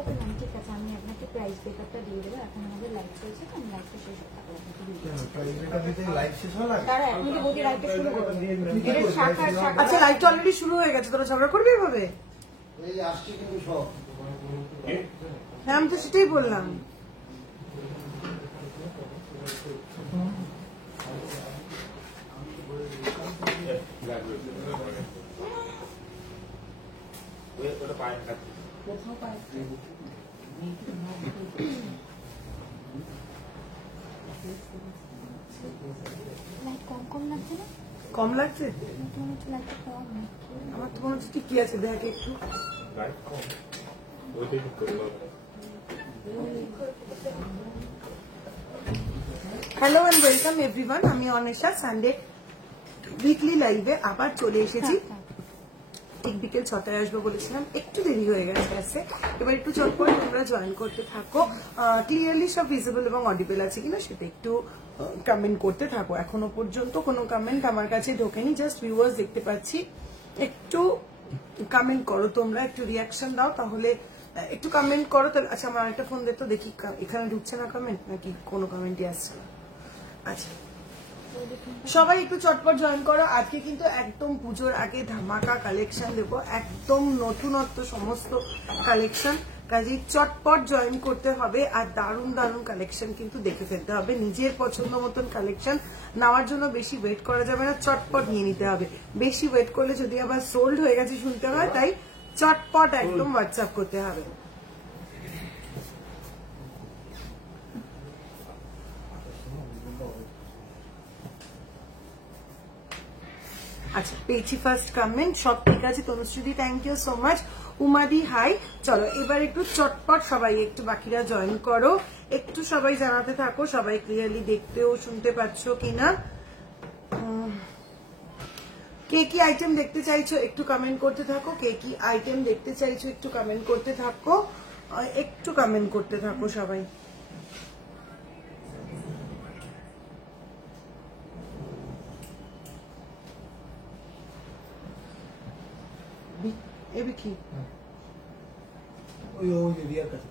Okay ma'am, ঠিক আছে, আমি আপনাকে প্রাইস ব্রেকআপটা দিয়ে দেবো। এখন আমাদের লাইভ চলছে, তো আমি লাইভটা শেষ হতে পারবো। আচ্ছা, লাইভটা অলরেডি শুরু হয়ে গেছে, তোরা ঝগড়া করবি এভাবে? হ্যাঁ, আমি তো সেটাই বললাম। লাইট কম কম লাগছে না? কম লাগছে? লাইটটা কম। আমার তো মনে হচ্ছে ঠিকই আছে, দেখ একটু। হ্যালো এন্ড ওয়েলকাম এভরিওয়ান, আমি অনিশা সানডে উইকলি লাইভে আবার চলে এসেছি। ঠিক বিকেল 6টায় আসবো বলেছিলাম, একটু দেরি হয়ে গেছে আসছে। এবার একটু চটপট তোমরা জয়েন করতে থাকো। ক্লিয়ারলি সব ভিজিবল এবং অডিবল আছে কিনা সেটা একটু কমেন্ট করতে থাকো। এখনো পর্যন্ত কোনো কমেন্ট আমার কাছে ঢোকেনি, জাস্ট ভিউয়ার্স দেখতে পাচ্ছি। একটু কমেন্ট করো তোমরা, একটু রিয়াকশন দাও, তাহলে একটু কমেন্ট করো। আচ্ছা, আমার একটা ফোন দেখতো, দেখি এখানে ঢুকছে না কমেন্ট, নাকি কোনো কমেন্টই আসছে না। আচ্ছা, সবাই একটু চটপট জয়েন করো। আজকে কিন্তু একদম পুজোর আগে ধামাকা কালেকশন দেবো, একদম নতুনত্ব সমস্ত কালেকশন। কাজেই চটপট জয়েন করতে হবে, আর দারুণ দারুণ কালেকশন কিন্তু দেখে ফেলতে হবে। নিজের পছন্দ মতন কালেকশন নেওয়ার জন্য বেশি ওয়েট করা যাবে না, চটপট নিয়ে নিতে হবে। বেশি ওয়েট করলে যদি আবার সোল্ড হয়ে গেছে শুনতে হয়, তাই চটপট একদম হোয়াটসঅ্যাপ করতে হবে। আচ্ছা, পেয়েছি ফার্স্ট কমেন্ট, সব ঠিক আছে। Tanushree, thank you so much. উমাদি, হাই। চলো এবার একটু চটপট সবাই একটু বাকিরা জয়েন করো, একটু সবাই জানাতে থাকো সবাই ক্লিয়ারলি দেখতেও শুনতে পাচ্ছ কিনা। কে কি আইটেম দেখতে চাইছো একটু কমেন্ট করতে থাকো। কে কি আইটেম দেখতে চাইছো একটু কমেন্ট করতে থাকো, একটু কমেন্ট করতে থাকো সবাই। এবি কি ওই রিয়ার কাছে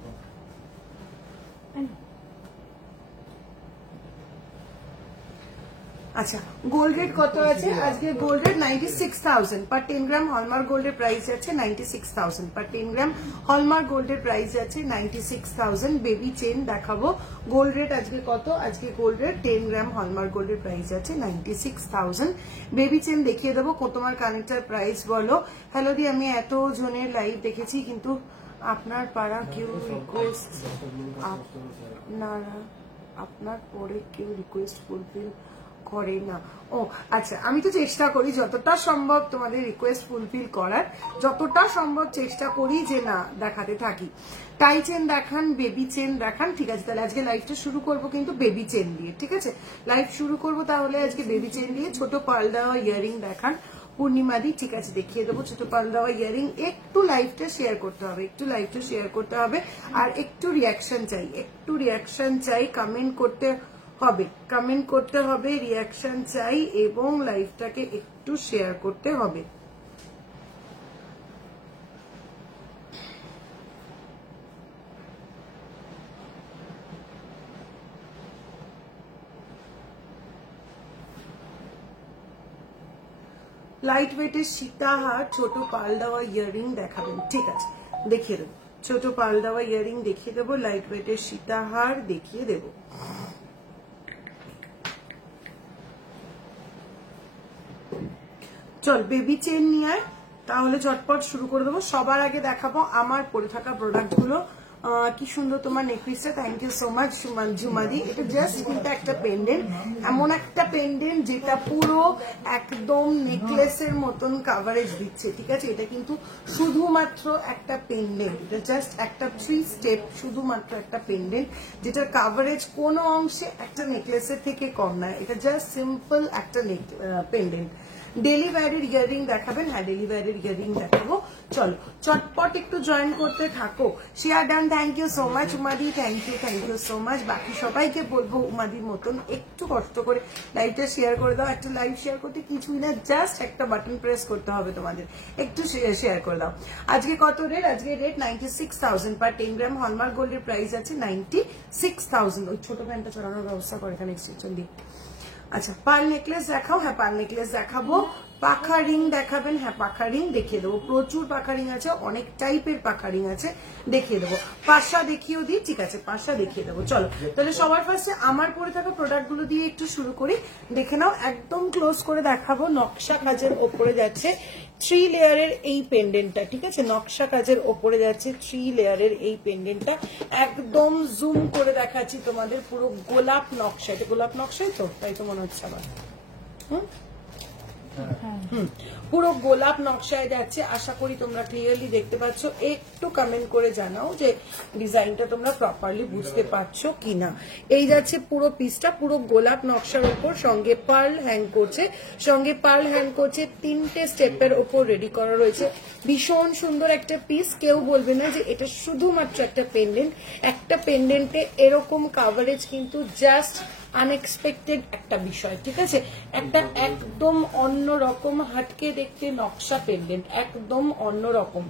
আচ্ছা, গোল্ড রেট কত আছে আজকে? গোল্ড রেট 96,000 পার 10 গ্রাম। হলমার্ক গোল্ডের প্রাইস আছে 96,000 পার 10 গ্রাম। হলমার্ক গোল্ডের প্রাইস আছে 96,000। বেবি চেন দেখাবো। গোল্ড রেট আজকে কত? আজকে গোল্ড রেট 10 গ্রাম হলমার্ক গোল্ডের প্রাইস আছে 96,000। বেবি চেন দেখিয়ে দেবো। তোমার কানেক্টার প্রাইস বলো। হ্যালো দি, আমি এত জনের লাইভ দেখেছি, কিন্তু আপনার পাড়া কেউ রিকোয়েস্ট, আপনার পরে কেউ রিকোয়েস্ট ফুলফিল করে না। ও আচ্ছা, আমি তো চেষ্টা করি যতটা সম্ভব তোমাদের রিকোয়েস্ট ফুলফিল করার, যতটা সম্ভব চেষ্টা করি যে না দেখাতে থাকি। টাই চেন দেখান, বেবি চেন দেখান। ঠিক আছে, তাহলে আজকে লাইভটা শুরু করব কিন্তু বেবি চেন দিয়ে। ঠিক আছে, লাইভ শুরু করব তাহলে আজকে বেবি চেন দিয়ে। ছোট পাল দেওয়া ইয়ারিং দেখান পূর্ণিমাদি। ঠিক আছে, দেখিয়ে দেবো ছোট পাল দেওয়া ইয়ারিং। একটু লাইভটা শেয়ার করতে হবে, একটু লাইভটা শেয়ার করতে হবে, আর একটু রিয়াকশন চাই, একটু রিয়াকশন চাই। কমেন্ট করতে হবে, কমেন্ট করতে হবে, রিয়াকশন চাই, এবং লাইভটাকে একটু শেয়ার করতে হবে। লাইট ওয়েটের সীতাহার, ছোট পাল দেওয়া ইয়ারিং দেখাবেন। ঠিক আছে, দেখিয়ে দেবো। ছোট পাল দেওয়া ইয়ারিং দেখিয়ে দেবো, লাইট ওয়েটের সীতাহার দেখিয়ে দেবো। চল বেবি চেন নিয়ে আয়, তাহলে ঝটপট শুরু করে দেবো। সবার আগে দেখাবো আমার পরে থাকা প্রোডাক্ট গুলো। কি সুন্দর তোমার নেকলেসটা, থ্যাংক ইউ সো মাচ ঝুমাদি। এটা জাস্ট কিন্তু একটা পেন্ডেন্ট, এমন একটা পেন্ডেন্ট যেটা পুরো একদম নেকলেসের মতন কাভারেজ দিচ্ছে। ঠিক আছে, এটা কিন্তু শুধুমাত্র একটা পেন্ডেন্ট, এটা জাস্ট একটা 3 স্টেপ, শুধুমাত্র একটা পেন্ডেন্ট যেটার কাভারেজ কোনো অংশে একটা নেকলেসের থেকে কম নয়। এটা জাস্ট সিম্পল একটা পেন্ডেন্ট। ডেলি ওয়্যারের ইয়াররিং দেখাবেন? হ্যাঁ, ডেলি ওয়্যারের ইয়াররিং দেখাবো। চলো চটপট একটু জয়েন করতে থাকো। Share done, thank you so much উমাদি, থ্যাংক ইউ সো মাচ। বাকি সবাইকে বলবো উমাদির মতন একটু কষ্ট করে লাইভটা শেয়ার করে দাও। একটা লাইভ শেয়ার করতে কিছুই না, জাস্ট একটা বাটন প্রেস করতে হবে তোমাদের, একটু শেয়ার করে দাও। আজকে কত রেট? আজকে রেট 96,000 পার 10 গ্রাম। হলমার্ক গোল্ডের প্রাইস আছে 96,000। ওই ছোট প্যান্টটা চড়ানোর ব্যবস্থা করে এখানে এক্সটেনশন দিয়ে। আচ্ছা, পার্ল নেকলেস দেখাও? হ্যাঁ, পার্ল নেকলেস দেখাবো। পাখা রিং দেখাবেন? হ্যাঁ, পাখা রিং দেখিয়ে দেবো। প্রচুর পাখা রিং আছে, অনেক টাইপের পাখা রিং আছে, দেখিয়ে দেবো। পাশা দেখিয়েও দিই, ঠিক আছে, পাশা দেখিয়ে দেবো। চলো তাহলে সবার ফার্স্টে আমার পরে থাকা প্রোডাক্ট গুলো দিয়ে একটু শুরু করি। দেখে নাও, একদম ক্লোজ করে দেখাবো। নকশা কাজের ওপরে যাচ্ছে 3 লেয়ারের এই পেন্ডেন্টটা, ঠিক আছে, নকশা কাজের ওপরে যাচ্ছে 3 লেয়ারের এই পেন্ডেন্টটা। একদম জুম করে দেখাচ্ছি তোমাদের, পুরো গোলাপ নকশা। এটা গোলাপ নকশাই তো, তাই তো মনে হচ্ছে আমার। পুরো গোলাপ নকশায় যাচ্ছে। আশা করি তোমরা ক্লিয়ারলি দেখতে পাচ্ছ। একটু কমেন্ট করে জানাও যে ডিজাইনটা তোমরা প্রপারলি বুঝতে পারছো কিনা। এই যাচ্ছে পুরো পিসটা, পুরো গোলাপ নকশার উপর, সঙ্গে পার্ল হ্যাং করছে, সঙ্গে পার্ল হ্যাং করছে। 3টে স্টেপের ওপর রেডি করা রয়েছে। ভীষণ সুন্দর একটা পিস। কেউ বলবে না যে এটা শুধুমাত্র একটা পেন্ডেন্ট। একটা পেন্ডেন্টে এরকম কাভারেজ কিন্তু জাস্ট আনএক্সপেক্টেড একটা বিষয়, ঠিক আছে। একটা একদম অন্যরকম হাটকে দেখতে নকশা পেন্ডেন্ট, একদম অন্যরকম।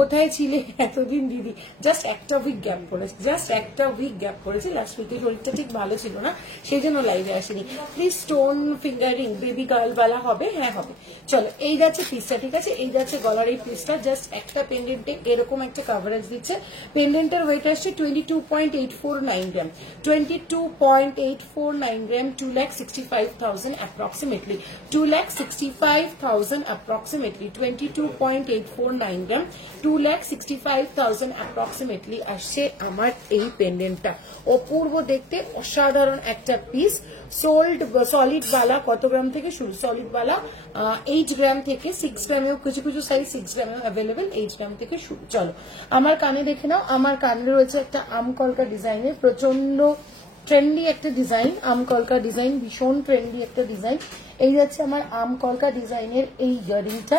কোথায় ছিলে এতদিন দিদি? জাস্ট একটা উইক গ্যাপ করেছে, জাস্ট একটা উইক গ্যাপ করেছে। লাস্ট উইকে শরীরটা ঠিক ভালো ছিল না, সেই জন্য লাইভে আসেনি। Please stone fingering baby girl বালা হবে? হ্যাঁ হবে। চলো, এই যাচ্ছে পিসটা, ঠিক আছে, এই যাচ্ছে গলার এই পিসটা। জাস্ট একটা পেন্ডেন্টে এরকম একটা কাভারেজ দিচ্ছে। পেন্ডেন্টের ওয়েট আসছে 22.849 গ্রাম, 22.849 গ্রাম, 2,65,000 অ্যাপ্রক্সিমেটলি, 2,65,000 অ্যাপ্রক্সিমেটলি, 22.849 গ্রাম, 2,65,000 অ্যাপ্রক্সিমেটলি আসছে আমার এই পেন্ডেন্টটা। অপূর্ব দেখতে, অসাধারণ একটা পিস। সোল্ড সলিড বালা কত গ্রাম থেকে শুরু? সলিড বালা 8 গ্রাম থেকে, 6 গ্রামেও কিছু কিছু সাইজ 6 গ্রামেও অ্যাভেলেবেল, 8 গ্রাম থেকে শুরু। চলো আমার কানে দেখে নাও। আমার কানে রয়েছে একটা আমকলকা ডিজাইনের, প্রচন্ড ট্রেন্ডি একটা ডিজাইন। আমকলকা ডিজাইন, ভীষণ ট্রেন্ডি একটা ডিজাইন। এই যাচ্ছে আমার আমকলকা ডিজাইনের এই ইয়ারিংটা।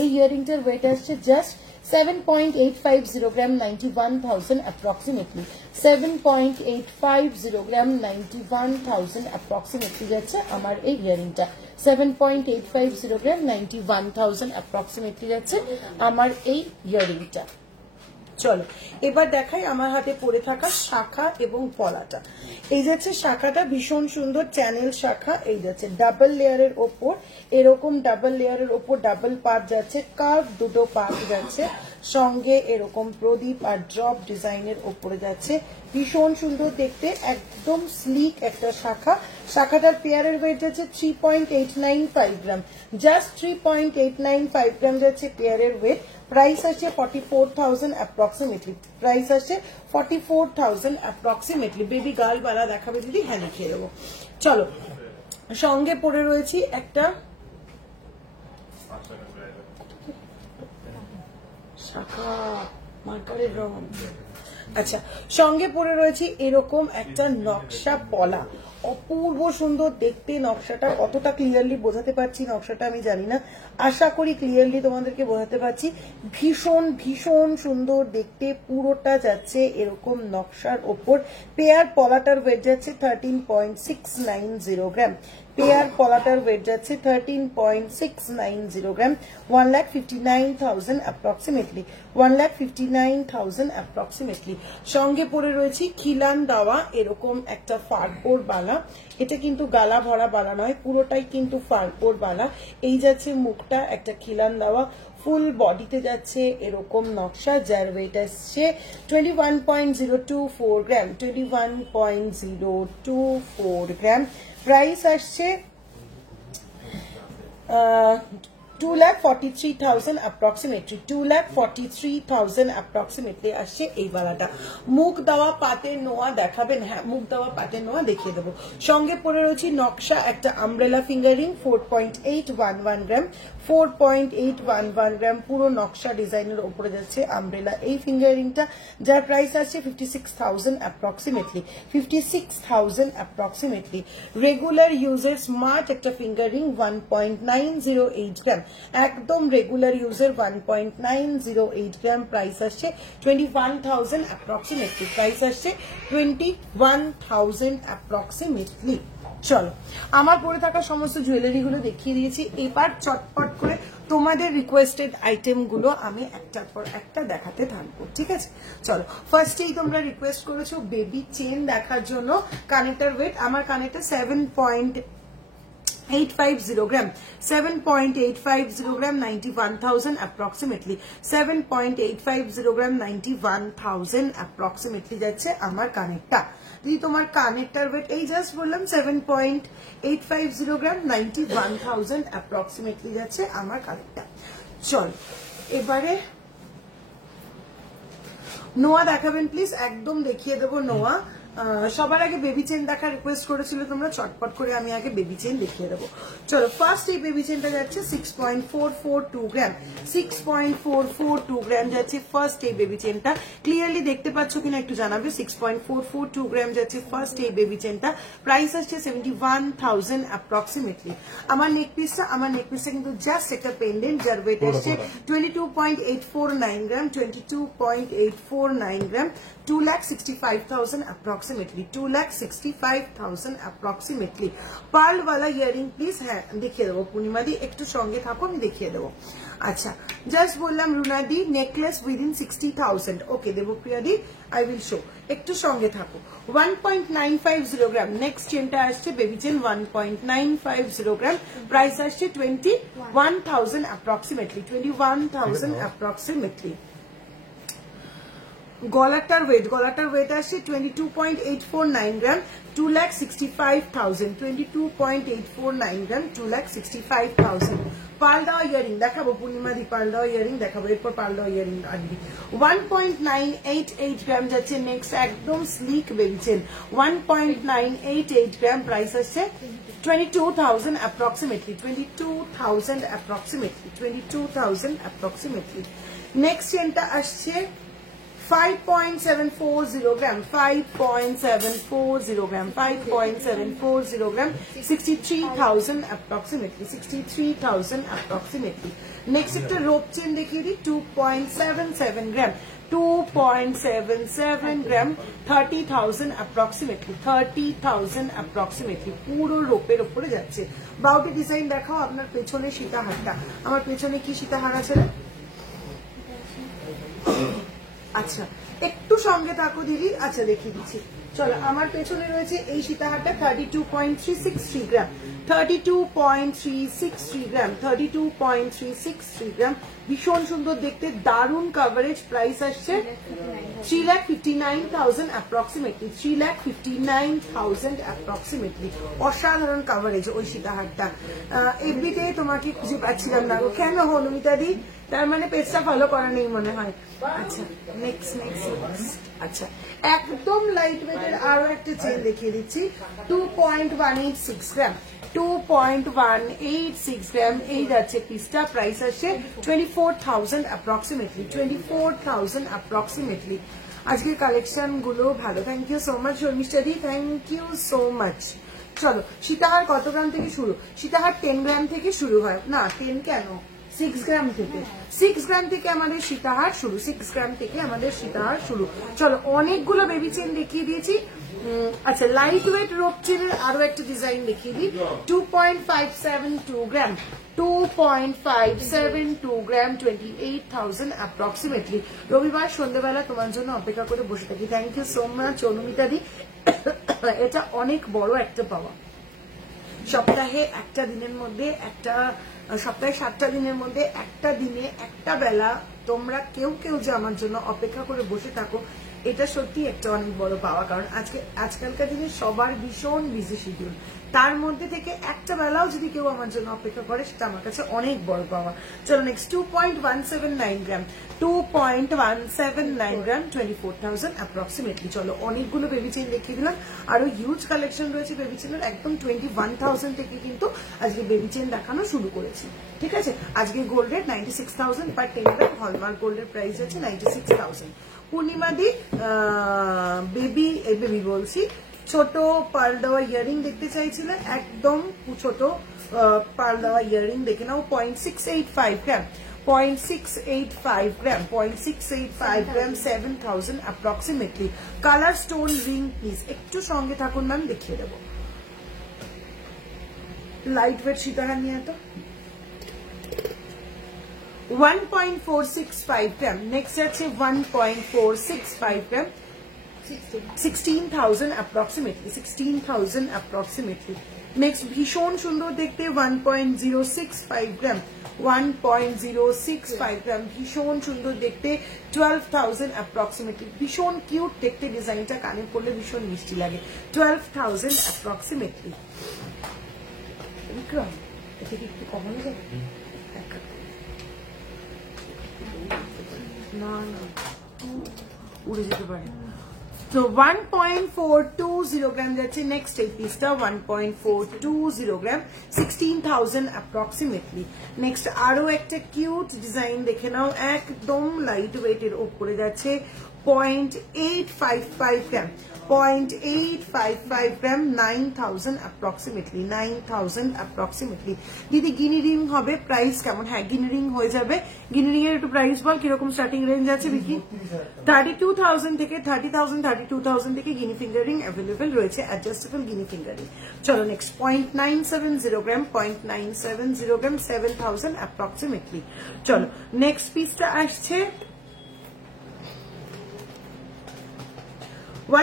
এই ইয়ারিংটার ওয়েট আসছে জাস্ট 7.850 গ্রাম, 91,000 approximately, 7.850 গ্রাম, 91,000 approximately যাচ্ছে আমার এই ইয়ারিংটা। 7.850 গ্রাম, 91,000 approximately যাচ্ছে আমার এই ইয়ারিংটা। চলো এবার দেখাই আমার হাতে পড়ে থাকা শাখা এবং পলাটা। এই যাচ্ছে শাখাটা, ভীষণ সুন্দর চ্যানেল শাখা। এই যাচ্ছে ডাবল লেয়ারের ওপর, এরকম ডাবল লেয়ারের ওপর ডাবল পার্ট যাচ্ছে, কার্ভ দুটো পার্ট যাচ্ছে, সঙ্গে এরকম প্রদীপ আর ড্রপ ডিজাইনের ওপরে যাচ্ছে। ভীষণ সুন্দর দেখতে, একদম স্লিক একটা শাখা। শাখাটার পেয়ারের ওয়েট যাচ্ছে 3.895 গ্রাম, জাস্ট 3.895 গ্রাম যাচ্ছে পেয়ারের ওয়েট। প্রাইস আছে 44,000 অ্যাপ্রক্সিমেটলি, প্রাইস আছে 44,000 অ্যাপ্রক্সিমেটলি। বেবি গার্ল বালা দেখাবে দিদি? হ্যাঁ দেখিয়ে দেবো। চলো, সঙ্গে পড়ে রয়েছি একটা শাখা, মার্কারের রং। আচ্ছা, সঙ্গে পরে রয়েছে এরকম একটা নকশা পলা। অপূর্ব সুন্দর দেখতে নকশাটা। কতটা ক্লিয়ারলি বোঝাতে পারছি নকশাটা আমি জানি না, আশা করি ক্লিয়ারলি তোমাদেরকে বোঝাতে পারছি। ভীষণ ভীষণ সুন্দর দেখতে, পুরোটা যাচ্ছে এরকম নকশার ওপর। পেয়ার পলাটার ওয়েট যাচ্ছে 13.690 গ্রাম, পেয়ার পলাটার ওয়েট যাচ্ছে 13.690 গ্রাম, 1,59,000 অ্যাপ্রক্সিমেটলি, 1,59,000 অ্যাপ্রক্সিমেটলি। সঙ্গে পরে রয়েছে খিলান দেওয়া এরকম একটা ফারপোর বালা। এটা কিন্তু গালা ভরা বালা নয়, পুরোটাই কিন্তু ফারপোর বালা। এই যাচ্ছে মুখটা, একটা খিলান দেওয়া। ফুল বডিতে যাচ্ছে এরকম নকশা, যার ওয়েট আসছে 21.024 গ্রাম, 21.024 গ্রাম। প্রাইস আসছে 2,43,000 approximately, 2,43,000 approximately আসছে এই বালাটা। মুখ দেওয়া পাতের নোয়া দেখাবেন? হ্যাঁ, মুখ দেওয়া পাতের নোয়া দেখিয়ে দেবো। সঙ্গে পরে রয়েছে নকশা একটা আমব্রেলা ফিঙ্গারিং 4.811 গ্রাম, 4.811 গ্রাম পুরো নকশা ডিজাইনের উপরে যাচ্ছে আমব্রেলা এই ফিঙ্গারিংটা, যার প্রাইস আছে 56,000 approximately, 56,000 approximately। রেগুলার ইউজের স্মার্ট একটা ফিঙ্গারিং 1.908 গ্রাম, একদম রেগুলার ইউজের 1.908 গ্রাম, প্রাইস আসছে 21,000 approximately, প্রাইস আসছে 21,000 approximately। চলো, আমার পরে থাকা সমস্ত জুয়েলারি গুলো দেখিয়ে দিয়েছি, এবার চটপট করে তোমাদের রিকোয়েস্টেড আইটেম গুলো আমি একটার পর একটা দেখাতে থাকবো, ঠিক আছে? চলো, ফার্স্টেই তোমরা রিকোয়েস্ট করেছো বেবি চেন দেখার জন্য। কানেক্টার ওয়েট, আমার কানেক্টার 7.850 গ্রাম, 7.850 গ্রাম, 91,000 approximately, 7.850 গ্রাম, 91,000 approximately যাচ্ছে আমার কানেক্টটা। যদি তোমার কানেক্টার ওয়েট এই জাস্ট বললাম 7.850 গ্রাম, 91,000 approximately যাচ্ছে আমার কানেক্টটা। চল, এবারে নোয়া দেখাবেন প্লিজ, একদম দেখিয়ে দেবো নোয়া। সবার আগে বেবি চেন দেখার রিকোয়েস্ট করেছিল তোমরা, চটপট করে আমি আগে বেবি চেন দেখিয়ে দেবো। চলো, ফার্স্ট এই বেবি চেনটা যাচ্ছে 6.442 গ্রাম, 6.442 গ্রাম যাচ্ছে ফার্স্ট এই বেবি চেনটা। ক্লিয়ারলি দেখতে পাচ্ছ কিনা একটু জানাবে। 6.442 গ্রাম যাচ্ছে ফার্স্ট এই বেবি চেনটা, প্রাইস আসছে 71,000 approximately। আমার নেকপিসটা কিন্তু জাস্ট একটা পেন্ডেন্ট, যার ওয়েট আসছে 22.849 গ্রাম, 22.849 গ্রাম, 2,65,000 approximately, 2,65,000 approximately। পার্ল ওয়ালা ইয়ারিং প্লিজ। হ্যাঁ, দেখিয়ে দেবো পূর্ণিমা দি, একটু সঙ্গে থাকো, আমি দেখিয়ে দেবো। আচ্ছা, জাস্ট বললাম রুনা দি নেকলেস উইদিন 60,000। ওকে দেবপ্রিয়া দি, আই উইল শো, একটু সঙ্গে থাকো। 1.950 গ্রাম, নেক্সট চেনটা আসছে বেবি চেন 1.950 গ্রাম, প্রাইস আসছে 21,000 approximately, 21,000 approximately। গলাটার ওয়েট আসছে 22.849 গ্রাম, 2,65,000, 22.849 গ্রাম, 2,65,000। পার্ল দেওয়া ইয়ারিং দেখাবো পূর্ণিমা দি, পার্ল দেওয়া ইয়ারিং দেখাবো, এরপর পার্ল দেওয়া ইয়ারিং আসবি। 1.988 গ্রাম যাচ্ছে নেক্সট, একদম স্লিক বেবি চেন, 1.988 গ্রাম, প্রাইস আসছে 22,000 approximately, 22,000 approximately, 22,000 approximately। নেক্সট চেনটা আসছে 5.740 গ্রাম, 5.740 গ্রাম, 5.740 গ্রাম, 63,000 approximately, 63,000 approximately। নেক্সট একটা রোপ চেন দেখিয়ে দিই, 2.77 গ্রাম, 2.77 গ্রাম, 30,000 approximately, 30,000 approximately। পুরো রোপের উপরে যাচ্ছে। বাউটি ডিজাইন দেখাও, আপনার পেছনে সীতাহারটা। আমার পেছনে কি সীতাহার আছে রে? আচ্ছা, একটু সঙ্গে থাকো দিদি। আচ্ছা, দেখিয়ে দিচ্ছি। চলো, আমার পেছনে রয়েছে এই সীতাহারটা 32.363 গ্রাম, 32.363 গ্রাম, 32.363 গ্রাম, ভীষণ সুন্দর দেখতে, দারুণ কাভারেজ, প্রাইস আসছে 3,59,000 approximately, 3,59,000 approximately। অসাধারণ কাভারেজ ওই সীতাহারটা। এফবিতে তোমাকে খুঁজে পাচ্ছিলাম না গো, কেন হনুমিতা দি? তার মানে পেজটা ফলো করা নেই মনে হয়। আচ্ছা, নেক্সট। আচ্ছা, একদম লাইট ওয়েটের আরো একটা চেন দেখিয়ে দিচ্ছি, 2.186 গ্রাম, 2.186 গ্রাম, এই যাচ্ছে পিসটা, প্রাইস আসছে 24,000 approximately, 24,000 approximately। আজকের কালেকশন গুলো ভালো, thank you so much Sharmistha di, thank you so much. চলো, সীতাহার কত গ্রাম থেকে শুরু? সীতাহার 10 গ্রাম থেকে শুরু হয় না, 10 কেন, 6 গ্রাম থেকে, 6 গ্রাম থেকে আমাদের সীতাহার শুরু, 6 গ্রাম থেকে আমাদের সীতাহার শুরু। চলো, অনেকগুলো বেবি চেন দেখিয়ে দিয়েছি। আচ্ছা, লাইট ওয়েট রোপ চেনের আরো একটা ডিজাইন দেখিয়ে দিই, 2.572 গ্রাম, 2.572 গ্রাম, 28,000 approximately। রবিবার সন্ধ্যেবেলা তোমার জন্য অপেক্ষা করে বসে থাকি, thank you so much Anumita দি। এটা অনেক বড় একটা পাওয়া। সপ্তাহে একটা দিনের মধ্যে সপ্তাহে 7টা দিনের মধ্যে একটা দিনে একটা বেলা তোমরা কেউ যে আমার জন্য অপেক্ষা করে বসে থাকো, এটা সত্যি একটা অনেক বড় পাওয়া, কারণ আজকালকার দিনে সবার ভীষণ বিজি শিডিউল, তার মধ্যে থেকে একটা বেলাও যদি কেউ আমার জন্য অপেক্ষা করে সেটা আমার কাছে অনেক বড় পাওয়া। চলো নেক্সট 2.179 গ্রাম, 2.179 গ্রাম, 24,000 অ্যাপ্রক্সিমেটলি। চলো অনেকগুলো বেবি চেন দেখিয়ে দিলাম, আরো হিউজ কালেকশন রয়েছে বেবি চেনের, একদম 21,000 থেকে কিন্তু আজকে বেবি চেন দেখানো শুরু করেছি। ঠিক আছে, আজকে গোল্ড রেট 96,000 পার 10 গ্রাম, হলমার্ক গোল্ডের প্রাইস আছে 96,000। পূর্ণিমাদি বেবি বলছি, ছোট পার্ল দেওয়া ইয়ারিং দেখতে চাইছিলেন, একদম ছোট পার্ল দেওয়া ইয়ারিং দেখে নাও, 0.685 গ্রাম, 0.685 গ্রাম, 0.685 গ্রাম, 7,000 approximately. Colour stone ring please একটু সঙ্গে থাকুন ম্যাম, দেখিয়ে দেবো। লাইট ওয়েট সীতাহার নিয়ে তো 1.465 গ্রাম, নেক্সট আছে 1.465 গ্রাম, 16,000 approximately, 16,000 approximately. Next ভীষণ সুন্দর দেখতে 1.065 গ্রাম, 1.065 গ্রাম, ভীষণ সুন্দর দেখতে 12,000 approximately, ভীষণ কিউট দেখতে, ডিজাইনটা কানে পড়লে ভীষণ মিষ্টি লাগে, 12,000 approximately। বিক্রম এটা কি একটু কমানো যাবে? না না উড়ে যেতে পারে। So 1.420 গ্রাম যাচ্ছে নেক্সট এই পিসটা, 1.420 গ্রাম, 16,000 অ্যাপ্রক্সিমেটলি। নেক্সট আরো একটা কিউট ডিজাইন দেখে নাও, একদম লাইট ওয়েট এর উপরে যাচ্ছে 0.855 গ্রাম, 0.855 গ্রাম, 9,000 অ্যাপ্রক্সিমেটলি, 9,000 অ্যাপ্রক্সিমেটলি। দিদি গিনি রিং হবে, প্রাইস কেমন? হ্যাঁ গিনি রিং হয়ে যাবে। গিনি রিং এর একটু প্রাইস বল, কিরকম স্টার্টিং রেঞ্জ আছে বিকি? 32,000 থেকে 30,000, 32,000 থেকে গিনি ফিঙ্গার রিং অ্যাভেলেবেল রয়েছে, অ্যাডজাস্টেবল গিনি ফিঙ্গার রিং। চলো নেক্সট 0.970 গ্রাম, 0.970 গ্রাম, 7,000 অ্যাপ্রক্সিমেটলি। চলো নেক্সট পিসটা আসছে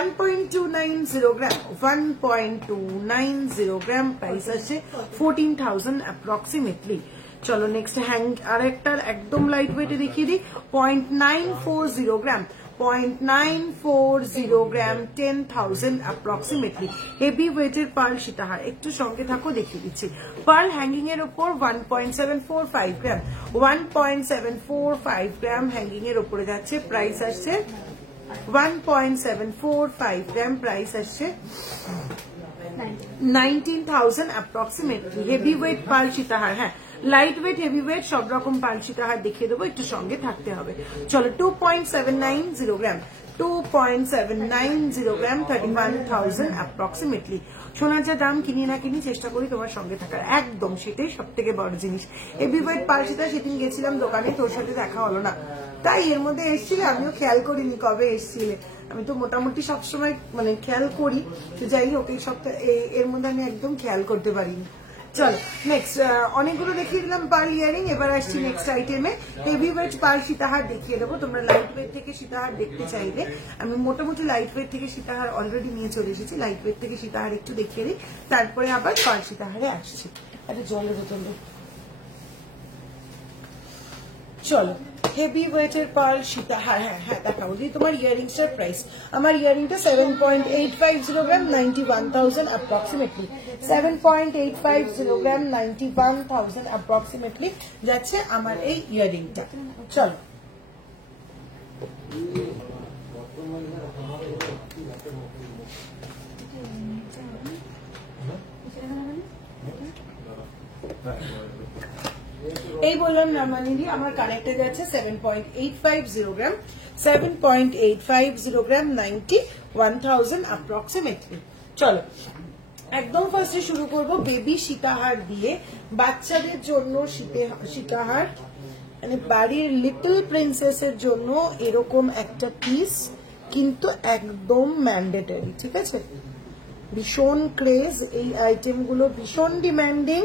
1.290 গ্রাম, 1.290 গ্রাম, প্রাইস আছে 14,000 অ্যাপ্রক্সিমেটলি। চলো নেক্সট হ্যাং আর একটা একদম লাইট ওয়েটে দেখিয়ে দিই, 0.940 গ্রাম, 0.940 গ্রাম, 10,000 অ্যাপ্রক্সিমেটলি। হেভি ওয়েটের পার্ল সীতাহার, একটু সঙ্গে থাকো দেখিয়ে দিচ্ছি। পার্ল হ্যাঙ্গিং এর উপর 1.745 গ্রাম, 1.745 গ্রাম হ্যাঙ্গিং এর উপরে যাচ্ছে, প্রাইস আসছে 1.745 গ্রাম, প্রাইস আসছে 19,000 অ্যাপ্রক্সিমেটলি। হেভি ওয়েট পার্ল সীতাহার, হ্যাঁ লাইট ওয়েট হেভি ওয়েট সব রকম পার্ল সীতাহার দেখিয়ে দেবো, একটু সঙ্গে থাকতে হবে। চলো 2.790 গ্রাম, 2.790 গ্রাম, 31,000 অ্যাপ্রক্সিমেটলি। সোনার যা দাম কিনি না কিনি চেষ্টা করি তোমার সঙ্গে থাকার, একদম সেটাই সব থেকে বড় জিনিস। হেভি ওয়েট পার্ল সীতা সেদিন গেছিলাম দোকানে, তোর সাথে দেখা হলো না, তাই এর মধ্যে এসেছিলে, আমিও খেয়াল করিনি কবে এসেছিলে। আমি তো মোটামুটি সবসময় মানে খেয়াল করি, তো যাই হোক এই সপ্তাহে এর মধ্যে আমি একদম খেয়াল করতে পারিনি। চলো নেক্সট অনেকগুলো দেখিয়ে দিলাম পার্ল ইয়ারিং, এবার আসছি নেক্সট আইটেমে। হেভি ওয়েট পার্ল সীতাহার দেখিয়ে দেবো, তোমরা লাইট ওয়েট থেকে সীতাহার দেখতে চাইলে আমি মোটামুটি লাইট ওয়েট থেকে সীতাহার অলরেডি নিয়ে চলে এসেছি, লাইট ওয়েট থেকে সীতাহার একটু দেখিয়ে দিই, তারপরে আবার পার্ল সীতাহারে আসছি। একটা জলের বোতল। চলো হেভি ওয়েটের পার্ল সীতাহার, হ্যাঁ হ্যাঁ দেখাবো। যদি তোমার ইয়ারিংসটার প্রাইস, আমার ইয়ারিংটা 7.850 গ্রাম, 91,000 অ্যাপ্রক্সিমেটলি, 7.850 গ্রাম, 91,000 অ্যাপ্রক্সিমেটলি যাচ্ছে আমার এই ইয়ারিংটা। চলো এই বললাম রামানিদি, আমার কানেক্টে যাচ্ছে 7.850 গ্রাম, 7.850 গ্রাম, 91,000 অ্যাপ্রক্সিমেটলি। চলো একদম ফার্স্টে শুরু করব বেবি সীতাহার দিয়ে, বাচ্চাদের জন্য সীতাহার, মানে বাড়ির লিটল প্রিন্সেসের জন্য এরকম একটা পিস কিন্তু একদম ম্যান্ডেটরি, ঠিক আছে? ভীষণ ক্রেজ এই আইটেমগুলো, ভীষণ ডিমান্ডিং।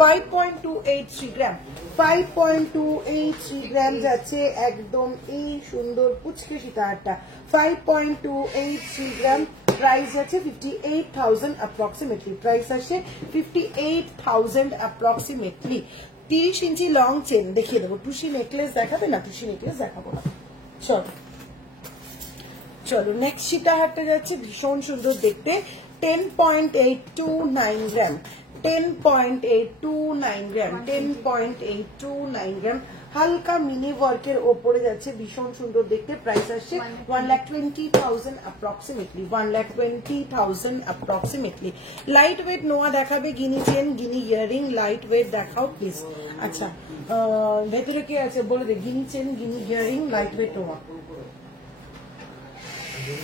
5.283 গ্রাম, 5.283 গ্রাম যাচ্ছে একদম এই সুন্দর পুচকে সীতাহারটা, 5.283 গ্রাম, প্রাইস আছে 58,000 অ্যাপ্রক্সিমেটলি, প্রাইস আসে 58,000 অ্যাপ্রক্সিমেটলি। 30 ইঞ্চি লং চেন দেখিয়ে দেবো, টুসি নেকলেস দেখাবে না, টুসি নেকলেস দেখাবো না। চলো চলো নেক্সট সীতাহারটা যাচ্ছে, ভীষণ সুন্দর দেখতে, 10.829 গ্রাম, 10.829 গ্রাম, 10.829 গ্রাম, হালকা মিনি ওয়ার্কের ওপরে যাচ্ছে, ভীষণ সুন্দর দেখতে। প্রাইস আসছে 1,20,000 অ্যাপ্রক্সিমেটলি, 1,20,000 অ্যাপ্রক্সিমেটলি। লাইট ওয়েট নোয়া দেখাবে, গিনি চেন, গিনি ইয়ারিং, লাইট ওয়েট দেখাও প্লিজ। আচ্ছা ভেতরে কি আছে বলে দে, গিনি চেন, গিনি ইয়ারিং, লাইট ওয়েট নোয়া।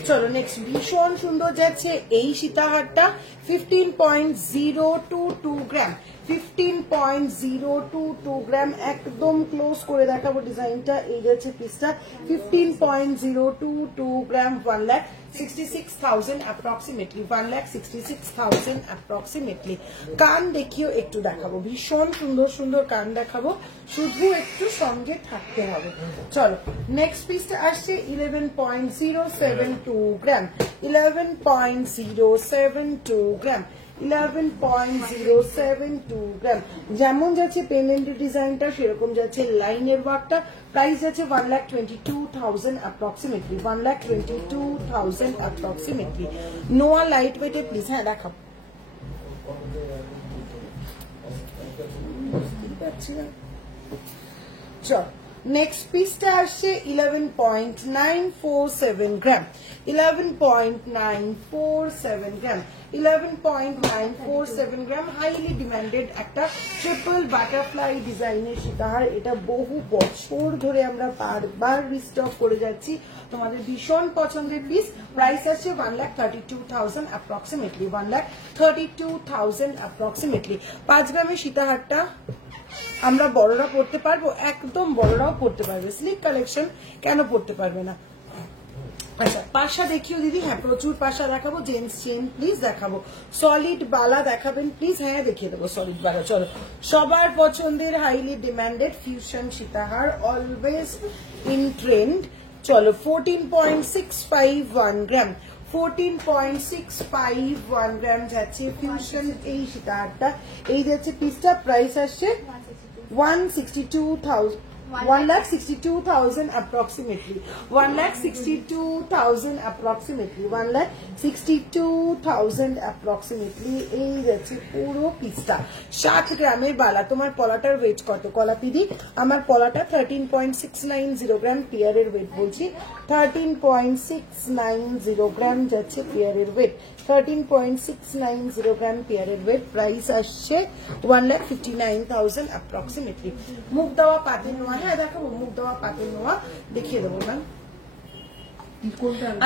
চলো নেক্সট, ভীষণ সুন্দর যাচ্ছে এই সীতাহারটা, 15.022 গ্রাম, 15.022 গ্রাম, একদম ক্লোজ করে দেখাবো ডিজাইনটা। এই যাচ্ছে পিসটা, 15.022 গ্রাম, 1,66,000 অ্যাপ্রক্সিমেটলি, 1,66,000 অ্যাপ্রক্সিমেটলি। কান দেখিও একটু দেখাবো, ভীষণ সুন্দর সুন্দর কান দেখাবো, শুধু একটু সঙ্গে থাকতে হবে। চলো নেক্সট পিসটা আসছে 11.072 গ্রাম, 11.072 গ্রাম, 11.072 গ্রাম। যেমন যাচ্ছে পেন্ডেন্টের ডিজাইনটা সেরকম যাচ্ছে লাইনের ওয়ার্কটা। প্রাইস যাচ্ছে 1,22,000 অ্যাপ্রক্সিমেটলি, 1,22,000 অ্যাপ্রক্সিমেটলি। নোয়া লাইট ওয়েটে প্লিজ, হ্যাঁ দেখাবো। চল নেক্সট পিসটা আসছে 11.947 গ্রাম, 11.947 গ্রাম, 11.947 গ্রাম। হাইলি ডিমান্ডেড একটা ট্রিপল বাটারফ্লাই ডিজাইনের সীতাহার, এটা বহু বছর ধরে আমরা বারবার রিস্টক করে যাচ্ছি, তোমাদের ভীষণ পছন্দের পিস। প্রাইস আছে 1,32,000 অ্যাপ্রক্সিমেটলি, 1,32,000 অ্যাপ্রক্সিমেটলি। 5 গ্রামের সীতাহারটা আমরা বড়রা পড়তে পারবো, একদম বড়রাও পড়তে পারবে, স্লিক কালেকশন, কেন পড়তে পারবে না। আচ্ছা পাশা দেখিও দিদি, হ্যাঁ প্রচুর পাশা দেখাবো। জেন্টস চেন প্লিজ দেখাবো, সলিড বালা দেখাবেন প্লিজ, হ্যাঁ দেখিয়ে দেবো সলিড বালা। চলো সবার পছন্দের হাইলি ডিমান্ডেড ফিউশন সীতাহার, অলওয়েজ ইন ট্রেন্ড। চলো 14.651 গ্রাম, 14.651 গ্রাম যাচ্ছে ফিউশন এই সীতাহারটা। এই যাচ্ছে পিসটা, প্রাইস আসছে 1,62,000 approximately, 1,62,000 approximately, 1,62,000 approximately। এই যাচ্ছে পুরো পিসটা। 60 গ্রামের বালা। তোমার পলাটার ওয়েট কত কলাপিদি? আমার পলাটা 13.690 গ্রাম, পেয়ারের ওয়েট বলছি 13.690 গ্রাম যাচ্ছে পেয়ারের ওয়েট, 13.690 গ্রাম পেয়ারের ওয়েট। প্রাইস আসছে 1,59,000 অ্যাপ্রক্সিমেটলি। মুখ দেওয়া পাতে নোয়া, হ্যাঁ দেখাবো মুখ দেওয়া পাতে নোয়া দেখিয়ে দেবো ম্যাম।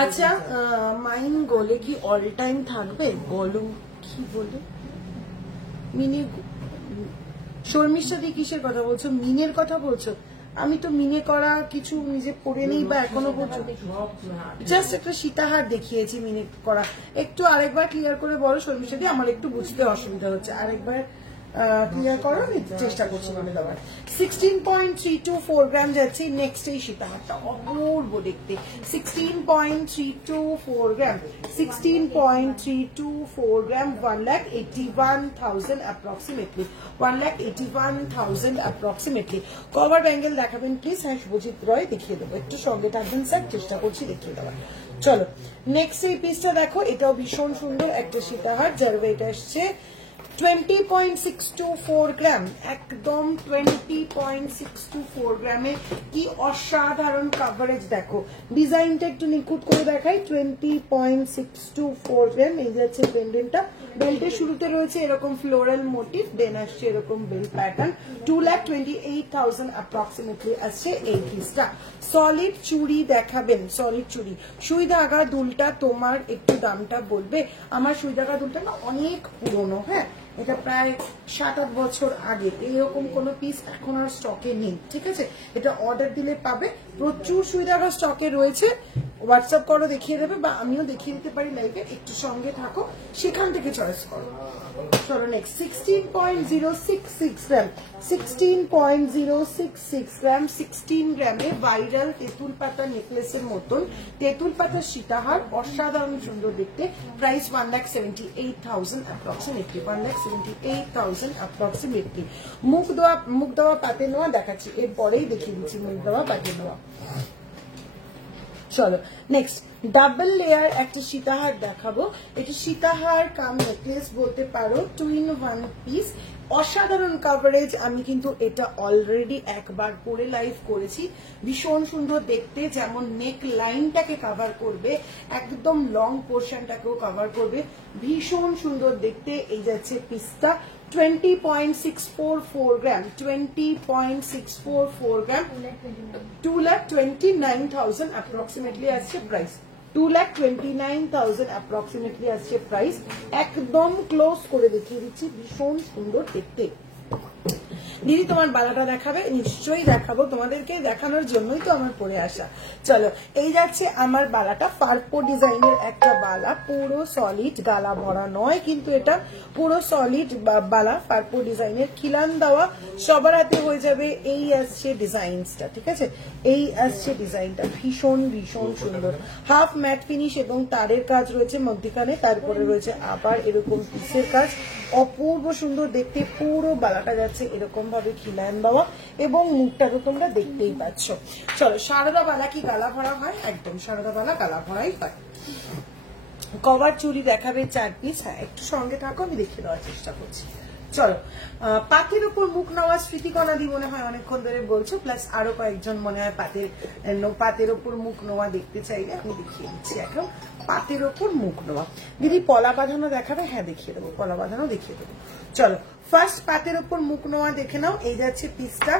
আচ্ছা মাইন গোলে কি অল টাইম থাকবে? বলো কি বলে মিনি শর্মিষ্ঠা দি কিসের কথা বলছো? মিনের কথা বলছো? আমি তো মিনে করা কিছু নিজে পড়ে নেই বা এখনো পর্যন্ত, জাস্ট একটা সীতাহার দেখিয়েছি মিনে করা। একটু আরেকবার ক্লিয়ার করে বলো শর্মিষ্ঠা দি, আমার একটু বুঝতে অসুবিধা হচ্ছে, আরেকবার ক্লিয়ার করো, আমি চেষ্টা করছি মনে দেওয়ার। 16.324 গ্রাম যাচ্ছে নেক্সট এই সীতাহারটা, অপূর্ব দেখতে। 16.324 গ্রাম, 16.324 গ্রাম, 1,81,000 অ্যাপ্রক্সিমেটলি, 1,81,000 অ্যাপ্রক্সিমেটলি। কভার ব্যাঙ্গেল দেখাবেন প্লিজ, হ্যাঁ শুভজিৎ রয় দেখিয়ে দেবো, একটু সঙ্গে থাকবেন স্যার, চেষ্টা করছি দেখিয়ে দেওয়ার। চলো নেক্সট এই পিসটা দেখো, এটাও ভীষণ সুন্দর একটা সীতাহার, যার ওয়েট আসছে 20.624 গ্রাম, একদম 20.624 গ্রামে। কি অসাধারণ কাভারেজ দেখো, ডিজাইনটা একটু নিখুঁত করে দেখাই। 20.624 গ্রাম। এই যাচ্ছে পেন্ডেন্টটা, বেল্টের শুরুতে রয়েছে এরকম ফ্লোরাল মোটিভ, দেন আসছে এরকম বেল্ট প্যাটার্ন। 2,28,000 অ্যাপ্রক্সিমেটলি আসছে এই পিসটা। সলিড চুড়ি দেখাবেন, সলিড চুড়ি। সুই ধাগা দুলটা তোমার একটু দামটা বলবে? আমার সুই ধাগা দুলটা না অনেক পুরনো, হ্যাঁ এটা প্রায় 7-8 বছর আগে, এইরকম কোনো পিস এখন আর স্টকে নেই, ঠিক আছে? এটা অর্ডার দিলে পাবে, প্রচুর সুই ধাগা স্টকে রয়েছে। হোয়াটসঅ্যাপ করো দেখিয়ে দেবে, বা আমিও দেখিয়ে দিতে পারি লাইভে, একটু সঙ্গে থাকো, সেখান থেকে চয়েস করো। চলো নেক্সট 16.066 গ্রাম, 16.066 গ্রাম, 16 গ্রামে ভাইরাল তেঁতুল পাতা নেকলেসের মতন তেঁতুল পাতার সীতাহার, অসাধারণ সুন্দর দেখতে। Price 1,78,000 approximately, 1,78,000 approximately. মুখ দেওয়া পাতে নেওয়া দেখাচ্ছি, এরপরেই দেখিয়ে দিচ্ছি মুখ দেওয়া পাতে নেওয়া। চলো নেক্সট ডাবল লেয়ার একটা সীতাহার দেখাবো। এটি সীতাহার কাম নেকলেস বলতে পারো, 2 in 1 পিস। অসাধারণ কভারেজ। আমি কিন্তু এটা অলরেডি একবার পরে লাইভ করেছি। ভীষণ সুন্দর দেখতে, যেমন নেক লাইনটাকে কভার করবে, একদম লং পোর্শনটাকেও কভার করবে, ভীষণ সুন্দর দেখতে। এই যাচ্ছে পিসটা 20.644 গ্রাম, 20.644 গ্রাম, 2,29,000 অ্যাপ্রক্সিমেটলি আসছে প্রাইস, 2,29,000 অ্যাপ্রক্সিমেটলি আসছে প্রাইস। একদম ক্লোজ করে দেখিয়ে দিচ্ছি, ভীষণ সুন্দর দেখতে। দিদি তোমার বালাটা দেখাবে? নিশ্চয়ই দেখাবো, তোমাদেরকে দেখানোর জন্যই তো আমার পরে আসা। চলো এই যাচ্ছে আমার বালাটা, ফারপো ডিজাইনের একটা বালা, পুরো সলিড, গালা ভরা নয় কিন্তু এটা পুরো সলিড বালা, ফারপো ডিজাইনের, খিলান দেওয়া, সবার হাতে হয়ে যাবে। এই আসছে ডিজাইনসটা, ঠিক আছে, এই আসছে ডিজাইনটা, ভীষণ ভীষণ সুন্দর। হাফ ম্যাট ফিনিশ এবং তারের কাজ রয়েছে মধ্যিখানে, তারপরে রয়েছে আবার এরকম পিসের কাজ, অপূর্ব সুন্দর দেখতে। পুরো বালাটা যাচ্ছে এরকম ভাবে খিলান দেওয়া এবং মুখটা তো তোমরা দেখতেই পাচ্ছ। চলো সারদা বালা কি গালা ভরা হয়? একদম সারদা বালা গালা ভরাই হয়। কভার চুড়ি দেখাবে 4 পিস। হ্যাঁ একটু সঙ্গে থাকো, আমি দেখিয়ে দেওয়ার চেষ্টা করছি। চলো পাতের উপর মুখ নেওয়া স্মৃতিকণা দি মনে হয় অনেকক্ষণ ধরে বলছো, প্লাস আরো কয়েকজন মনে হয় পাতের উপর মুখ নেওয়া দেখতে চাইলে আমি দেখিয়ে দিচ্ছি। এখন পাতের উপর মুখ নেওয়া। দিদি পলা বাঁধানো দেখাবে? হ্যাঁ দেখিয়ে দেবো, পলা বাঁধানো দেখিয়ে দেবো। চলো ফার্স্ট পাতের উপর মুখ নেওয়া দেখে নাও। এই যাচ্ছে পিসটা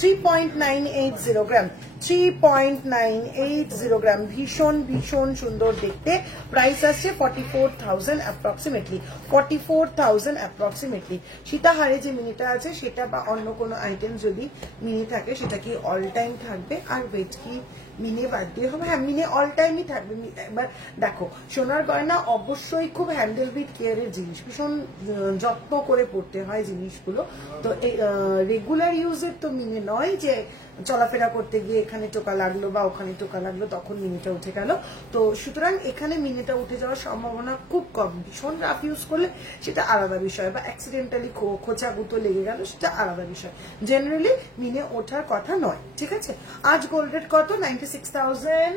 3.980 গ্রাম, 3.980 গ্রাম, ভীষণ ভীষণ সুন্দর দেখতে। প্রাইস আসছে 44,000 অ্যাপ্রক্সিমেটলি, 44,000 অ্যাপ্রক্সিমেটলি। সীতাহারে যে মিনিটা আছে সেটা বা অন্য কোনো আইটেম যদি মিনি থাকে সেটা কি অল টাইম থাকবে? আর ওয়েট কি মিনে বাদ দিয়ে হবে? হ্যাঁ মিনে অল টাইমই থাকবে। এবার দেখো সোনার গয়না অবশ্যই খুব হ্যান্ডেল উইথ কেয়ারের জিনিস, ভীষণ যত্ন করে পড়তে হয় জিনিসগুলো। তো রেগুলার ইউজের তো মিনে নয় যে চলাফেরা করতে গিয়ে এখানে টোকা লাগলো বা ওখানে টোকা লাগলো তখন মিনিটা উঠে গেল। তো সুতরাং এখানে মিনিটা উঠে যাওয়ার সম্ভাবনা খুব কম। ভীষণ রাফ ইউজ করলে সেটা আলাদা বিষয়, বা অ্যাক্সিডেন্টালি খোঁচা গুঁতো লেগে গেল সেটা আলাদা বিষয়। জেনারেলি মিনে ওঠার কথা নয়, ঠিক আছে। আজ গোল্ডের কত? 96,000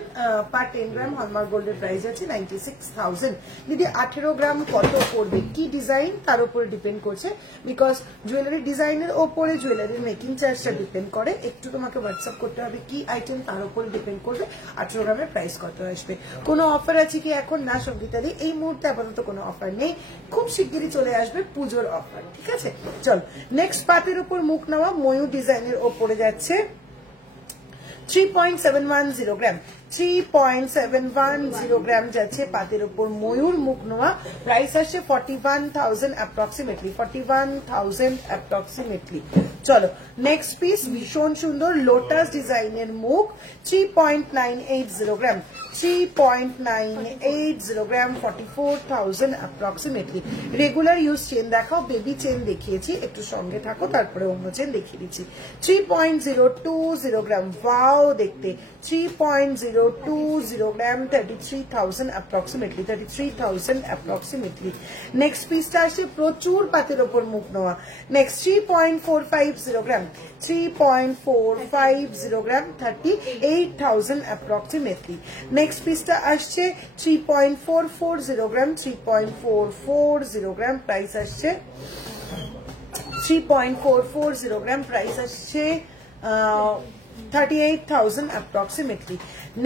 পার 10 গ্রাম। হলমার্ক গোল্ডের প্রাইস আছে 96,000। দিদি 18 গ্রাম কত পড়বে? কি ডিজাইন তার উপরে ডিপেন্ড করছে, বিকজ জুয়েলারি ডিজাইনের ওপরে জুয়েলারির মেকিং চার্জটা ডিপেন্ড করে। একটু তোমাকে হোয়াটসঅ্যাপ করতে হবে কি আইটেম, তার উপরে ডিপেন্ড করবে 18 গ্রামের প্রাইস কত আসবে। কোনো অফার আছে কি এখন? না সঙ্গীতাদি, এই মুহূর্তে আপাতত কোনো অফার নেই, খুব শিগগিরই চলে আসবে পুজোর অফার, ঠিক আছে। চল নেক্সট পাতের উপর মুখ নেওয়া ময়ূর ডিজাইনের ওপরে যাচ্ছে 3.710 গ্রাম, 3.710 গ্রাম যাচ্ছে পাতের উপর ময়ূর মুখ নেওয়া। প্রাইস আসছে 41,000 অ্যাপ্রক্সিমেটলি, 41,000 অ্যাপ্রক্সিমেটলি। চলো নেক্সট পিস, ভীষণ সুন্দর লোটাস ডিজাইনের মুখ, 3.980 গ্রাম, 3.980 গ্রাম, 44,000 অ্যাপ্রক্সিমেটলি। রেগুলার ইউজ চেন দেখাও, বেবি চেন দেখিয়েছি, একটু সঙ্গে থাকো তারপরে অন্য চেন দেখিয়ে দিচ্ছি। 3.020 গ্রাম, ওয়াও দেখতে, 3.020 গ্রাম, 33,000 অ্যাপ্রক্সিমেটলি, 33,000 অ্যাপ্রক্সিমেটলি। নেক্সট পিসটা আসছে প্রচুর পাতের ওপর মুখ নেওয়া। নেক্সট 3.450 গ্রাম, 3.450 গ্রাম, 38,000 অ্যাপ্রক্সিমেটলি। নেক্সট পিসটা আসছে 3.440 গ্রাম, 3.440 গ্রাম, প্রাইস আসছে 3.440 গ্রাম, প্রাইস আসছে 38,000 approximately.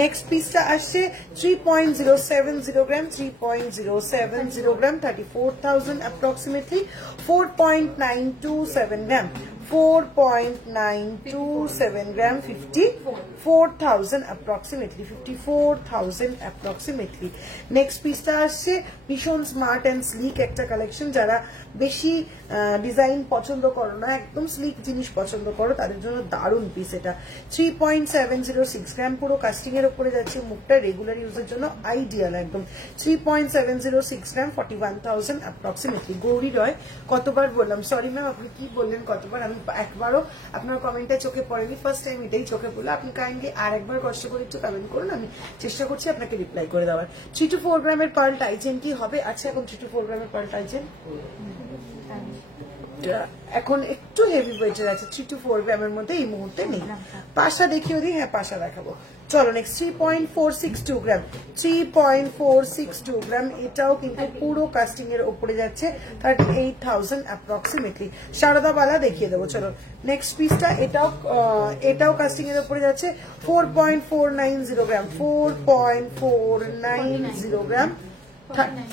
Next পিসটা আসছে 3.070 গ্রাম, 3.070 গ্রাম, 34,000 approximately. 4.927 গ্রাম, 4.927 গ্রাম, 54,000 approximately, 54,000 approximately. নেক্সট পিসটা আসছে ভীষণ স্মার্ট অ্যান্ড স্লিক একটা কালেকশন। যারা বেশি ডিজাইন পছন্দ করো না, একদম স্লিক জিনিস পছন্দ করো, তাদের জন্য দারুণ পিস এটা। 3.706 গ্রাম, পুরো কাস্টিং এর উপরে যাচ্ছে মুখটা, রেগুলার ইউজের জন্য আইডিয়াল একদম। 3.706 গ্রাম, 41,000 approximately. গৌরী রয়, কতবার বললাম? সরি ম্যাম, আপনি কি বললেন কতবার? আমি একবারও আপনার কমেন্টটা চোখে পড়েনি, ফার্স্ট টাইম এটাই চোখে পড়লো। আপনি কাইন্ডলি আর একবার কষ্ট করে একটু কমেন্ট করুন, আমি চেষ্টা করছি আপনাকে রিপ্লাই করে দেওয়ার। 3 to 4 গ্রামের পার্ল টাইচেন কি হবে? আচ্ছা এখন 3 to 4 গ্রামের পার্ল টাইচেন এখন একটু হেভি ওয়েটের আছে 3 to 4 গ্রামের মধ্যে এই মুহূর্তে নেই। পাশা দেখিয়ে দিই, হ্যাঁ পাশা দেখাবো। চলো নেক্সট 3.462 গ্রাম, 3.462 গ্রাম, এটাও কিন্তু পুরো কাস্টিং এর উপরে যাচ্ছে 38,000 অ্যাপ্রক্সিমেটলি। সারদাবালা দেখিয়ে দেবো। চলো নেক্সট পিসটা, এটাও কাস্টিং এর উপরে যাচ্ছে 4.490 গ্রাম, 4.490 গ্রাম,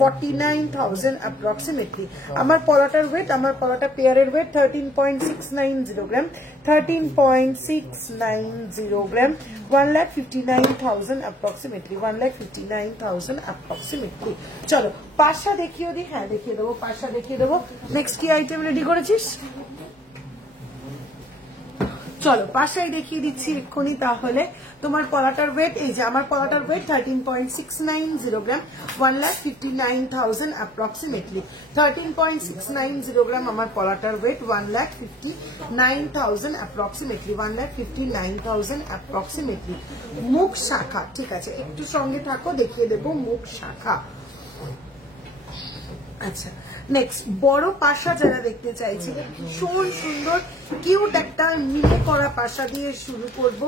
49,000 approximately. আমার পলাটার ওয়েট, আমার পলাটা পেয়ারের ওয়েট 13.690 গ্রাম, 13.690 গ্রাম, 1,59,000 approximately, 1,59,000 approximately. চলো পাশা দেখিয়ে দিই, হ্যাঁ দেখিয়ে দেবো, পাশা দেখিয়ে দেবো। নেক্সট কি আইটেম রেডি করেছিস? চলো পাশাই দেখিয়ে দিচ্ছি এক্ষুনি। তাহলে তোমার পলাটার ওয়েট, এই যে আমার পলাটার ওয়েট 13.690 গ্রাম, 1,59,000 অ্যাপ্রক্সিমেটলি। 13.690 গ্রাম আমার পলাটার ওয়েট, 1,59,000 অ্যাপ্রক্সিমেটলি, 1,59,000 অ্যাপ্রক্সিমেটলি। মুখ শাখা, ঠিক আছে একটু সঙ্গে থাকো, দেখিয়ে দেবো মুখ শাখা। আচ্ছা নেক্সট বড় পাশা যারা দেখতে চাইছে, ভীষণ সুন্দর কিউট একটা মিলে করা পাশা দিয়ে শুরু করব,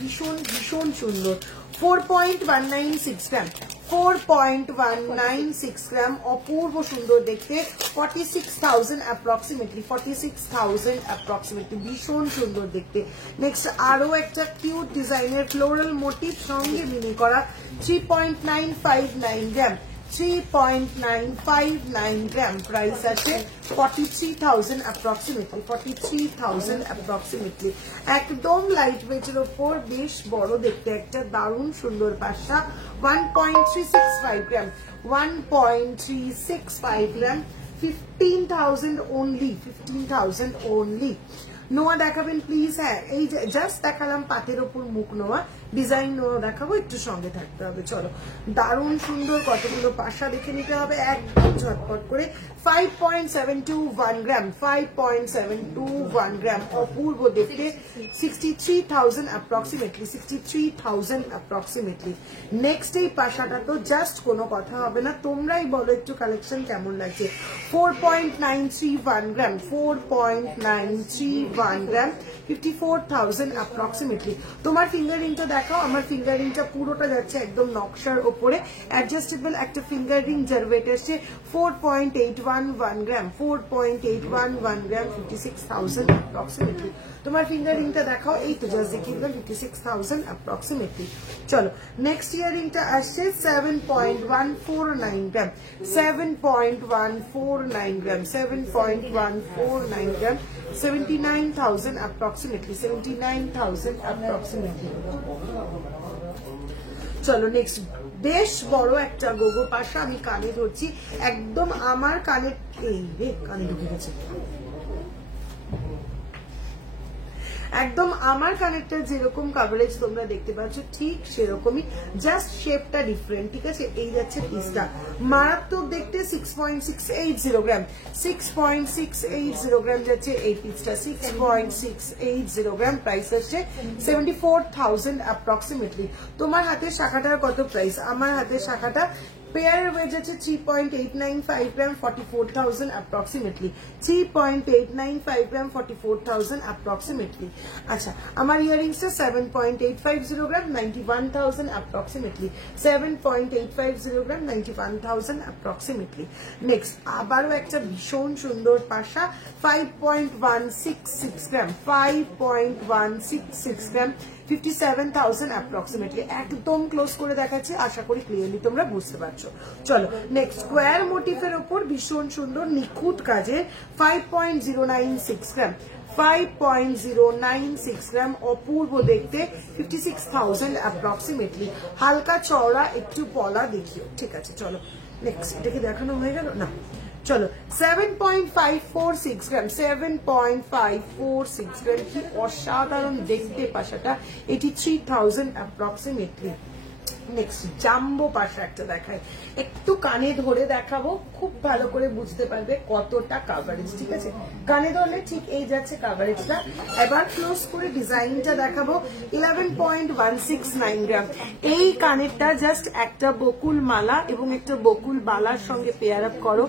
ভীষণ ভীষণ সুন্দর। 4.196 গ্রাম, 4.196 গ্রাম, অপূর্ব সুন্দর দেখতে, 46,000 অ্যাপ্রক্সিমেটলি, 46,000 অ্যাপ্রক্সিমেটলি, ভীষণ সুন্দর দেখতে। নেক্সট আরো একটা কিউট ডিজাইনের ফ্লোরাল মোটিভ সঙ্গে মিলে করা 3.959 গ্রাম, 3.959 গ্রাম, প্রাইস আছে 43,000 approximately, 43,000 approximately। একদম লাইট ওয়েটের ওপর বেশ বড় দেখতে একটা দারুণ সুন্দর পাশা, 1.365 গ্রাম, 1.365 গ্রাম, 15,000 only, 15,000 only। নোয়া দেখাবেন প্লিজ? হ্যাঁ এই জাস্ট দেখালাম পাতের ওপর মুখ নোয়া, ডিজাইন নোয়া দেখাবো, একটু সঙ্গে থাকতে হবে। চলো দারুণ সুন্দর কতগুলো পাশা দেখে নিতে হবে একদম ঝটপট করে। 5.721 গ্রাম, 5.721 গ্রাম, অপূর্ব দেখতে, 63,000 অ্যাপ্রক্সিমেটলি, 63,000 অ্যাপ্রক্সিমেটলি। নেক্সট এই পাশাটা তো জাস্ট কোনো কথা হবে না, তোমরাই বলো একটু কালেকশন কেমন লাগছে। 4.931 গ্রাম, 4.931 গ্রাম, 54,000 অ্যাপ্রক্সিমেটলি। তোমার ফিঙ্গার রিংটা দেখাও, আমার ফিঙ্গার রিংটা পুরোটা যাচ্ছে একদম নকশার ওপরে, অ্যাডজাস্টেবল একটা ফিঙ্গার রিং, যার ওয়েট আসছে 4.811 গ্রাম, 4.811 গ্রাম, 56,000 অ্যাপ্রক্সিমেটলি। তোমার ফিঙ্গার রিংটা দেখাও, এই তো জাস্ট দেখিয়ে দিলাম 56,000 অ্যাপ্রক্সিমেটলি। চলো নেক্সট ইয়ার রিংটা আসছে 7.149 গ্রাম, 7.149 গ্রাম, 7.149 গ্রাম, 79,000 approximately, 79,000 approximately। চলো নেক্সট বেশ বড় একটা গোগো পাশা, আমি কানে ধরছি একদম আমার কানে, এই রে কানে ঢুকে গেছে, একদম আমার কানেরটা যেরকম কভারেজ তোমরা দেখতে পাচ্ছ ঠিক সেরকমই, জাস্ট শেপটা ডিফারেন্ট, ঠিক আছে। এই যাচ্ছে পিসটা মারাত্মক দেখতে, 6.680 গ্রাম, 6.680 গ্রাম যাচ্ছে এই পিসটা, 6.680 গ্রাম, প্রাইস আসছে 74,000 অ্যাপ্রক্সিমেটলি। তোমার হাতের শাখাটার কত প্রাইস? আমার হাতের শাখাটা পেয়ারের ওয়েট আছে 3.895 গ্রাম, 44,000 approximately, 3.895 গ্রাম, 44,000 approximately। আচ্ছা আমার ইয়ারিংসটা 7.850 গ্রাম, 91,000 approximately, 7.850 গ্রাম, 91,000 approximately। নেক্সট আবারও একটা ভীষণ সুন্দর পাশা, 5.166 গ্রাম, 5.166 গ্রাম, 57,000 approximately। একদম ক্লোজ করে দেখাচ্ছি, আশা করি ক্লিয়ারলি তোমরা বুঝতে পারছো। চলো নেক্সট স্কোয়ার মোটিফের ওপর ভীষণ সুন্দর নিখুঁত কাজের 5.096 গ্রাম, 5.096 গ্রাম, অপূর্ব দেখতে, 56,000 approximately। হালকা চওড়া একটু পলা দেখিও, ঠিক আছে। চলো নেক্সট, এটা কি দেখানো হয়ে গেল না? চলো 7.546 গ্রাম, 7.546 গ্রাম, কি অসাধারণ দেখতে পাশাটা, 83,000 approximately। নেক্সট জাম্বো পাশা একটা দেখায়, একটু কানে ধরে দেখাবো, খুব ভালো করে বুঝতে পারবে কতটা কাভারেজ। ঠিক আছে, কানে ধরলে ঠিক এই যাচ্ছে কাভারেজটা। এবার ক্লোজ করে ডিজাইনটা দেখাবো। 11.169 গ্রাম। এই কানেরটা জাস্ট একটা বকুল মালা এবং একটা বকুল বালার সঙ্গে পেয়ার আপ করো,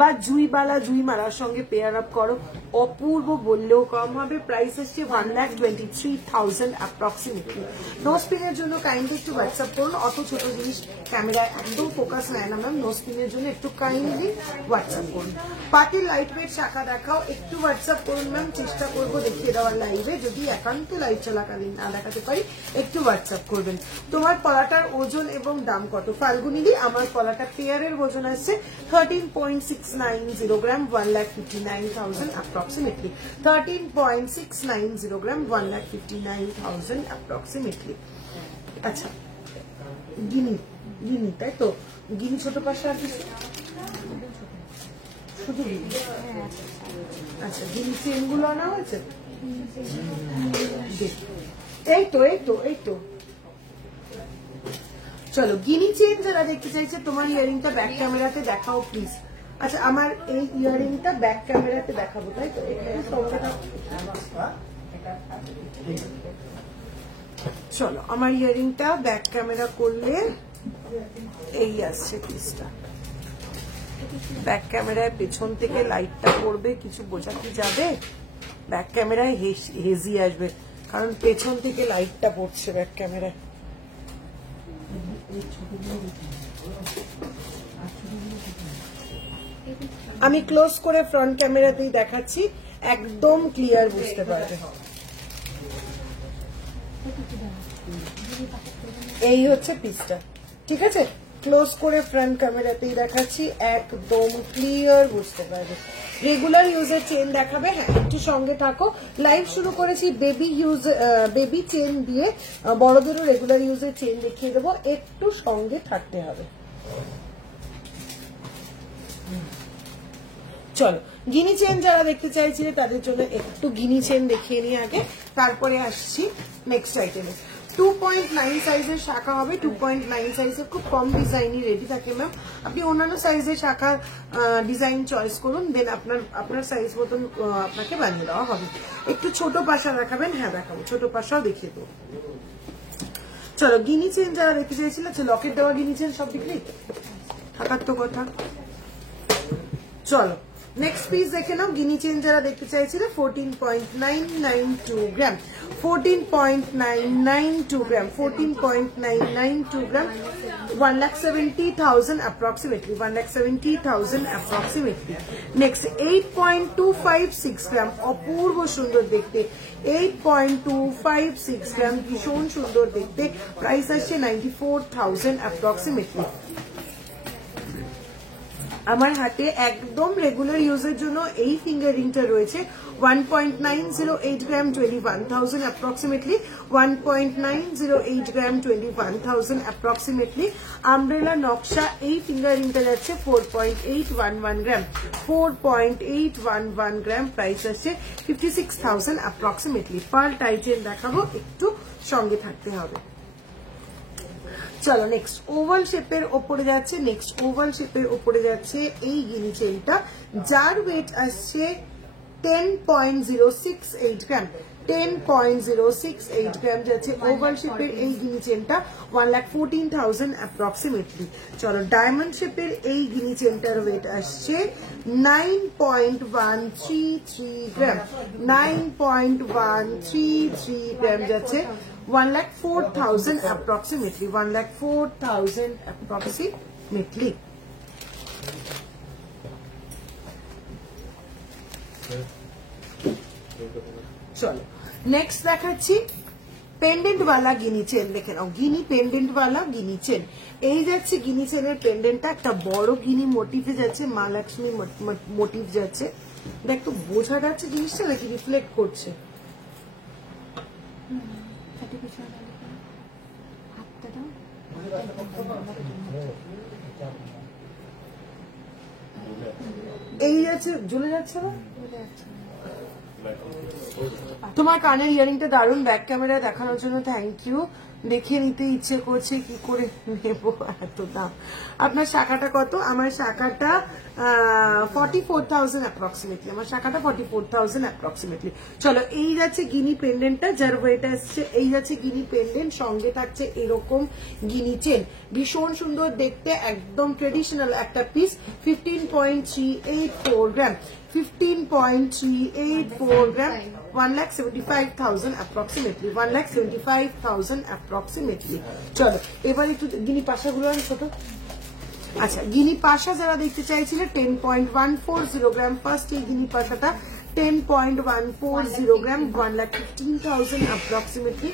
বা জুই বালা জুই মালার সঙ্গে পেয়ার আপ করো, অপূর্ব বললেও কম হবে। প্রাইস আসছে 1,23,000 অ্যাপ্রক্সিমেটলি। নো স্পিনের জন্য কাইন্ডলি একটু হোয়াটসঅ্যাপ করুন, অত ছোট জিনিস ক্যামেরায় একদম ফোকাস নেয় না ম্যাম। নো স্পিনের জন্য একটু কাইন্ডলি হোয়াটসঅ্যাপ করুন। পার্টির লাইট ওয়েট শাখা দেখাও, একটু হোয়াটসঅ্যাপ করুন ম্যাম, চেষ্টা করবো দেখিয়ে দেওয়ার লাইভে। যদি একান্ত লাইভ চলাকালীন না দেখাতে পারি একটু হোয়াটসঅ্যাপ করবেন। তোমার পলাটার ওজন এবং দাম কত? ফাল্গুনিদি, আমার পলাটা পেয়ারের ওজন আসছে 13.690 গ্রাম, 1,59,000 অ্যাপ্রক্সিমেটলি। 13.690 gram, 1,59,000 approximately. আচ্ছা, গিনি গিনি তাই তো? গিনি ছোট পাশে আর কিছু? শুধু গিনি। আচ্ছা, গিনি চেন গুলো আনা হয়েছে? এই তো এই তো এই তো। চলো, গিনি চেন যারা দেখতে চাইছে, তোমার ইয়ারিংটা ব্যাক ক্যামেরাতে দেখাও প্লিজ। আচ্ছা, আমার এই ইয়ারিংটা ব্যাক ক্যামেরাতে দেখাবো তাই তো? চলো, আমার ইয়ারিংটা ব্যাক ক্যামেরা করলে এই আসছে পিসটা। ব্যাক ক্যামেরায় পেছন থেকে লাইটটা পড়বে, কিছু বোঝা কি যাবে? ব্যাক ক্যামেরায় হেজি আসবে, কারণ পেছন থেকে লাইটটা পড়ছে ব্যাক ক্যামেরায়। আমি ক্লোজ করে ফ্রন্ট ক্যামেরাতেই দেখাচ্ছি, একদম ক্লিয়ার বুঝতে পারবে। এই হচ্ছে পিসটা। ঠিক আছে, ক্লোজ করে ফ্রন্ট ক্যামেরাতেই দেখাচ্ছি, একদম ক্লিয়ার বুঝতে পারবে। রেগুলার ইউজের চেন দেখাবে, হ্যাঁ একটু সঙ্গে থাকো। লাইভ শুরু করেছি বেবি চেন দিয়ে, বড়দেরও রেগুলার ইউজের চেন দেখিয়ে দেবো, একটু সঙ্গে থাকতে হবে। চলো, গিনি চেন যারা দেখতে চাইছিলে তাদের জন্য একটু গিনি চেন দেখিয়ে নিয়ে আগে, তারপরে আসছি নেক্সট আইটেমে। 2.9 সাইজের শাখা হবে। 2.9 সাইজের খুব কম ডিজাইনই রেডি থাকে ম্যাম। আপনি অন্যান্য সাইজের শাখার ডিজাইন চয়েস করুন, দেন আপনার সাইজ মতন আপনাকে বানিয়ে দেওয়া হবে। একটু ছোট পাশা দেখাবেন? হ্যাঁ দেখাবো, ছোট পাশাও দেখিয়ে দেবো। চলো, গিনি চেন যারা দেখতে চাইছিল, লকেট দেওয়া গিনি চেন সব বিক্রি থাকার তো কথা। চলো, নেক্সট পিস দেখে নাও। গিনি চেন যারা দেখতে চাইছিল, 14.992 গ্রাম, 14.992 গ্রাম, 14.992 গ্রাম, 1,70,000 approximately, 1,70,000 approximately. Next, 8.256 গ্রাম, অপূর্ব সুন্দর দেখতে, 8.256 গ্রাম, ভীষণ সুন্দর দেখতে। প্রাইস আসছে 94,000 approximately. আমার হাতে একদম রেগুলার ইউজের জন্য এই ফিঙ্গার রিংটা রয়েছে, 1.908 গ্রাম, 21,000 অ্যাপ্রক্সিমেটলি, 1.908 গ্রাম, 21,000 অ্যাপ্রক্সিমেটলি। আমব্রেলা নকশা এই ফিঙ্গার রিংটা যাচ্ছে 4.811 গ্রাম, 4.811 গ্রাম। প্রাইস আসছে 56,000 অ্যাপ্রক্সিমেটলি। পার্ল টাইটেন দেখাবো, একটু সঙ্গে থাকতে হবে। চলো, নেক্সট ওভাল শেপের ওপরে যাচ্ছে, এই গিনি চেনটা, যার ওয়েট আসছে 10.068 গ্রাম, 10.068 গ্রাম যাচ্ছে ওভাল শেপের এই গিনি চেনটা, 1,14,000 অ্যাপ্রক্সিমেটলি। চলো, ডায়মন্ড শেপের এই গিনি চেনটার ওয়েট আসছে 9.133 গ্রাম, 9.133 গ্রাম যাচ্ছে, 1,04,000 approximately, 1,04,000 approximately. চলো, নেক্সট দেখাচ্ছি পেন্ডেন্ট ওয়ালা গিনি চেন। দেখে নাও, গিনি পেন্ডেন্ট ওয়ালা গিনি চেন। এই যাচ্ছে গিনি চেনের পেন্ডেন্টটা, একটা বড় গিনি মোটিভে যাচ্ছে, মা লক্ষ্মী মোটিভ যাচ্ছে। দেখ তো বোঝা যাচ্ছে জিনিসটা নাকি রিফ্লেক্ট করছে? এই যাচ্ছে, জ্বলে যাচ্ছে না? তোমার কানের ইয়ারিংটা দারুণ, ব্যাক ক্যামেরায় দেখানোর জন্য থ্যাংক ইউ। দেখে নিতে ইচ্ছে করছে, কি করে নেবো এত দাম। আপনার শাখাটা কত? আমার শাখাটা 44,000 অ্যাপ্রক্সিমেটলি, আমার শাখাটা 44,000 অ্যাপ্রক্সিমেটলি। চলো, এই যাচ্ছে গিনি পেন্ডেন্টটা, যার ওয়েট আসছে, এই যাচ্ছে গিনি পেন্ডেন্ট, সঙ্গে থাকছে এরকম গিনি চেন, ভীষণ সুন্দর দেখতে, একদম ট্রেডিশনাল একটা পিস। 15.384 গ্রাম, 15.384 গ্রাম, 1,75,000 approximately, 1,75,000 approximately। চলো এবার একটু গিনি পাশাগুলো আমি ছোট। আচ্ছা, গিনি পাশা যারা দেখতে চাইছিলে 10.140 গ্রাম, ফার্স্ট এই গিনি পাশাটা 10.140 গ্রাম, 1,15,000 approximately।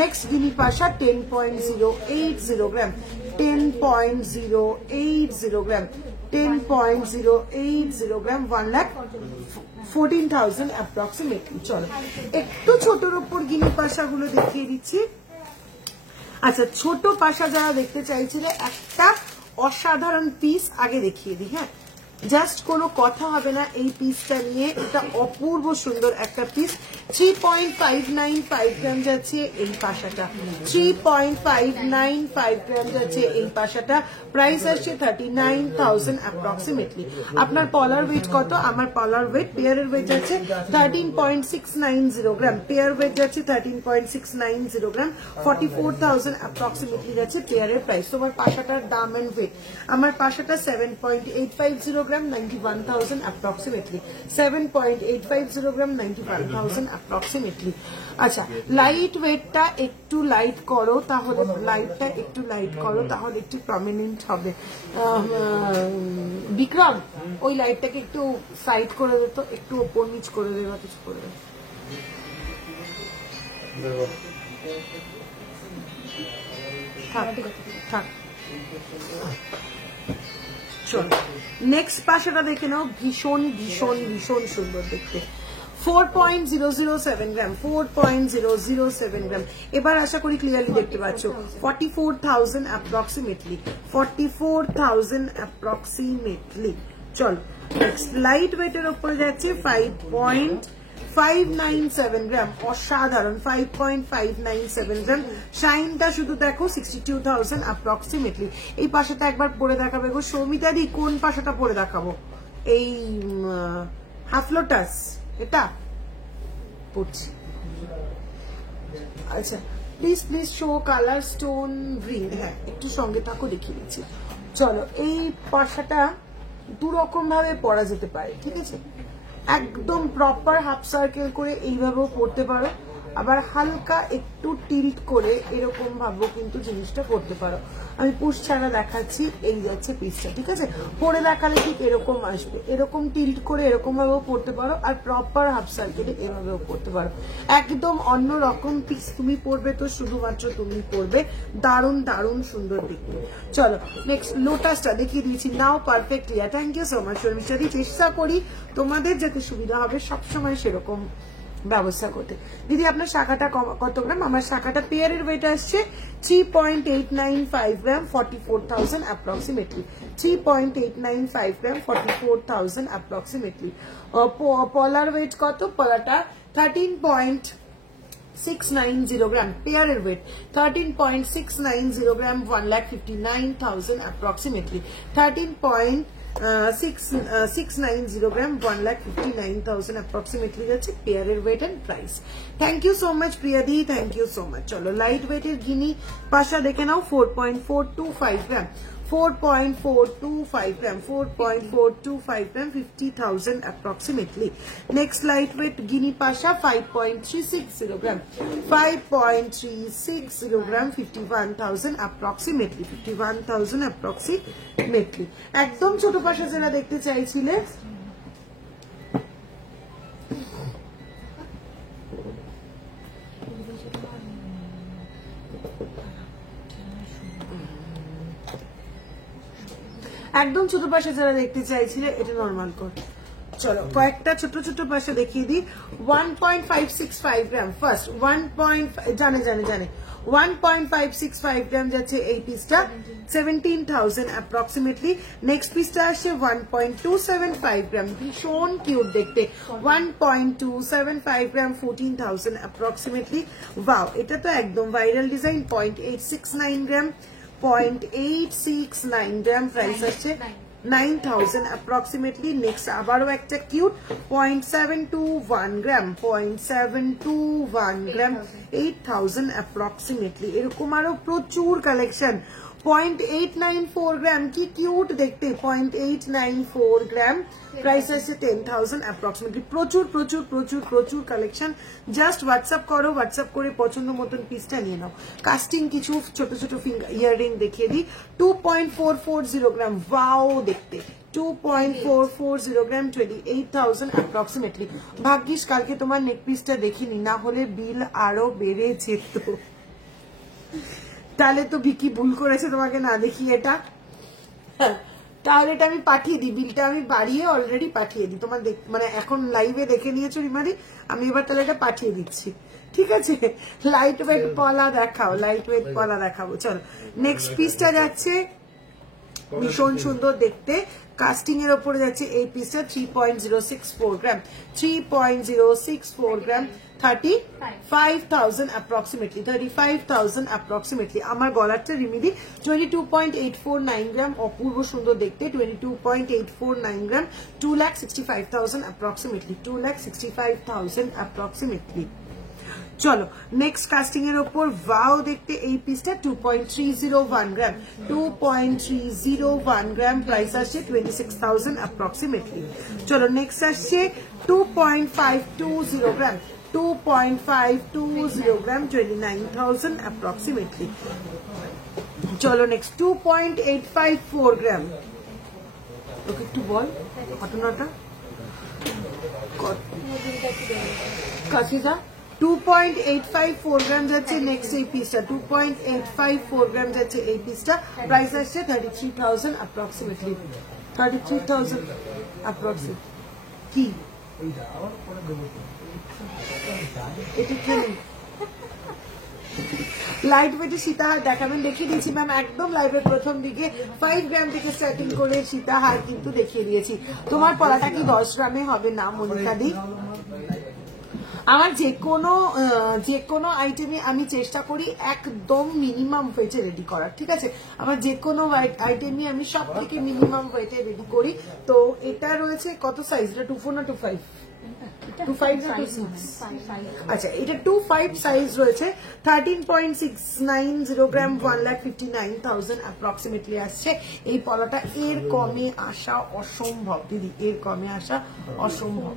নেক্সট গিনি পাশা 10.080 গ্রাম, 10.080 গ্রাম, 10.080 গ্রাম, 1,14,000 approximately। চলো একটু ছোটর উপর গিনি পাশাগুলো দেখিয়ে দিচ্ছি। আচ্ছা, ছোট পাশা যারা দেখতে চাইছিলে, একটা অসাধারণ পিস আগে দেখিয়ে দিই। হ্যাঁ, জাস্ট কোনো কথা হবে না এই পিসটা নিয়ে, এটা অপূর্ব সুন্দর একটা পিস। 3.595 গ্রাম যাচ্ছে এই পাশাটা, 3.595 গ্রাম যাচ্ছে এই পাশাটা। প্রাইস আসছে 39,000 অ্যাপ্রক্সিমেটলি। আপনার পলার ওয়েট কত? আমার পলার ওয়েট, পেয়ারের ওয়েট যাচ্ছে 13.690 গ্রাম, পেয়ার ওয়েট যাচ্ছে 13.690 গ্রাম, 44,000 অ্যাপ্রক্সিমেটলি যাচ্ছে পেয়ারের প্রাইস। তোমার পাশাটার দাম এন্ড ওয়েট, আমার পাশাটা 7.850 গ্রাম, 91,000 অ্যাপ্রক্সিমেটলি, 7.850 গ্রাম, 91,000 অ্যাপ্রক্সিমেটলি। আচ্ছা, লাইট ওয়েটটা একটু লাইট করো, তাহলে লাইটটা একটু লাইট করো, তাহলে একটু প্রমিনেন্ট হবে। বিক্রম, ওই লাইটটাকে একটু সাইড করে দিত, একটু ওপর নিচ করে দেবে, কিছু করে দেবে। থাক থাক। চলো নেক্সট পাশাটা দেখে নাও, ভীষণ ভীষণ ভীষণ সুন্দর দেখতে। 4.007 গ্রাম, 4.007 গ্রাম। এবার আশা করি ক্লিয়ারলি দেখতে পাচ্ছ, 44,000 অ্যাপ্রক্সিমেটলি, 44,000 অ্যাপ্রক্সিমেটলি। চলো নেক্সট লাইট ওয়েটের উপরে যাচ্ছে 5.597 গ্রাম, অসাধারণ, 5.597 গ্রাম। শাইনটা শুধু দেখো, 62,000 অ্যাপ্রক্সিমেটলি। এই পাশাটা একবার পরে দেখাবে গো সৌমিতা দি, কোন পাশাটা পরে দেখাবো? এই হাফ লোটাস, এটা পড়ছি। আচ্ছা, please please show colour stone ring. হ্যাঁ, একটু সঙ্গে থাকো, দেখিয়ে দিচ্ছি। চলো, এই পাশাটা দু রকম ভাবে পরা যেতে পারে, ঠিক আছে? একদম প্রপার হাফ সার্কেল করে এইভাবেও পড়তে পারো, আবার হালকা একটু টিল্ট করে এরকম ভাবেও কিন্তু জিনিসটা পড়তে পারো। আমি পুশ ছাড়া দেখাচ্ছি, এই যাচ্ছে পিসটা, ঠিক আছে? পরে দেখালে ঠিক এরকম আসবে, এরকম টিল্ট করে এরকম ভাবেও পড়তে পারো, আর প্রপার হাফ সার্কেলে এভাবেও পড়তে পারো। একদম অন্য রকম পিস, তুমি পড়বে তো শুধুমাত্র তুমি পড়বে, দারুণ দারুণ সুন্দর দেখতে। চলো নেক্সট লোটাসটা দেখিয়ে দিয়েছি নাও, perfect. Thank you so much শর্মিষ্ঠাদি। চেষ্টা করি তোমাদের যাতে সুবিধা হবে সবসময় সেরকম ব্যবস্থা করতে। দিদি আপনার শাখাটা কত গ্রাম? আমার শাখাটা পেয়ারের ওয়েট আসছে 3.895 গ্রাম, 44,000 অ্যাপ্রক্সিমেটলি, 3.895 গ্রাম, 44,000 অ্যাপ্রক্সিমেটলি। পলার ওয়েট কত? পলাটা 13.690 গ্রাম, পেয়ারের weight 13.690 gram, 1,59,000 approximately, 13.690 gram, 1,59,000 approximately যাচ্ছে পেয়ারের weight and price. Thank you so much প্রিয়াদি, থ্যাংক ইউ সো মাচ। চলো লাইট ওয়েটের গিনি পাশা দেখে নাও, 4.425 গ্রাম, 4.425 গ্রাম, 4.425 গ্রাম, 50,000 approximately. Next lightweight Guinea Pasha 5.360 গ্রাম, 5.360 গ্রাম, 51,000 approximately, 51,000 approximately. একদম ছোট পাশা যারা দেখতে চাইছিলে, একদম ছোট পাশে যারা দেখতে চাইছিলে, এটা নরমাল কর। চলো কয়েকটা ছোট ছোট পাশে দেখিয়ে দিই। 1.565 গ্রাম ফার্স্ট 1. জানে 1.565 গ্রাম যাচ্ছে এই পিসটা 17,000 অ্যাপ্রক্সিমেটলি। নেক্সট পিসটা আসছে 1.275 গ্রাম, ভীষণ কিউট দেখতে। 1.275 গ্রাম 14,000 অ্যাপ্রক্সিমেটলি। ওয়াও, এটা তো একদম ভাইরাল ডিজাইন। 0.869 গ্রাম, 0.869 গ্রাম প্রাইস আসছে 9,000 অ্যাপ্রক্সিমেটলি। নেক্সট আবারও একটা কিউট 0.721 গ্রাম, 0.721 গ্রাম 8,000 অ্যাপ্রক্সিমেটলি। এরকম আরো প্রচুর কালেকশন। 0.894 গ্রাম, কি কিউট দেখতে। 0.894 গ্রাম প্রাইস আছে 10,000 অ্যাপ্রক্সিমেটলি। প্রচুর প্রচুর প্রচুর প্রচুর কালেকশন। জাস্ট হোয়াটসঅ্যাপ করো, হোয়াটসঅ্যাপ করে পছন্দ মতন পিসটা নিয়ে নাও। কাস্টিং কিছু ছোট ছোট ইয়াররিং দেখিয়ে দিই। 2.440 গ্রাম, ওয়াও দেখতে। 2.440 গ্রাম 28,000 অ্যাপ্রক্সিমেটলি। ভাগ্যিস কালকে তোমার নেক পিসটা দেখিনি, না হলে বিল আরো বেড়ে যেত। তাহলে তো ভিকি ভুল করেছে তোমাকে না দেখিয়ে এটা। তাহলে এটা আমি পাঠিয়ে দিই, বিলটা আমি বাড়িয়ে অলরেডি পাঠিয়ে দিই। তোমার মানে এখন লাইভে দেখে নিয়েছো রিমারি, আমি এবার তাহলে এটা পাঠিয়ে দিচ্ছি, ঠিক আছে? লাইট ওয়েট পলা দেখাও, লাইট ওয়েট পলা দেখাবো। চলো নেক্সট পিসটা যাচ্ছে, ভীষণ সুন্দর দেখতে। কাস্টিং এর ওপরে যাচ্ছে এই পিসটা 3.064 গ্রাম, 3.064 গ্রাম 35,000 অ্যাপ্রক্সিমেটলি, 35,000 অ্যাপ্রক্সিমেটলি। আমার গলারটা রিমিডি 22.849 গ্রাম, অপূর্ব সুন্দর দেখতে। 22.849 গ্রাম, 2,65,000 অ্যাপ্রক্সিমেটলি, 2,65,000 অ্যাপ্রক্সিমেটলি। চলো নেক্সট কাস্টিং এর ওপর ওয়াও দেখতে এই পিসটা 2.301 গ্রাম, 2.301 গ্রাম প্রাইস আসছে 26,000 অ্যাপ্রক্সিমেটলি। চলো নেক্সট আসছে 2.520 গ্রাম, 2.520 গ্রাম 29,000 অ্যাপ্রক্সিমেটলি। চলো নেক্সট 2.854 গ্রাম। ওকে একটু বল ঘটনাটা কাশিদা। 2.854 গ্রাম যাচ্ছে নেক্সট এই পিসটা, 2.854 গ্রাম যাচ্ছে এই পিসটা। প্রাইস আসছে 33,000 অ্যাপ্রক্সিমেটলি, 33,000 অ্যাপ্রক্সিমেট। কি এটা কি লাইট ওয়েটে সীতাহার দেখাবেন? দেখিয়ে দিয়েছি ম্যাম, একদম লাইভের প্রথম দিকে 5 গ্রাম থেকে স্টার্টিং করে সীতাহার কিন্তু দেখিয়ে দিয়েছি। তোমার পলাটা কি 10 গ্রামে হবে না মনিকা দি? আমার যে কোনো আইটেমে আমি চেষ্টা করি একদম মিনিমাম ওয়েটে রেডি করার, ঠিক আছে? আমার যে কোনো আইটেমে আমি সব থেকে মিনিমাম ওয়েটে রেডি করি। তো এটা রয়েছে কত সাইজ? এটা 24 না 25? 25 না 26? আচ্ছা, এটা 25 সাইজ রয়েছে। 13.690 গ্রাম, 1,59,000 অ্যাপ্রক্সিমেটলি আসছে এই পলাটা। এর কমে আসা অসম্ভব দিদি, এর কমে আসা অসম্ভব।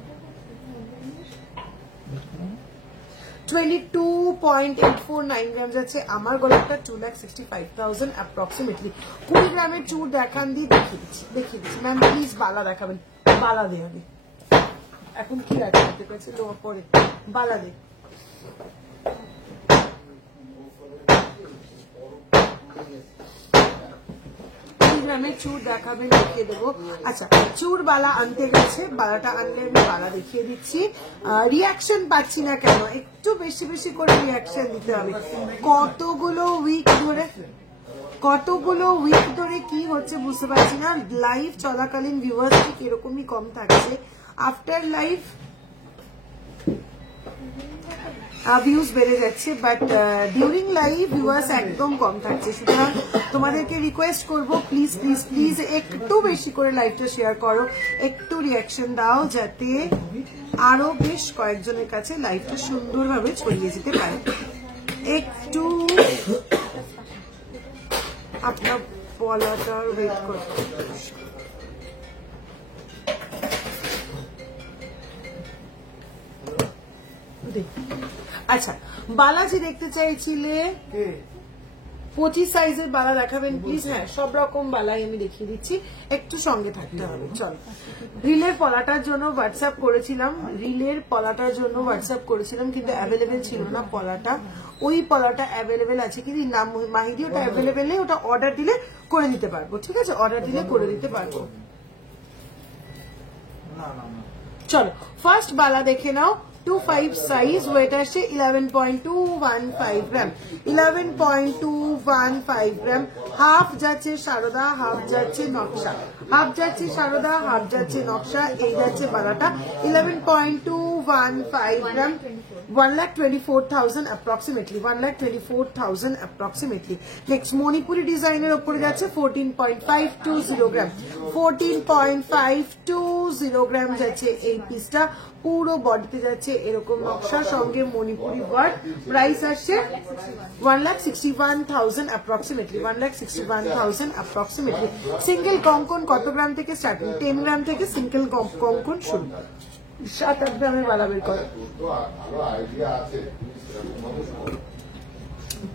22.849 গ্রাম যাচ্ছে আমার গলাটা, 2,65,000 অ্যাপ্রক্সিমেটলি। 20 গ্রামের চুর দেখান দিয়ে দেখিয়ে দিচ্ছি ম্যাম, প্লিজ বালা দেখাবেন। বালা দে আমি এখন কি রাখতে পেরেছি লোয়া পরে, বালা দে। গ্রামের চুর দেখাবেন, দেখিয়ে দেবো। আচ্ছা, চুর বালা আনতে গেছে, বালাটা আনলে আমি বালা দেখিয়ে দিচ্ছি। রিয়াকশন পাচ্ছি না কেন? একটু বেশি বেশি করে রিয়াকশন দিতে হবে। কতগুলো উইক ধরে কি হচ্ছে বুঝতে পারছি না। লাইভ চলাকালীন ভিউয়ার্স ঠিক এরকমই কম থাকছে। আফটার লাইভ ভিউজ বেড়ে যাচ্ছে, বাট ডিউরিং লাইভ ভিউয়ার্স একদম কম থাকছে। সুতরাং তোমাদেরকে রিকোয়েস্ট করব, প্লিজ প্লিজ প্লিজ একটু বেশি করে লাইভটা শেয়ার করো, একটু রিয়াকশন দাও, যাতে আরো বেশ কয়েকজনের কাছে লাইভটা সুন্দরভাবে ছড়িয়ে যেতে পারে। একটু আপনার বলাটা ওয়েট করতে। আচ্ছা, বালাজি দেখতে চাইছিলে 25 সাইজের বালা দেখাবেন প্লিজ? হ্যাঁ, সব রকম বালাই আমি দেখিয়ে দিচ্ছি, একটু সঙ্গে থাকতে হবে। চলো, রিলের পলাটার জন্য হোয়াটসঅ্যাপ করেছিলাম, কিন্তু অ্যাভেলেবেল ছিল না পলাটা। ওই পলাটা অ্যাভেলেবেল আছে কিন্তু নাম মাহিদি, ওটা অ্যাভেলেবেল নেই। ওটা অর্ডার দিলে করে দিতে পারবো, ঠিক আছে? অর্ডার দিলে করে দিতে পারবো। চলো ফার্স্ট বালা দেখে নাও 25 সাইজ, ওয়েট আসছে 11.215 গ্রাম, 11.215 গ্রাম। হাফ যাচ্ছে সারদা, হাফ যাচ্ছে নকশা, হাফ যাচ্ছে সারদা, হাফ যাচ্ছে নকশা, এই যাচ্ছে বালাটা 11.215 গ্রাম, 1,24,000 approximately, 1,24,000 approximately. Next মণিপুরি ডিজাইনের উপরে যাচ্ছে 14.520 গ্রাম, 14.520 গ্রাম যাচ্ছে এই পিসটা। পুরো বডিতে যাচ্ছে এরকম নকশা, সঙ্গে মণিপুরি ওয়ার্ক। প্রাইস আসছে 1,61,000 approximately, 1,61,000 approximately. সিঙ্গেল কঙ্কন কত গ্রাম থেকে স্টার্টিং? 10 গ্রাম থেকে সিঙ্গেল কঙ্কন শুরু। 7-8 গ্রামের বালা বের করো।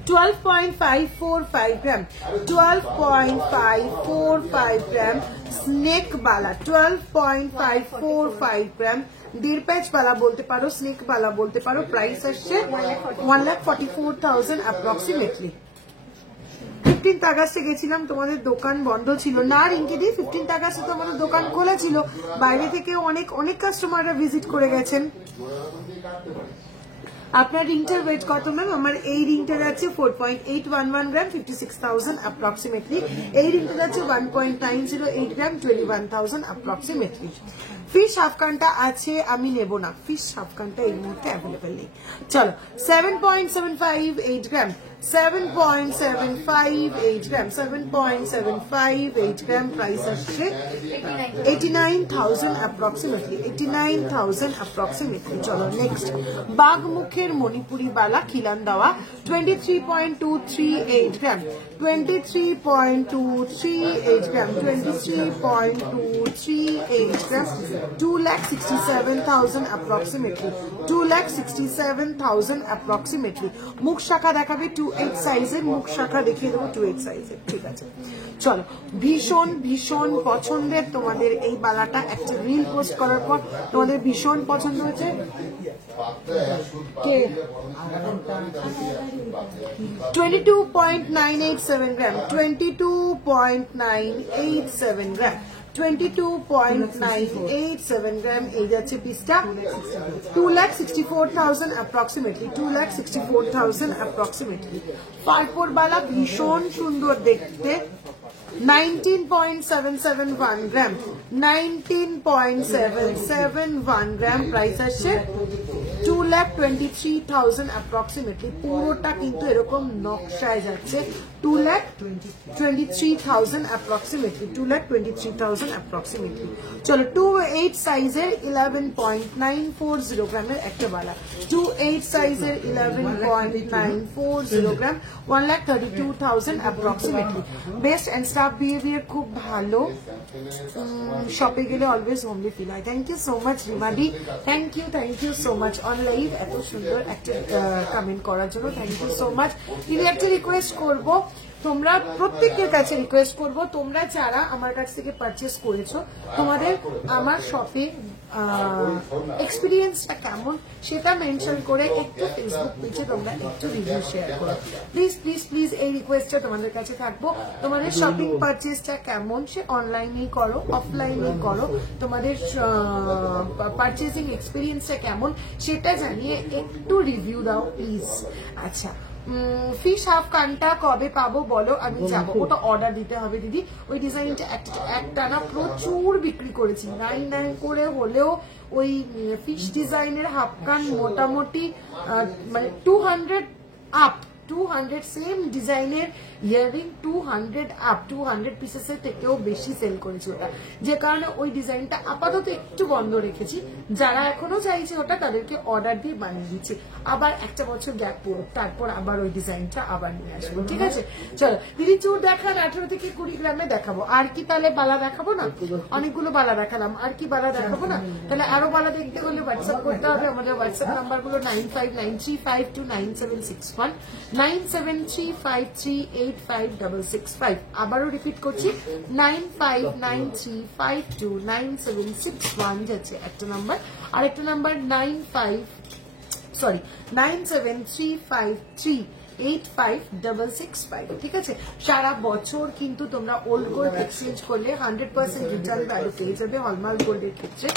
12.545 গ্রাম, 12.545 গ্রাম স্নেক বালা, 12.545 গ্রাম। 1.5 প্যাচ বালা বলতে পারো, স্নেক বালা বলতে পারো। প্রাইস আসছে 1,44,000 approximately. 15th আগস্টে গেছিলাম, তোমাদের দোকান বন্ধ ছিল না রিঙ্কিদি। 15th আগস্টে তো আমাদের দোকান খোলা ছিল, বাইরে থেকে অনেক কাস্টমাররা ভিজিট করে গেছেন। আপনার রিংটার ওয়েট কত ম্যাম? আমার এই রিংটার আছে 4.811 গ্রাম, 56,000 approximately. এই রিংটার আছে 1.908 গ্রাম, 21,000 approximately. ফিশ হাফকানটা আছে, আমি নেব না, ফিশ হাফকানটা এই মুহূর্তে অ্যাভেলেবেল নেই। চলো 7.758 গ্রাম, 7.758 গ্রাম, 7.758 গ্রাম। প্রাইস আসছে 89,000 approximately, 89,000 approximately. চলো নেক্সট বাঘমুখের মণিপুরি বালা খিলান দেওয়া 23.238 গ্রাম, 23.238 গ্রাম, 23.238 গ্রাম, 2,67,000 approximately, 2,67,000 approximately. মুখ শাখা দেখাবে 28 সাইজের, মুখ শাখা দেখিয়ে দেবো 28 সাইজের, ঠিক আছে। চলো ভীষণ ভীষণ পছন্দের তোমাদের এই বালাটা, একটা রিল পোস্ট করার পর তোমাদের ভীষণ পছন্দ হয়েছে। কে 22.987 গ্রাম, 22.987 গ্রাম, 22.987 গ্রাম। এই যাচ্ছে পিসটা 2,64,000 approximately, 2,64,000 approximately. পারপর বালা ভীষণ সুন্দর দেখতে, 19.771 গ্রাম, 19.771 গ্রাম। প্রাইস আসছে 2,23,000 approximately. পুরোটা কিন্তু এরকম নকশায় যাচ্ছে, 2,23,000 approximately, 2,23,000 approximately. চলো 28 সাইজের 11.940 গ্রামের একটা বালা, 28 সাইজের 11.940 gram, 1,32,000 approximately. Best and staff behaviour খুব ভালো, শপে গেলে অলওয়েজ হোমলি ফিল হয়। থ্যাংক ইউ সো মাচ রিমাডি, thank you so much on live এত সুন্দর একটা কমেন্ট করার জন্য, থ্যাংক ইউ সো মাচ। কিন্তু একটা রিকোয়েস্ট করবো, তোমরা প্রত্যেকের কাছে রিকোয়েস্ট করব, তোমরা যারা আমার কাছ থেকে পারচেস করেছো, তোমাদের আমার শপে এক্সপিরিয়েন্সটা কেমন সেটা মেনশন করে একটু ফেসবুক পেজে তোমরা একটু রিভিউ শেয়ার করো। প্লিজ প্লিজ প্লিজ এই রিকোয়েস্টটা তোমাদের কাছে থাকবো। তোমাদের শপিং পারচেসটা কেমন, সে অনলাইনেই করো অফলাইনেই করো, তোমাদের পারচেসিং এক্সপিরিয়েন্সটা কেমন সেটা জানিয়ে একটু রিভিউ দাও প্লিজ। আচ্ছা ফিশ হাফ কানটা কবে পাবো বলো, আমি যাবো। ওটা অর্ডার দিতে হবে দিদি। ওই ডিজাইনটা একটা না প্রচুর বিক্রি করেছি, 9 করে হলেও ওই ফিশ ডিজাইনের হাফ কান মোটামুটি মানে 200 আপ, 200 সেম ডিজাইনের ইয়াররিং 200 আপ, 200 পিসেসের থেকেও বেশি সেল করেছি ওটা, যে কারণে ওই ডিজাইনটা আপাতত একটু বন্ধ রেখেছি। যারা এখনো চাইছে ওটা তাদেরকে অর্ডার দিয়ে বানিয়ে দিচ্ছি, আবার একটা বছর গ্যাপ পড়ুক, তারপর আবার ওই ডিজাইনটা আবার নিয়ে আসবো, ঠিক আছে। চলো দিদি চুর দেখান 18 থেকে 20 গ্রামে দেখাবো। আর কি তাহলে বালা দেখাবো না? অনেকগুলো বালা দেখালাম, আর কি বালা দেখাবো না? তাহলে আরো বালা দেখতে হলে হোয়াটসঅ্যাপ করতে হবে। আমাদের হোয়াটসঅ্যাপ নাম্বার গুলো 9593529761, 9735385665। আবারও রিপিট করছি 9593529761 যাচ্ছে একটা নাম্বার, আর একটা নাম্বার 9735385665, ঠিক আছে। সারা বছর কিন্তু তোমরা ওল্ড গোল্ড এক্সচেঞ্জ করলে 100% রিটার্ন ভ্যালু পেয়ে যাবে হলমার্ক গোল্ডের ক্ষেত্রে।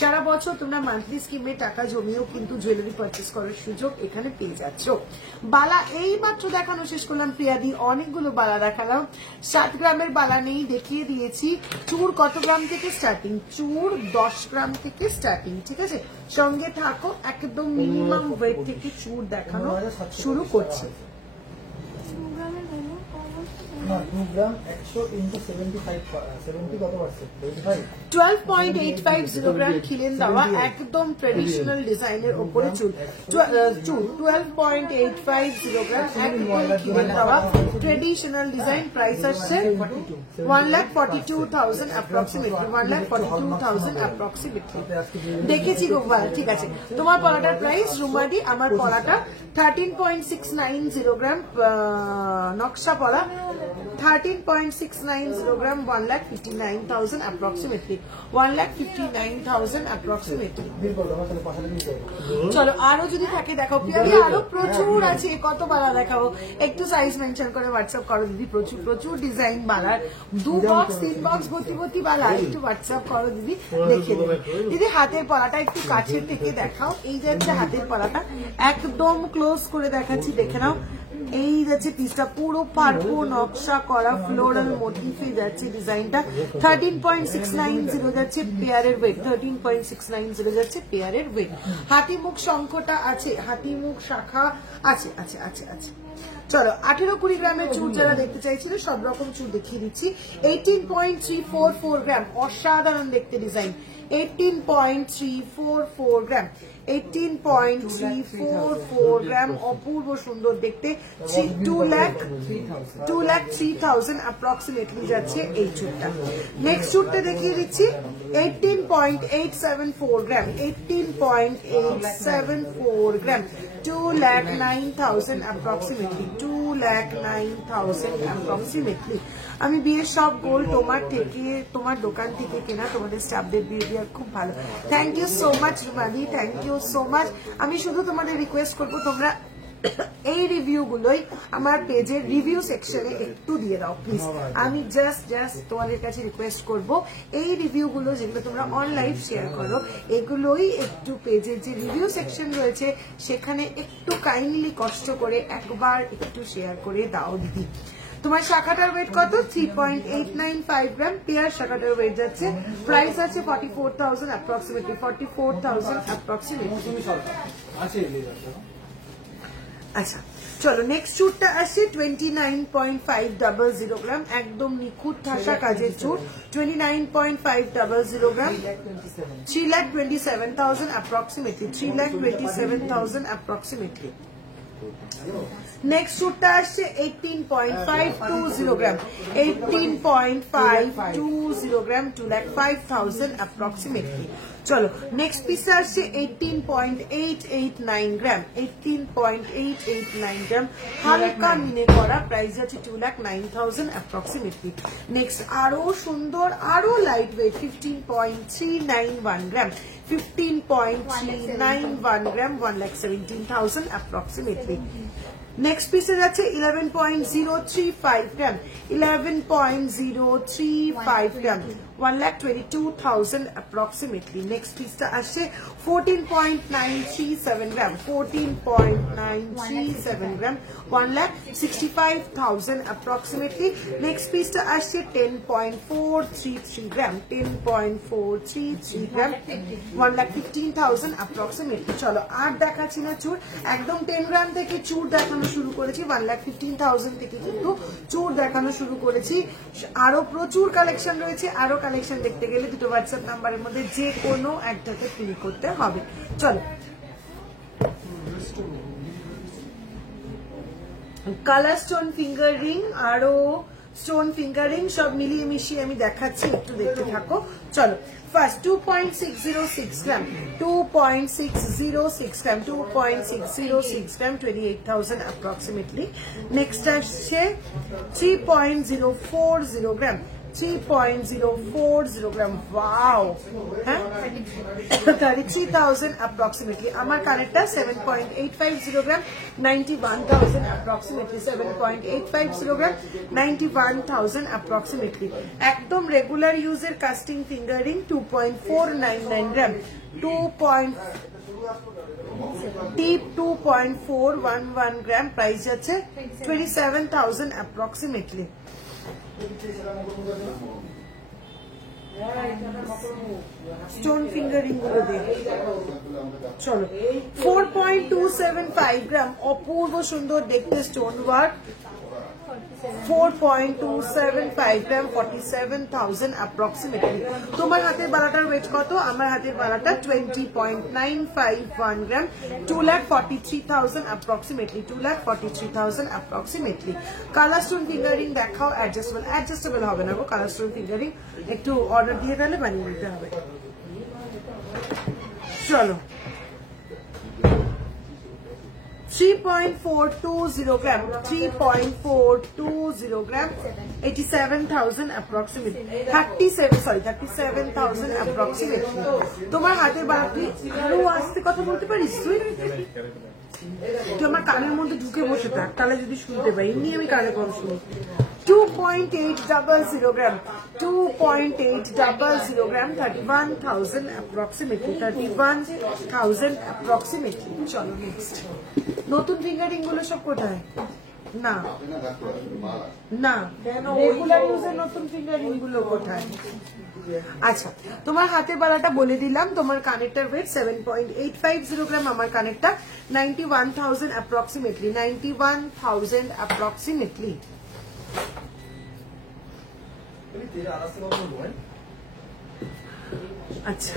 সারা বছর তোমরা মান্থলি স্কিমে টাকা জমিয়েও কিন্তু জুয়েলারি পারচেস করার সুযোগ এখানে পেয়ে যাচ্ছ। বালা এই মাত্র দেখানো শেষ করলাম প্রিয়াদি, অনেকগুলো বালা দেখালাম। 7 গ্রামের বালা নেই, দেখিয়ে দিয়েছি। চূড় কত গ্রাম থেকে স্টার্টিং? চূড় 10 গ্রাম থেকে স্টার্টিং, ঠিক আছে? সঙ্গে থাকো, একদম মিনিমাম ওয়েট থেকে চূড় দেখানো শুরু করছি। 12.850 গ্রাম খিলেন দেওয়া, একদম ট্রেডিশনাল ডিজাইনের উপরে চুল। 12.850 গ্রাম একদম খিলেন দেওয়া ট্রেডিশনাল ডিজাইন। প্রাইস আসছে 1,42,000 অ্যাপ্রক্সিমেটলি, 1,42,000 অ্যাপ্রক্সিমেটলি। দেখেছি গোপাল, ঠিক আছে। তোমার পলাটার প্রাইস রুমাদি, আমার পলাটা 13.690 গ্রাম নকশা পলা, 13.690 গ্রাম, 1,59,000 approximately, 1,59,000 approximately। চলো আরো যদি থাকে দেখাও প্রিয়াদি, আরো প্রচুর আছে। কত বালা দেখাবো? একটু সাইজ মেনশন করে হোয়াটসঅ্যাপ করো দিদি। প্রচুর প্রচুর ডিজাইন বালার, 2 বক্স 3 বক্স ভর্তি বালা। একটু হোয়াটসঅ্যাপ করো দিদি, দেখে দেবে। দিদি হাতের পলাটা একটু কাছের থেকে দেখাও। এই যাচ্ছে হাতের পলাটা, একদম ক্লোজ করে দেখাচ্ছি, দেখে নাও। এই যাচ্ছে পিসটা, পুরো পার্পো নকশা করা ফ্লোরাল মোটিফে যাচ্ছে ডিজাইনটা। 13.690 যাচ্ছে পেয়ারের ওয়েট, 13.690 যাচ্ছে পেয়ারের ওয়েট। হাতিমুখ শঙ্খটা আছে, হাতিমুখ শাখা আছে, আছে আছে আছে। চলো 18-20 গ্রামের চুল যারা দেখতে চাইছিল সব রকম চুল দেখিয়ে দিচ্ছি। 18.344 গ্রাম, অসাধারণ দেখতে ডিজাইন। 18.344 গ্রাম, 18.344 গ্রাম, অপূর্ব সুন্দর দেখতে। 2,03,000 অ্যাপ্রক্সিমেটলি যাচ্ছে এই চুলটা। নেক্সট চুলটা দেখিয়ে দিচ্ছি, 18.874 গ্রাম, 18.874 গ্রাম, 2,09,000 অ্যাপ্রক্সিমেটলি, 2,09,000 অ্যাপ্রক্সিমেটলি। আমি বিয়ের সব গোল্ড তোমার দোকান থেকে কেনা, তোমাদের স্টাফদের বিহেভিয়ার খুব ভালো। থ্যাংক ইউ সো মাচ রুমাদি, থ্যাংক ইউ সো মাচ। আমি শুধু তোমাদের রিকোয়েস্ট করবো, তোমরা এই রিভিউ গুলোই আমার পেজের রিভিউ সেকশনে একটু দিয়ে দাও প্লিজ। আমি জাস্ট তোমাদের কাছে রিকোয়েস্ট করব, এই রিভিউ গুলো যেগুলো তোমরা অনলাইন শেয়ার করো, এগুলোই একটু পেজের যে রিভিউ সেকশন রয়েছে সেখানে একটু কাইন্ডলি কষ্ট করে একবার একটু শেয়ার করে দাও দিদি। তোমার শাখাটার ওয়েট কত? 3.895 গ্রাম পেয়ার শাখাটার ওয়েট যাচ্ছে। প্রাইস আছে 44,000 অ্যাপ্রক্সিমেটলি, 44,000 অ্যাপ্রক্সিমেটলি। আচ্ছা চলো নেক্সট চুটটা আসছে 29.500 গ্রাম, একদম নিখুঁত ঠাসা কাজের চুট। 29.500 গ্রাম, 3,27,000 অ্যাপ্রক্সিমেটলি, 3,27,000 অ্যাপ্রক্সিমেটলি। নেক্সট চুটটা আসছে 18.520 গ্রাম, 18.520 গ্রাম, 2,05,000 অ্যাপ্রক্সিমেটলি। চলো নেক্সট পিস আসছে 18.889 গ্রাম, 18.889 গ্রাম, হালকা মিনে করা। প্রাইস আছে 2,09,000 অ্যাপ্রক্সিমেটলি। নেক্সট আরো সুন্দর, আরো লাইট ওয়েট, 15.391 গ্রাম, 15.391 গ্রাম, 1,17,000 অ্যাপ্রক্সিমেটলি। নেক্সট পিসে যাচ্ছে 11.035 গ্রাম, 11.035 গ্রাম, 1,22,000 অ্যাপ্রক্সিমেটলি। নেক্সট পিসটা আসছে 14.937 গ্রাম, 14.937 গ্রাম, 1,65,000 অ্যাপ্রক্সিমেটলি। নেক্সট পিসটা আসছে 10.433 গ্রাম, 10.433 গ্রাম, 1,15,000 অ্যাপ্রক্সিমেটলি। চলো আর দেখাচ্ছি না চুর, একদম 10 গ্রাম থেকে চুর দেখানো শুরু করেছি, 1,15,000 থেকে কিন্তু চুর দেখানো শুরু করেছি। আরো প্রচুর কালেকশন রয়েছে, আরো কালেকশন দেখতে গেলে দুটো হোয়াটসঅ্যাপ নাম্বারের মধ্যে যে কোনো একটাকে পিন করতে হবে। চলো কালার স্টোন ফিঙ্গার রিং, আরো স্টোন ফিঙ্গার রিং, সব মিলিয়ে মিশিয়ে আমি দেখাচ্ছি, একটু দেখতে থাকো। চলো ফার্স্ট 2.606 গ্রাম, 2.606 গ্রাম, 2.606 গ্রাম, 28,000 অ্যাপ্রক্সিমেটলি। নেক্সট আসছে 3.040 গ্রাম, 3.040 গ্রাম। ওয়াও, হ্যাঁ 33,000 approximately। আমার কানেরটা 7.850 গ্রাম, 91,000 approximately। 7.850 গ্রাম, 91,000 approximately। একদম রেগুলার ইউজের কাস্টিং ফিঙ্গারিং 2.499 গ্রাম, 2.411 গ্রাম, প্রাইস যাচ্ছে 27,000 approximately। স্টোন ফিঙ্গারিং গুলো দিয়ে চলো। 4.275 গ্রাম, অপূর্ব সুন্দর দেখতে স্টোন ওয়ার্ক। 4.275 গ্রাম, 47,000 approximately। তোমার হাতের বালাটার ওয়েট কত? আমার হাতের বালাটা 20.951 গ্রাম, 2,43,000 approximately। 2,43,000 approximately। Colour stone fingering দেখাও। অ্যাডজাস্টেবল হবে না গো কালার স্টোন ফিঙ্গারিং, একটু অর্ডার দিয়ে তাহলে বানিয়ে নিতে হবে। চলো 3.420 গ্রাম, 3.420 গ্রাম, 87,000 approximately। 37,000 approximately। তোমার হাতের বাড়ি আরো আসতে কথা বলতে পারিস তুই? তুই আমার কানের মধ্যে ঢুকে বসে থাক, তাহলে যদি শুনতে পাই। এমনি আমি কানে কম শুনি। 2.800 গ্রাম, 2.800 গ্রাম, 31,000 approximately। 31,000 approximately। চলো নেক্সট। নতুন ফিঙ্গারিং গুলো সব কোথায়? না না, রেগুলার ইউজের নতুন ফিঙ্গারিং গুলো কোথায়? আচ্ছা, তোমার হাতের বালাটা বলে দিলাম। তোমার কানেরটার ওয়েট 7.850 গ্রাম, আমার কানেরটা 91,000 approximately। 91,000 approximately। আচ্ছা,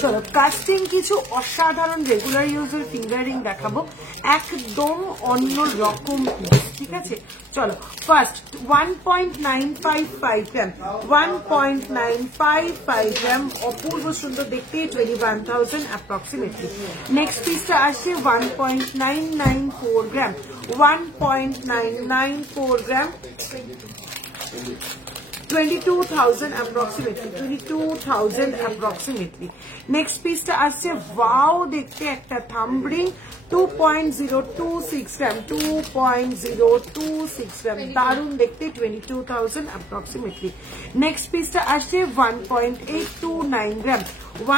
চলো কাস্টিং কিছু অসাধারণ রেগুলার ইউজের ফিঙ্গারিং দেখাবো, একদম অন্য রকম। ঠিক আছে, চলো ফার্স্ট 1.955 গ্রাম, 1.955 গ্রাম, অপূর্ব সুন্দর দেখতে, 21,000 approximately। নেক্সট পিসটা আসছে 1.994 গ্রাম, 1.994 গ্রাম, 22,000 approximately। 22,000 approximately। নেক্সট পিসটা আসছে ওয়াও দেখতে একটা থাম্বরিং, 2.026 গ্রাম, 2.026 গ্রাম, দারুণ দেখতে, 22,000 approximately। নেক্সট পিসটা আসছে 1.829 গ্রাম,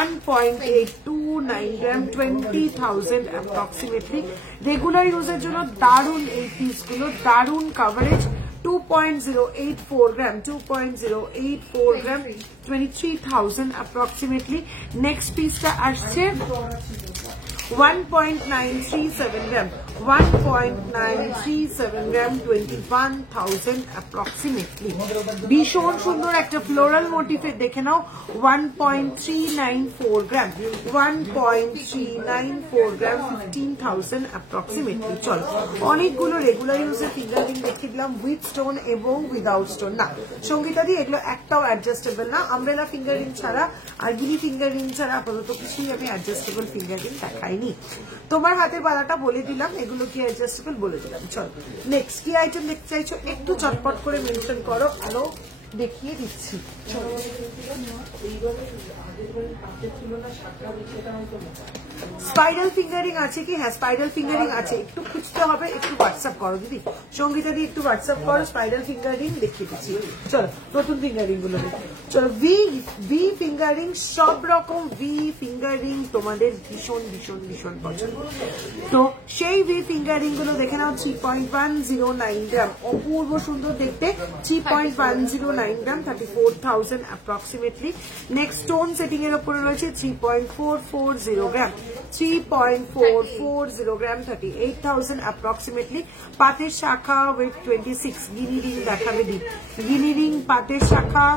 1.829 গ্রাম, 20,000 approximately। রেগুলার ইউজের জন্য দারুণ এই পিসগুলো, দারুণ কাভারেজ। 2.084 গ্রাম, 2.084 গ্রাম, 23,000 approximately। নেক্সট পিসটা আসছে 1.937 গ্রাম, 1.937 গ্রাম, 21,000 approximately। ভীষণ সুন্দর একটা ফ্লোরাল মোটিফে দেখে নাও। 1.394 গ্রাম, 1.394 গ্রাম, 15,000 approximately। চলো অনেকগুলো রেগুলার ইউজের ফিঙ্গারিং দেখিয়ে দিলাম, উইথ স্টোন এবং উইদাউট স্টোন। না সঙ্গীতা দি, এগুলো একটাও অ্যাডজাস্টেবল না। আমব্রেলা ফিঙ্গারিং ছাড়া আর গিনি ফিঙ্গারিং ছাড়া আপাতত কিছুই আমি অ্যাডজাস্টেবল ফিঙ্গারিং দেখাইনি। তোমার হাতের বালাটা বলে দিলাম, এগুলো কি অ্যাডজাস্টেবল বলে দিলাম। চলো নেক্সট কি আইটেম দেখতে চাইছো একটু চটপট করে মেনশন করো, আরো দেখিয়ে দিচ্ছি। স্পাইরাল ফিঙ্গারিং আছে কি? হ্যাঁ স্পাইরাল ফিঙ্গারিং আছে, একটু খুঁজতে হবে, একটু হোয়াটসঅ্যাপ করো দিদি, সঙ্গীতা দি একটু হোয়াটসঅ্যাপ করো, স্পাইরাল ফিঙ্গারিং দেখিয়ে দিচ্ছি। চলো নতুন ফিঙ্গারিং গুলো দেখো। চলো ভি ফিঙ্গারিং, সব রকম ভি ফিঙ্গারিং তোমাদের ভীষণ ভীষণ ভীষণ পছন্দ, তো সেই ভি ফিঙ্গারিং গুলো দেখে নাও। 3.109 গ্রাম, অপূর্ব সুন্দর দেখতে, 3.109 গ্রাম, 34,000 approximately। নেক্সট স্টোন সেটিং এর উপরে রয়েছে 3.440 গ্রাম, 3.440 গ্রাম, 38,000 approximately। পাতের শাখা উইথ 26, গিনি রিং দেখাবে দি, গিনি রিং পাতের শাখা।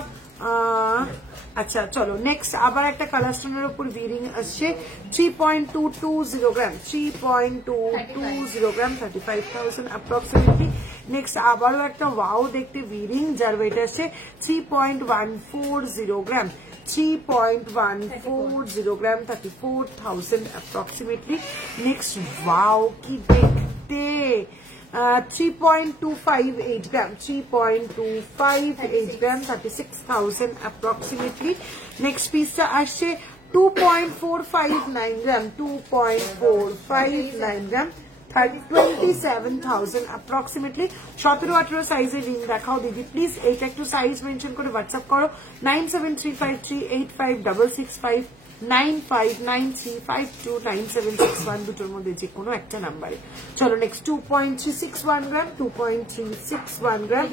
আচ্ছা চলো নেক্সট আবার একটা কালার স্টোনের উপর ভিরিং আসছে 3.220 গ্রাম, 3.220 গ্রাম, 35,000 approximately। নেক্সট আবারও একটা ওয়াও দেখতে ভিরিং, যার ওয়েট আসছে 3.140 গ্রাম, 3.140 গ্রাম, 34,000 approximately। নেক্সট ওয়াও কি দেখতে ডে 3.258 গ্রাম, 3.258 গ্রাম, 36,000 approximately. Next piece আসছে 2.459 গ্রাম, 2.459 গ্রাম, 27,000 approximately. 17-18 সাইজের রিং দেখাও দিদি প্লিজ। এইটা একটু সাইজ মেনশন করে হোয়াটসঅ্যাপ করো 9735385665 9593529761 দুটোর মধ্যে যে কোনো একটা নাম্বারে। চলো নেক্সট 2.361 গ্রাম, 2.361 গ্রাম,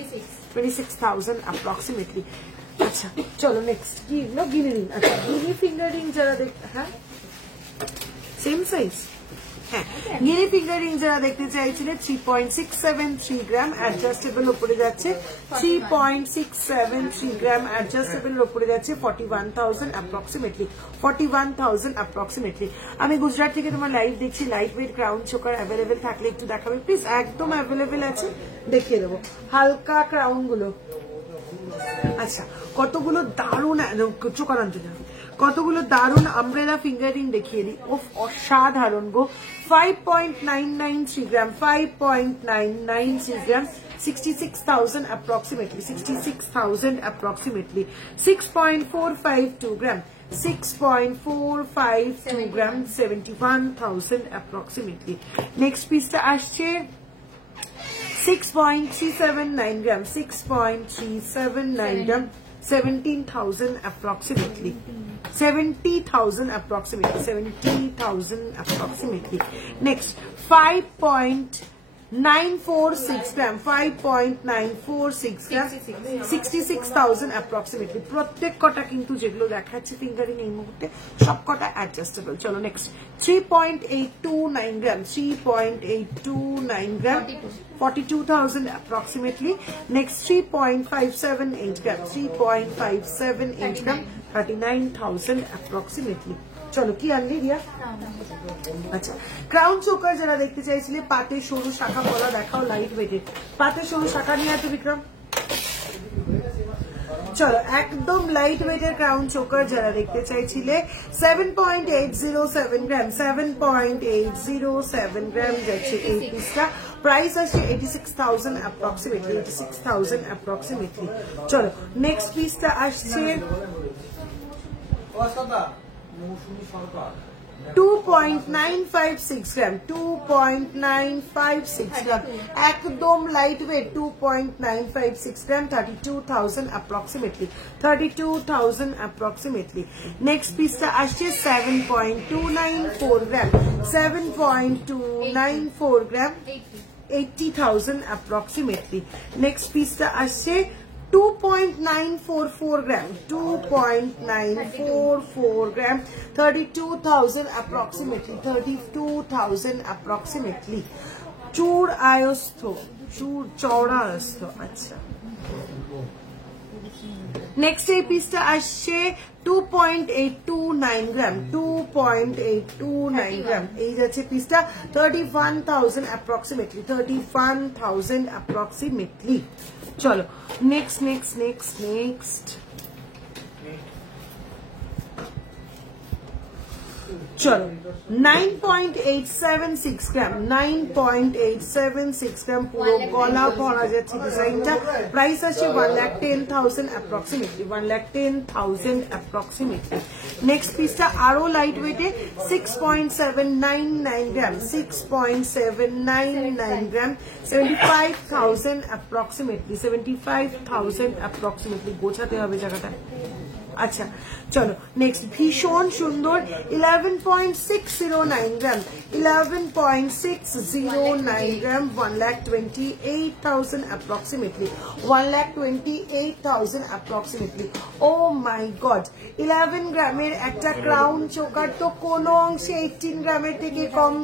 26,000 approximately. আচ্ছা চলো নেক্সট কি গিনি রিং। আচ্ছা গিনি ফিঙ্গার রিং যারা দেখ, হ্যাঁ সেম সাইজ, হ্যাঁ গিনি ফিঙ্গার রিং যারা দেখতে চাইছিলে 3.673 গ্রাম অ্যাডজাস্টেবল উপরে যাচ্ছে, 3.673 গ্রাম অ্যাডজাস্টেবল উপরে যাচ্ছে 41,000 approximately, 41,000 approximately. আমি গুজরাট থেকে তোমার লাইভ দেখছি, light weight crown choker available থাকলে একটু দেখাবে প্লিজ। একদম অ্যাভেলেবেল আছে, দেখিয়ে দেবো হালকা ক্রাউন গুলো। আচ্ছা কতগুলো দারুণ চোকারান্তর, কতগুলো দারুণ আমব্রেলা ফিঙ্গারিং দেখিয়ে দিই। ওফ অসাধারণ গো। 5.993 গ্রাম, 5.993 গ্রাম, 66,000 approximately, 66,000 approximately. 6.452 গ্রাম, 6.452 গ্রাম, 71,000 approximately. নেক্সট পিসটা আসছে 6.379 গ্রাম, 6.379 গ্রাম, 17,000 approximately, 70,000 approximately, 70,000 approximately. Next 5.946 gram, 5.946 gram, 66,000 approximately. প্রত্যেক কটা কিন্তু যেগুলো দেখাচ্ছে ফিঙ্গারিং এই মুহূর্তে সব কটা অ্যাডজাস্টেবল। চলো next 3.829 gram, 3.829 gram, 42,000 approximately. Next 3.578 gram, 3.578 gram, 39,000 approximately. চলো কি আনলি রিয়া? আচ্ছা ক্রাউন চোকার যারা দেখতে চাইছিলে পাতে সরু শাখা পলা দেখাও লাইট ওয়েটেড। পাতে সরু শাখা নিয়ে আছে বিক্রম। চলো একদম লাইট ওয়েটের ক্রাউন চোকার যারা দেখতে চাইছিলে 7.807 গ্রাম, 7.807 গ্রাম যাচ্ছে এই পিসটা। প্রাইস আছে 86,000 approximately, 86,000 approximately. চলো নেক্সট পিসটা আসছে 2.956 গ্রাম, 2.956 গ্রাম, একদম লাইট ওয়েট, 2.956 গ্রাম, 32,000 approximately, 32,000 approximately. নেক্সট পিসটা আসছে 7.294 গ্রাম, 7.294 গ্রাম, 80,000 approximately. নেক্সট পিসটা আসছে 2.944 gram, 2.944 gram, 32,000 approximately, 32,000 approximately. চুর আয়স্থ, চুর চওড়া আয়স্থ। আচ্ছা নেক্সট এই পিসটা আসছে 2.829 গ্রাম, 2.829 গ্রাম, এই যাচ্ছে পিসটা 31,000 approximately, 31,000 approximately. চলো নেক্সট নেক্সট নেক্সট নেক্সট চলো 9.876 গ্রাম, 9.876 গ্রাম, পুরো গলা ভরা যাচ্ছে ডিজাইনটা। প্রাইস আছে 1,10,000 approximately, 1,10,000 approximately. নেক্সট পিসটা আরো লাইট ওয়েটে 6.799 গ্রাম, 6.799 গ্রাম, 75,000 approximately, 75,000 approximately. গোছাতে হবে জায়গাটা। আচ্ছা চলো নেক্সট ভীষণ সুন্দর 11.609 গ্রাম, 11.609 গ্রাম, 1,28,000 approximately, 1,28,000 approximately. ও মাই গড 11 গ্রামের একটা ক্রাউন চোকার তো কোনো অংশে 18 গ্রামের থেকে কম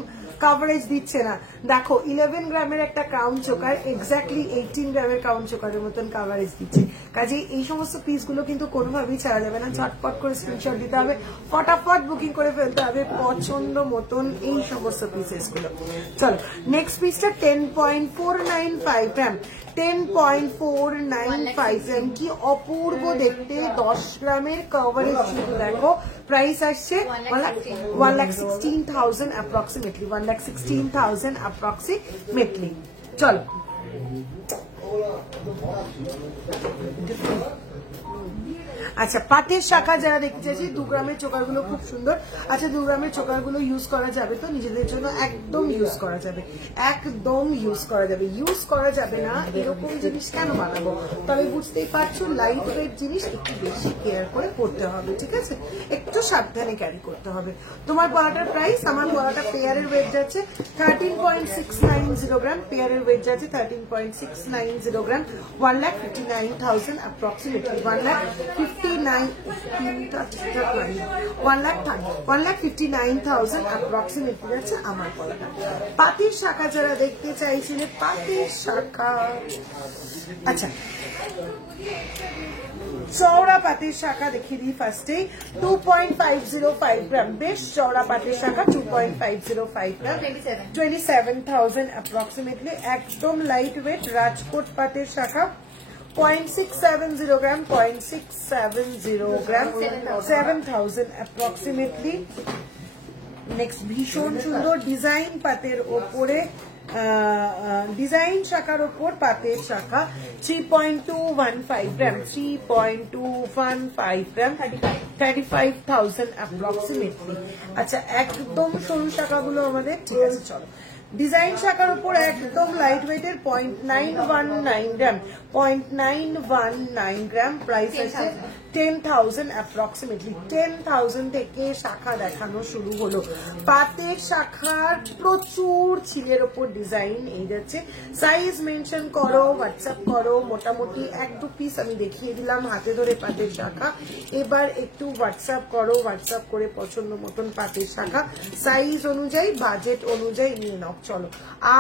কাভারেজ দিচ্ছে না। দেখো 11 গ্রামের একটা ক্রাউন চোকার এক্স্যাক্টলি 18 গ্রামের ক্রাউন চোকারের মতন কাভারেজ দিচ্ছে। কাজে এই সমস্ত পিসগুলো কিন্তু কোনোভাবেই ছাড়া যাবে না, ঝটপট করে স্ক্রিনশট দিতে হবে, ফটাফট বুকিং করে ফেলতে হবে পছন্দ মতন এই সমস্ত পিসেস গুলো। চলো নেক্সট পিসটা 10.495 গ্রাম, 10.495 গ্রাম, কি অপূর্ব দেখতে 10 গ্রামের কভারেজ শুধু দেখো। প্রাইস আসছে 1,16,000 অ্যাপ্রক্সিমেটলি, 1,16,000 অ্যাপ্রক্সিমেটলি। চলো আচ্ছা, পাটের শাখা যারা দেখতে চাইছি, 2 গ্রামের চোকার গুলো খুব সুন্দর। আচ্ছা, 2 গ্রামের চোকার গুলো ইউজ করা যাবে তো? নিজেদের জন্য একদম ইউজ করা যাবে, একদম ইউজ করা যাবে। ইউজ করা যাবে না এরকম জিনিস কেন বানাবো? তবে বুঝতেই পারছো লাইট ওয়েট জিনিস একটু বেশি কেয়ার করে করতে হবে, ঠিক আছে? একটু সাবধানে ক্যারি করতে হবে। তোমার পলাটার প্রাইস, আমার পলাটা পেয়ারের ওয়েট যাচ্ছে 13.690 গ্রাম, পেয়ারের ওয়েট যাচ্ছে 13.690 গ্রাম, 1,59,000 অ্যাপ্রক্সিমেটলি, 1,59,000 অ্যাপ্রক্সিমেটলি যাচ্ছে আমার পলাটা। পাতির শাখা যারা দেখতে চাইছিলেন, পাতির শাখা, আচ্ছা চওড়া পাতির শাখা দেখিয়ে দিই ফার্স্টে, 2.505 গ্রাম, বেশ চওড়া পাতির শাখা, 2.505 গ্রাম, 27,000 অ্যাপ্রক্সিমেটলি, একদম লাইট ওয়েট রাজকোট পাতির শাখা, 0.670 গ্রাম, 0.670 গ্রাম, 7,000 অ্যাপ্রক্সিমেটলি। নেক্সট ভীষণ সুন্দর ডিজাইন পাতের ওপরে, ডিজাইন শাখার ওপর পাতের শাখা, 3.215 গ্রাম, 3.215 গ্রাম, 35,000 অ্যাপ্রক্সিমেটলি। আচ্ছা, একদম সরু শাখাগুলো আমাদের, ঠিক আছে চলো। ডিজাইন শাখার উপর একদম লাইট ওয়েটের 0.919 গ্রাম, 0.919 গ্রাম, প্রাইস আছে 10,000 অ্যাপ্রক্সিমেটলি। 10,000 থেকে শাখা দেখানো শুরু হলো। পাতের শাখার প্রচুর ছিলের ওপর ডিজাইন এই যাচ্ছে। সাইজ মেনশন করো, হোয়াটসঅ্যাপ করো, মোটামুটি 1-2 পিস আমি দেখিয়ে দিলাম হাতে ধরে পাতের শাখা। এবার একটু হোয়াটসঅ্যাপ করো, হোয়াটসঅ্যাপ করে পছন্দ মতন পাতের শাখা সাইজ অনুযায়ী, বাজেট অনুযায়ী নিয়ে নাও। চলো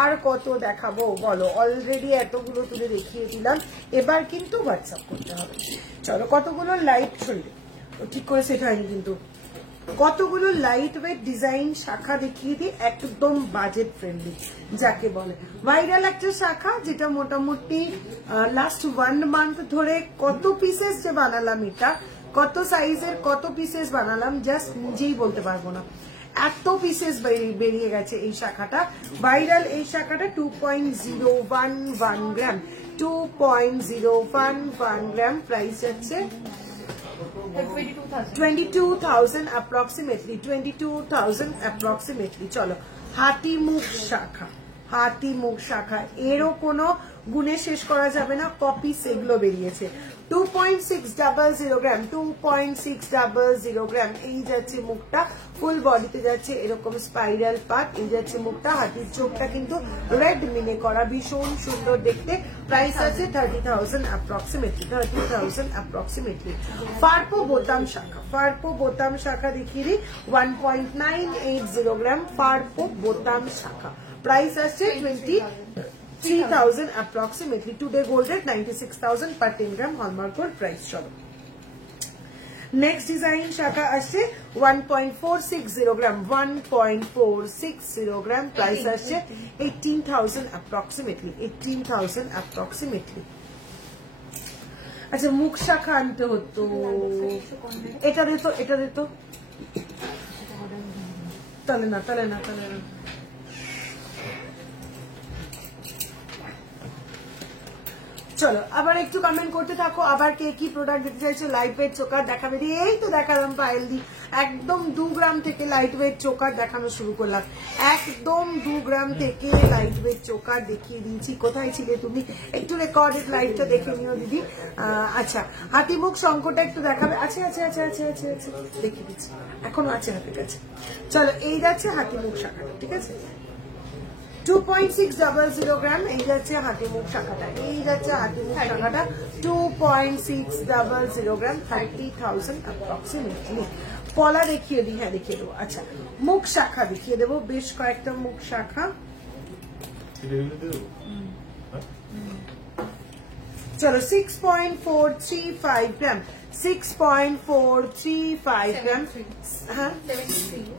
আর কত দেখাবো বলো, অলরেডি এতগুলো তুলে দেখিয়ে দিলাম, এবার কিন্তু হোয়াটসঅ্যাপ করতে হবে। চলো কতগুলো লাইট, শরীরে ঠিক করে সেট হয়নি কিন্তু, কতগুলো লাইট ওয়েট ডিজাইন শাখা দেখিয়ে দিই, একদম বাজেট ফ্রেন্ডলি যাকে বলে। ভাইরাল একটা শাখা যেটা মোটামুটি লাস্ট 1 মান্থ ধরে কত পিসেস যে বানালাম, এটা কত সাইজের কত পিসেস বানালাম জাস্ট নিজেই বলতে পারবো না, এত পিসেস বেরিয়ে গেছে এই শাখাটা। ভাইরাল এই শাখাটা 2.011 গ্রাম, 2.011 গ্রাম, প্রাইস হচ্ছে 22,000 অ্যাপ্রক্সিমেটলি, 22,000 অ্যাপ্রক্সিমেটলি। চলো হাতি মুখ শাখা, হাতি মুখ শাখা, এরও কোনো গুণে শেষ করা যাবে না, কপি সেগুলো বেরিয়েছে। 2.600 গ্রাম, 2.600 গ্রাম, এই যাচ্ছে মুখটা, ফুল বডিতে যাচ্ছে এরকম স্পাইরাল পাত, এই যাচ্ছে মুখটা, হাতির চোখটা কিন্তু রেড মিনে করা, ভীষণ সুন্দর দেখতে। প্রাইস আছে 30,000 অ্যাপ্রক্সিমেটলি, 30,000 অ্যাপ্রক্সিমেটলি। ফারপো বোতাম শাখা, ফারপো বোতাম শাখা দেখিয়ে দিই, 1.980 গ্রাম, ফারপো বোতাম শাখা, প্রাইস আসছে 23,000 approximately. Today gold rate 96,000 per 10 gram hallmark gold price. চলো নেক্সট ডিজাইন শাখা আসছে 1.460 গ্রাম, 1.460 গ্রাম, প্রাইস আসছে 18,000 approximately, 18,000 approximately. আচ্ছা মুখ শাখা আনতে হতো, এটা দিত, এটা দিত, তাহলে না, তাহলে না, তাহলে না। চলো আবার একটু কমেন্ট করতে থাকো, আবার কে কি প্রোডাক্ট দিতে চাইছো। লাইট ওয়েট চোকার দেখাবে, এই তো দেখালাম পায়েল দি, একদম 2 গ্রাম থেকে লাইট ওয়েট চোকার দেখানো শুরু করলাম, একদম 2 গ্রাম থেকে লাইট ওয়েট চোকার দেখিয়ে দিয়েছি। কোথায় ছিলে তুমি? একটু রেকর্ডেড লাইভটা দেখে নিও দিদি। আচ্ছা হাতিমুখ শঙ্করটা একটু দেখাবে, আছে আছে আছে আছে আছে আছে, দেখিয়ে দিচ্ছি, এখনো আছে হাতের কাছে। চলো এই যাচ্ছে হাতিমুখ শাখাটা, ঠিক আছে, 2.600 গ্রাম, এই যাচ্ছে হাতিমুখ শাখাটা, এই যাচ্ছে হাতিমুখ শাখাটা 2.600 গ্রাম, 30,000 অ্যাপ্রক্সিমেটলি। পলা দেখিয়ে দিই, হ্যাঁ দেখিয়ে দেবো। আচ্ছা মুখ শাখা দেখিয়ে দেবো, বেশ কয়েকটা মুখ শাখা। চলো 6.435 গ্রাম, 6.435 গ্রাম, হ্যাঁ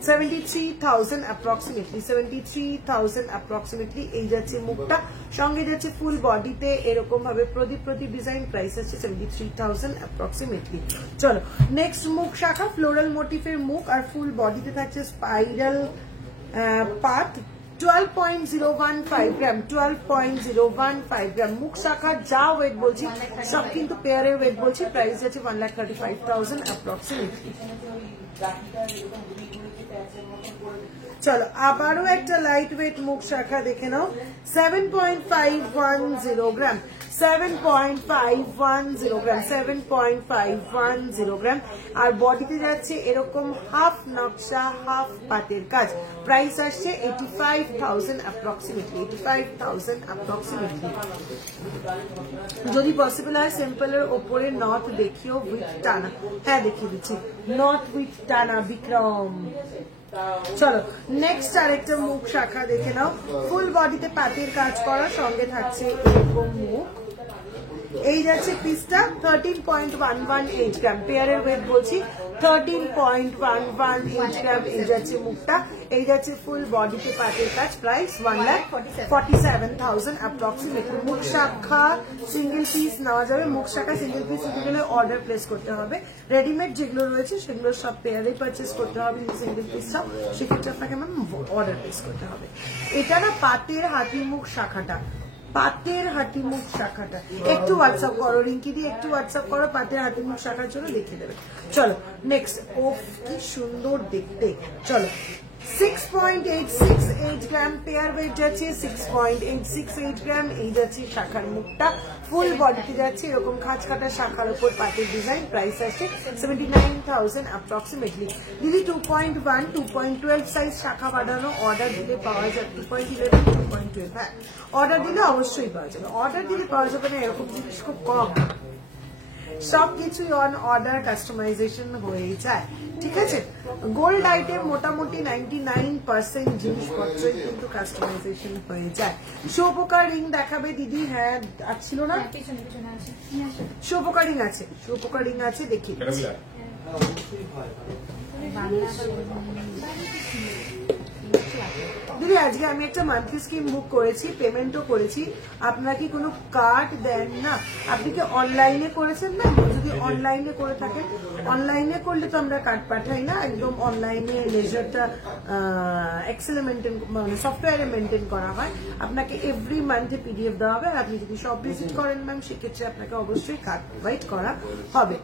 73,000 approximately, 73,000 approximately এই যাচ্ছে মুখটা, সঙ্গে যাচ্ছে ফুল বডিতে এরকম ভাবে প্রদীপ ডিজাইন, প্রাইস আছে 73,000 approximately। চলো নেক্সট মুখ শাখা, ফ্লোরাল মোটিফের মুখ আর ফুল বডিতে থাকছে স্পাইরাল পাত, 12.015 গ্রাম, 12.015 গ্রাম মুখ শাখার যা ওয়েট বলছি সব কিন্তু পেয়ারের ওয়েট বলছি, প্রাইস আছে 1,35,000 approximately। চলো আবারও একটা লাইট ওয়েট মুখ শাখা দেখে নাও, 7.510 গ্রাম, 7.510 গ্রাম, 7.510 গ্রাম আর বডিতে যাচ্ছে এরকম হাফ নকশা হাফ পাতের কাজ, প্রাইস আসছে 85,000 approximately, 85,000 approximately। যদি পসিবল হয় সিম্পলের ওপরে নট দেখিও উইথ টানা, হ্যাঁ দেখিয়ে দিচ্ছি নট উইথ টানা বিক্রম। চলো নেক্সট আরেকটা মুখ শাখা দেখে নাও, ফুল বডিতে পাতের কাজ করা, সঙ্গে থাকছে এরকম মুখ, এই যাচ্ছে পিসটা 13.118 গ্রাম, পেয়ারের ওয়েট বলছি 13.118 গ্রাম এই যাচ্ছে মুখটা, এই যাচ্ছে ফুল বডিতে পাতের কাজ, প্রাইস 1,47,000 approximately। মুখ শাখা সিঙ্গেল পিস নেওয়া যাবে, মুখ শাখা সিঙ্গেল পিস নিতে গেলে অর্ডার প্লেস করতে হবে, রেডিমেড যেগুলো রয়েছে সেগুলো সব পেয়ারে পারচেস করতে হবে, সিঙ্গেল পিসটা সেক্ষেত্রে আপনাকে ম্যাম অর্ডার প্লেস করতে হবে। এটা না পাতের হাতি মুখ শাখাটা, পাতের হাতি মুখ শাখাটা একটু হোয়াটসঅ্যাপ করো রিঙ্কি দি, একটু হোয়াটসঅ্যাপ করো পাতের হাতি মুখ শাখার জন্য দেখিয়ে দেবে। চলো নেক্সট, ওফ কি সুন্দর দেখতে। চলো 6.868 গ্রাম, পেয়ার ওয়েট যাচ্ছে 6.868 গ্রাম, এই যাচ্ছে শাখার মুখটা, ফুল বডিতে যাচ্ছে এরকম খাঁজ কাটা শাখার উপর পাতের ডিজাইন, প্রাইস আসছে 79,000 approximately। দিদি 2.1 2.12 সাইজ শাখা বাঁধানো, অর্ডার দিলে পাওয়া যাবে 2.11 2.12, হ্যাঁ অর্ডার দিলে অবশ্যই পাওয়া যাবে, অর্ডার দিলে পাওয়া যাবে না এরকম জিনিস খুব কম, সবকিছুই অন অর্ডার কাস্টমাইজেশন হয়ে যায়, ঠিক আছে। গোল্ড আইটেম মোটামুটি 99% জিনিসপত্রই কিন্তু কাস্টমাইজেশন হয়ে যায়। শুভপোকা রিং দেখাবে দিদি, হ্যাঁ ছিল না, শুভপোকা রিং আছে, শুভপোকা রিং আছে দেখি। দিদি আজকে আমি একটা মান্থলি স্কিম বুক করেছি, পেমেন্টও করেছি, আপনারা কি কোনো কার্ড দেন না? আপনি কি অনলাইনে করেছেন না? যদি অনলাইনে করে থাকেন, অনলাইনে করলে তো আমরা কার্ড পাঠাই না, একদম অনলাইনে লেজারটা এক্সেলে মেনটেন মানে সফটওয়্যারে মেনটেন করা হয়, আপনাকে এভরি মান্থে পিডিএফ দেওয়া হবে, আর আপনি যদি সব ভিজিট করেন ম্যাম সেক্ষেত্রে আপনাকে অবশ্যই কার্ড প্রোভাইড করা হবে।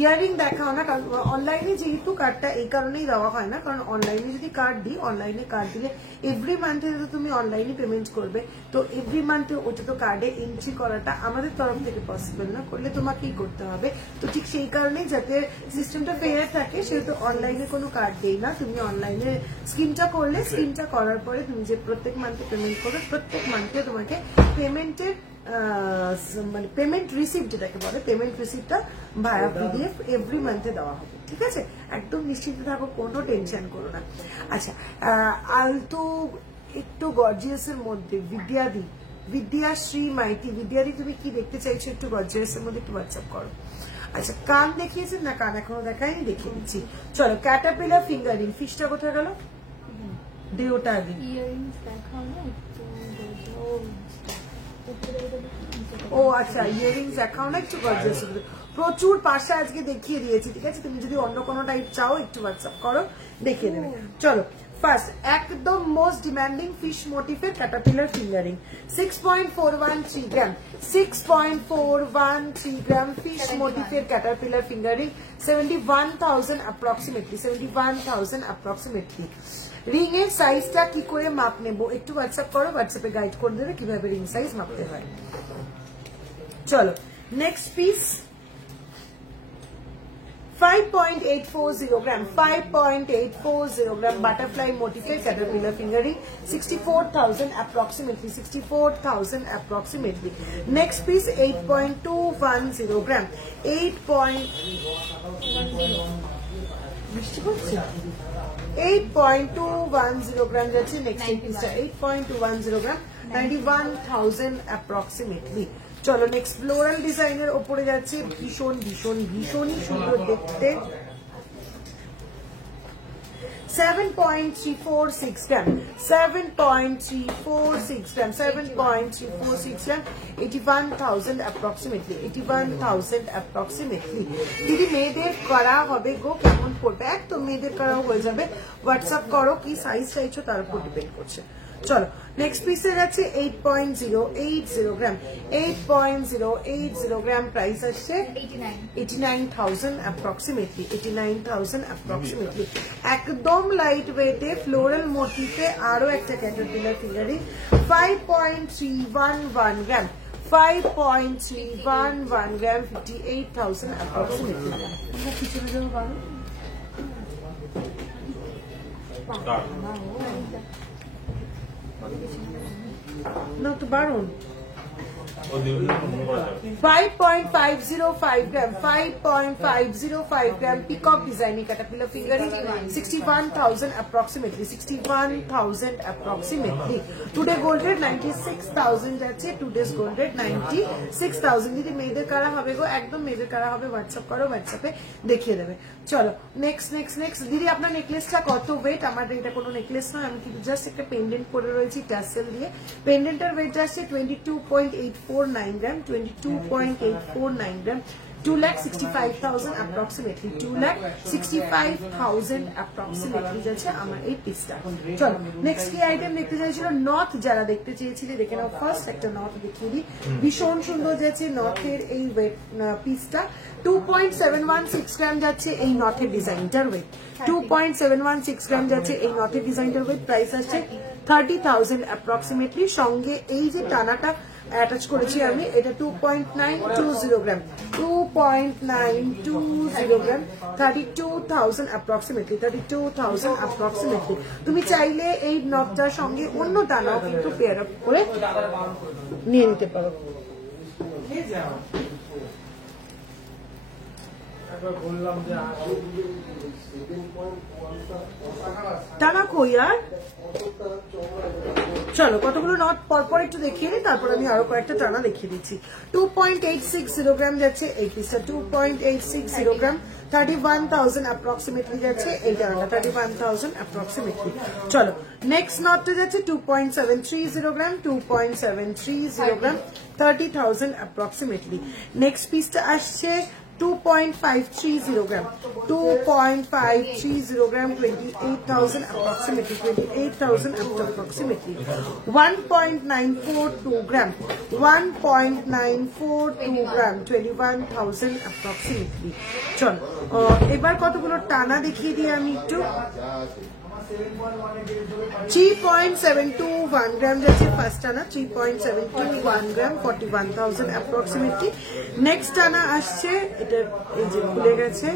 ইয়ারিং দেখাও না, কারণ অনলাইনে যেহেতু কার্ডটা এই কারণেই দেওয়া হয় না, কারণ অনলাইনে যদি কার্ড দিই, অনলাইনে কার্ড দিলে এভরি মান্থে যদি তুমি অনলাইনে পেমেন্ট করবে তো এভরি মান্থে ওটা তো কার্ডে এন্ট্রি করাটা আমাদের তরফ থেকে পসিবল না, করলে তোমাকেই করতে হবে। তো ঠিক সেই কারণেই যাতে সিস্টেমটা ফেয়ার থাকে সেহেতু অনলাইনে কোনো কার্ড দেই না। তুমি অনলাইনে স্কিমটা করলে, স্কিমটা করার পরে তুমি যে প্রত্যেক মান্থে পেমেন্ট করবে, প্রত্যেক মান্থে তোমাকে পেমেন্টের মানে পেমেন্ট রিসিপ্ট যেটাকে বলে, পেমেন্ট রিসিপ্টটা ভায়া পিডিএফ এভরি মান্থে দেওয়া হবে, ঠিক আছে। একদম নিশ্চিন্ত থাকো, কোনো টেনশন করো না। আচ্ছা আলতু একটু গর্জিয়াস এর মধ্যে বিদ্যাদি, বিদ্যাশ্রী মাইতি, বিদ্যাদি তুমি কি দেখতে চাইছো একটু গর্জিয়াস এর মধ্যে, একটু হোয়াটসঅ্যাপ করো। আচ্ছা কান দেখিয়েছেন না? কান এখনো দেখায়নি, দেখিয়ে দিচ্ছি। চলো ক্যাটারপিলার ফিঙ্গারিং, ফিশটা কোথায় গেল? ডিওটা আগে ও আচ্ছা ইয়ারিংস দেখাও না একটু গর্জিয়াস, প্রচুর পাশে আজকে দেখিয়ে দিয়েছি, ঠিক আছে। তুমি যদি অন্য কোনো টাইপ চাও একটু হোয়াটসঅ্যাপ করো, দেখিয়ে দেবে। চলো ফার্স্ট একদম মোস্ট ডিমান্ডিং ফিশ মোটিফের caterpillar finger ring, 6.413 gram, 6.413 gram fish মোটিফের caterpillar finger ring, 71,000 approximately, 71,000 approximately। Ring এর সাইজটা কি করে মাপ নেবো একটু হোয়াটসঅ্যাপ করো, হোয়াটসঅ্যাপে গাইড করে দেবে কিভাবে রিং সাইজ মাপতে হয়। চলো next piece 5.840 gram, 5.840 gram butterfly মোটিফের caterpillar finger ring, 64,000 approximately, 64,000 approximately। Next piece 8.210 gram, 8.210 gram যাচ্ছে নেক্সট পিসটা, 8.210 গ্রাম, 91,000 approximately। চলো নেক্সট ফ্লোরাল ডিজাইনের ওপরে যাচ্ছে, ভীষণ ভীষণ ভীষণই সুন্দর দেখতে। 7.346 গ্রাম, 7.346 গ্রাম, 7.346 গ্রাম, 81,000 approximately, 81,000 approximately। দিদি মেয়েদের করা হবে গো, কেমন পড়বে? একদম মেয়েদের করাও হয়ে যাবে, হোয়াটসঅ্যাপ করো, কি সাইজ চাইছো তার উপর ডিপেন্ড করছে। চলো নেক্সট পিসে যাচ্ছে 8.080 গ্রাম, 8.080 গ্রাম, প্রাইস আসছে 89,000 approximately, 89,000 approximately। একদম লাইট ওয়েটে ফ্লোরাল মোটিফে আরো একটা caterpillar finger ring, 5.311 gram, 5.311 gram, 58,000 approximately। পিছনে যাবো বারো না তো বারণ, 5.505 gram, 5.505 gram, peacock designing caterpillar finger ring, 61,000 approximately, 61,000 approximately। Today gold rate 96,000 যাচ্ছে, টুডেস গোল্ড রেট 96,000। দিদি মেয়েদের কারা হবে গো, একদম মেয়েদের কারা হবে, হোয়াটসঅ্যাপ করো, হোয়াটসঅ্যাপে দেখিয়ে দেবে। চলো নেক্সট নেক্সট নেক্সট। দিদি আপনার নেকলেসটা কত ওয়েট? আমার এটা কোনো নেকলেস নয়, আমি কিন্তু জাস্ট একটা পেন্ডেন্ট পরে রয়েছি টাসেল দিয়ে। পেন্ডেন্টের ওয়েট আসছে 22.849 গ্রাম, 22.849 গ্রাম, 2,65,000 approximately, 2,65,000 approximately যাচ্ছে আমার এই পিসটা। চলো নেক্সট কি আইটেম দেখতে চাইছিল? নথ যারা দেখতে চেয়েছিলে দেখে নাও, ফার্স্ট একটা নথ দেখিয়ে দিই, ভীষণ সুন্দর যাচ্ছে নথের এই ওয়েট পিসটা। 2.716 গ্রাম যাচ্ছে এই নথের ডিজাইনটার ওয়েট, 2.716 গ্রাম যাচ্ছে এই নথের ডিজাইনটার ওয়েট, প্রাইস আসছে 30,000 approximately। সঙ্গে এই যে টানাটা অ্যাটাচ করেছি আমি, এটা 2.920 গ্রাম, 2.920 গ্রাম, 32,000 approximately, 32,000 approximately। তুমি চাইলে এই নটটার সঙ্গে অন্য টানাও কিন্তু পেয়ার আপ করে নিয়ে নিতে পারো। টানা কই আর? চলো কতগুলো নট পরপর একটু দেখিয়ে নিই, তারপর আমি আরো কয়েকটা টানা দেখিয়ে দিচ্ছি। 2.860 গ্রাম যাচ্ছে এই পিসটা, 2.860 গ্রাম, 31,000 approximately যাচ্ছে এই টানাটা, 31,000 approximately। চলো নেক্সট নটটা যাচ্ছে 2.730 গ্রাম, 2.730 গ্রাম, 30,000 approximately। নেক্সট পিসটা আসছে 2.530 গ্রাম, 2.530 গ্রাম, 28,000 approximately, 28,000 approximately। 1.942 গ্রাম, 1.942 গ্রাম, 21,000 approximately। চলো এবার কতগুলো টানা দেখিয়ে দিই আমি একটু। 3.721 গ্রাম যাচ্ছে ফার্স্ট টানা, 3.721 গ্রাম, 41,000 approximately। নেক্সট টানা আসছে, এটা এই যে খুলে গেছে,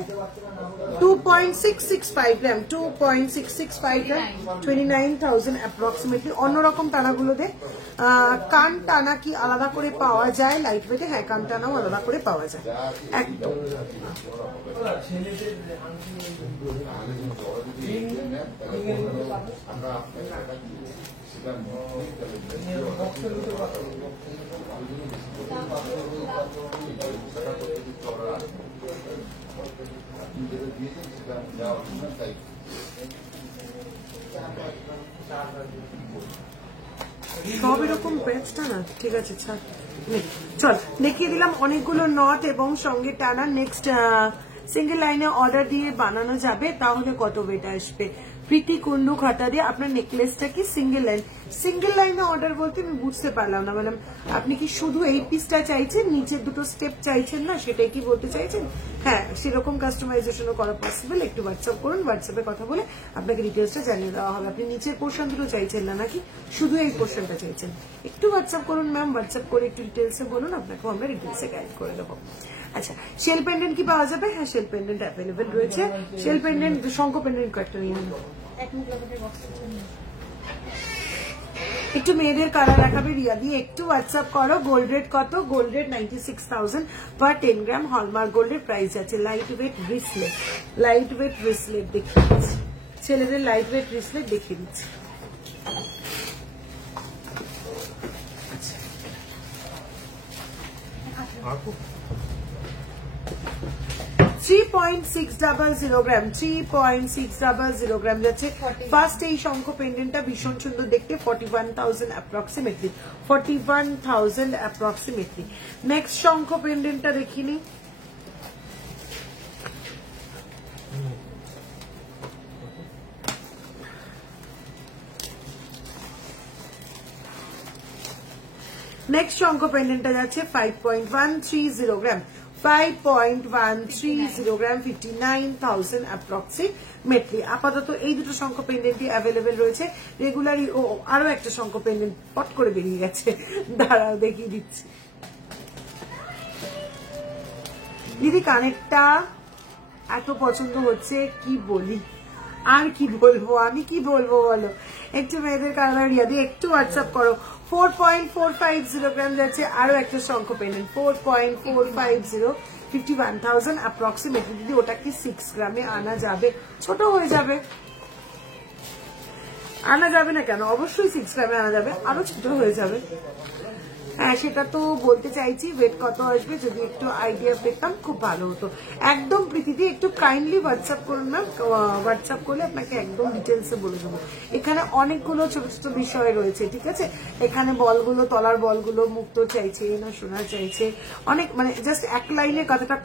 2.665 গ্রাম, 2.665 গ্রাম, 29,000 approximately। অন্যরকম টানাগুলোতে কান টানা কি আলাদা করে পাওয়া যায় লাইট ওয়েটে? হ্যাঁ, কান টানাও আলাদা করে পাওয়া যায় একদম। সব এরকম প্যাচটা না, ঠিক আছে ছাড়। চল দেখিয়ে দিলাম অনেকগুলো নট এবং সঙ্গে টানা। নেক্সট সিঙ্গেল লাইনে অর্ডার দিয়ে বানানো যাবে, তাহলে কত ওয়েট আসবে? প্রীতি কুন্ডু খাতা দিয়ে আপনার নেকলেসটা কি সিঙ্গেল লাইন? সিঙ্গেল লাইনে অর্ডার বলতে আমি বুঝতে পারলাম না ম্যাডাম, আপনি কি শুধু এই পিসটা চাইছেন, নিচের দুটো স্টেপ চাইছেন না, সেটাই কি বলতে চাইছেন? হ্যাঁ, সেরকম কাস্টমাইজেশনও করা পসিবল। একটু হোয়াটসঅ্যাপ করুন, হোয়াটসঅ্যাপে কথা বলে আপনাকে ডিটেলসটা জানিয়ে দেওয়া হবে। আপনি নিচের পোর্শন দুটো চাইছেন না নাকি শুধু এই পোর্শনটা চাইছেন? একটু হোয়াটসঅ্যাপ করুন ম্যাম, হোয়াটসঅ্যাপ করে একটু ডিটেলসে বলুন, আপনাকেও আমরা ডিটেলসে গাইড করে দেবো। আচ্ছা, শেল পেন্ডেন্ট কি পাওয়া যাবে? হ্যাঁ, শেল পেন্ডেন্ট অ্যাভেলেবেল রয়েছে। শেল পেন্ডেন্ট, শঙ্খ পেন্ডেন্ট কয়েকটা নিয়ে নেব। একটু মেয়েদের কালার রাখাবে রিয়া দিয়ে, একটু হোয়াটসঅ্যাপ করো। গোল্ড রেট কত? গোল্ড রেট 96,000 পার 10 গ্রাম, হলমার্ক গোল্ডের প্রাইস আছে। Light weight bracelet, light weight bracelet দেখিয়ে দিচ্ছি, ছেলেদের লাইট ওয়েট ব্রেসলেট দেখিয়ে দিচ্ছি। 3.600 গ্রাম, 3.600 গ্রাম যাচ্ছে। ফার্স্ট এই শঙ্খ পেন্ডেন্টটা ভীষণ সুন্দর দেখতে, 41,000 অ্যাপ্রক্সিমেটলি, 41,000 অ্যাপ্রক্সিমেটলি। নেক্সট শঙ্খ পেন্ডেন্টটা দেখিনি। নেক্সট শঙ্খ পেন্ডেন্টটা যাচ্ছে 5.130 গ্রাম, 5.130 গ্রাম, 59,000 অ্যাপ্রক্সিমেটলি। আপাতত এই দুটো শঙ্খ পেন্ডেন্টই অ্যাভেলেবেল রয়েছে। রেগুলারই ও আরো একটা শঙ্খ পেন্ডেন্ট পট করে বেরিয়ে গেছে, দাঁড়াও দেখিয়ে দিচ্ছি। দিদি কানেরটা এত পছন্দ হচ্ছে, কি বলি আর কি বলবো, আমি কি বলবো বলো। একটু মেয়েদের কালার ইয়াদি একটু হোয়াটসঅ্যাপ করো। 4.450 গ্রাম যাচ্ছে আরো একটা শঙ্খ পেন্ডেন্ট, 4.450, 51,000 অ্যাপ্রক্সিমেটলি। দিদি ওটা কি 6 গ্রামে আনা যাবে? ছোট হয়ে যাবে। আনা যাবে না কেন, অবশ্যই 6 গ্রামে আনা যাবে, আরো ছোট হয়ে যাবে। হ্যাঁ সেটা তো বলতে চাইছি, ওয়েট কত আসবে যদি একটু আইডিয়া পেতাম খুব ভালো হতো। একদম প্রীতিদি একটু কাইন্ডলি হোয়াটসঅ্যাপ করুন না, হোয়াটসঅ্যাপ করলে আপনাকে একদম ডিটেলসে বলে দেবো। এখানে অনেকগুলো ছোট ছোট বিষয় রয়েছে, ঠিক আছে। এখানে বলগুলো, তলার বলগুলো মুক্ত চাইছে না সোনার চাইছে, অনেক মানে জাস্ট এক লাইনে কথাটা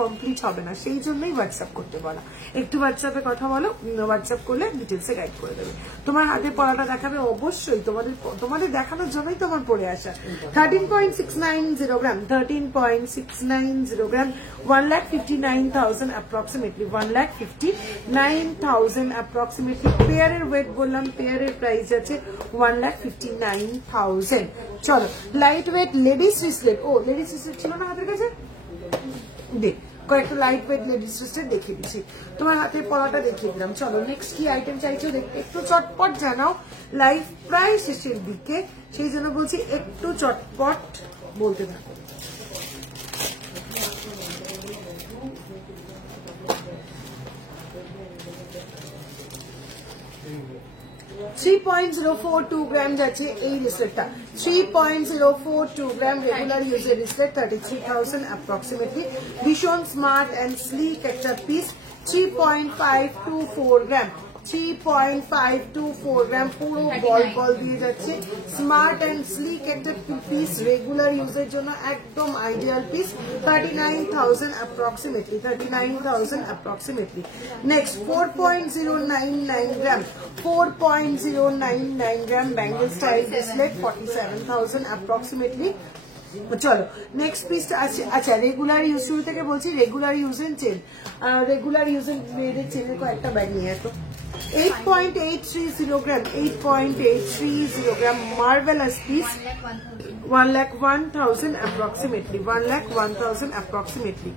কমপ্লিট হবে না, সেই জন্যই হোয়াটসঅ্যাপ করতে বলা। একটু হোয়াটসঅ্যাপে কথা বলো, হোয়াটসঅ্যাপ করলে ডিটেলসে গাইড করে দেবে। তোমার হাতে পড়াটা দেখাবে অবশ্যই, তোমাদের দেখানোর জন্যই তোমার পড়ে আসা। 13.690 গ্রাম, 13.690 গ্রাম, 1,59,000 অ্যাপ্রক্সিমেটলি, 1,59,000 অ্যাপ্রক্সিমেটলি। পেয়ারের ওয়েট বললাম, পেয়ারের প্রাইস আছে 1,59,000। চলো লাইট ওয়েট লেডিস রিসলেট, ও লেডিস রিসলেট ছিল না হাতের কাছে, দেখ কয়েকটা লাইট ওয়েট লেডিস রিসলেট দেখিয়ে দিচ্ছি। তোমার হাতের পলাটা দেখিয়ে দিলাম। চলো নেক্সট কি আইটেম চাইছো দেখতে, একটু চটপট জানাও, লাইভ প্রায় শেষের দিকে, সেই জন্য বলছি একটু চটপট বলতে থাকো। $3.042 গ্রাম যাচ্ছে এই রিসলেটটা, 3.042 গ্রাম রেগুলার ইউজের রিসলেট, 33,000 অ্যাপ্রক্সিমেটলি। ভীষণ স্মার্ট অ্যান্ড স্লিক একটা পিস, 3.524 গ্রাম, 3.524 গ্রাম, পুরো বল দিয়ে যাচ্ছে। স্মার্ট অ্যান্ড স্লিক একটা পিস, রেগুলার ইউজের জন্য একদম ideal piece, 39,000 approximately, 39,000 approximately. Next 4.099 গ্রাম, 4.099 গ্রাম ব্যাঙ্গেল স্টাইল ব্রেসলেট, 47,000 অ্যাপ্রক্সিমেটলি। চলো নেক্সট পিসটা আছে। আচ্ছা রেগুলার ইউজ, শুরু থেকে বলছি regular use and chain, regular use and মেয়েদের চেনের কয়েকটা ব্যাগ নিয়ে আসো। 8.830 গ্রাম, 8.830 gram, marvellous piece, 1,01,000 approximately, 1,01,000 approximately.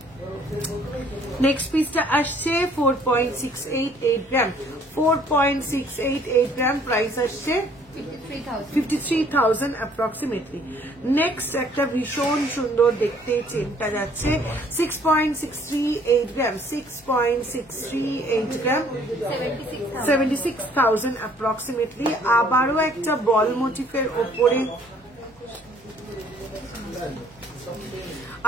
Next পিসটা আসছে 4.688 গ্রাম, 4.688 গ্রাম, প্রাইস আসছে 53,000 অ্যাপ্রক্সিমেটলি। নেক্সট একটা ভীষণ সুন্দর দেখতে চেনটা যাচ্ছে 6.638 গ্রাম, 6.638 গ্রাম, 76,000 অ্যাপ্রক্সিমেটলি। আবারও একটা বল মোটিফের ওপরে,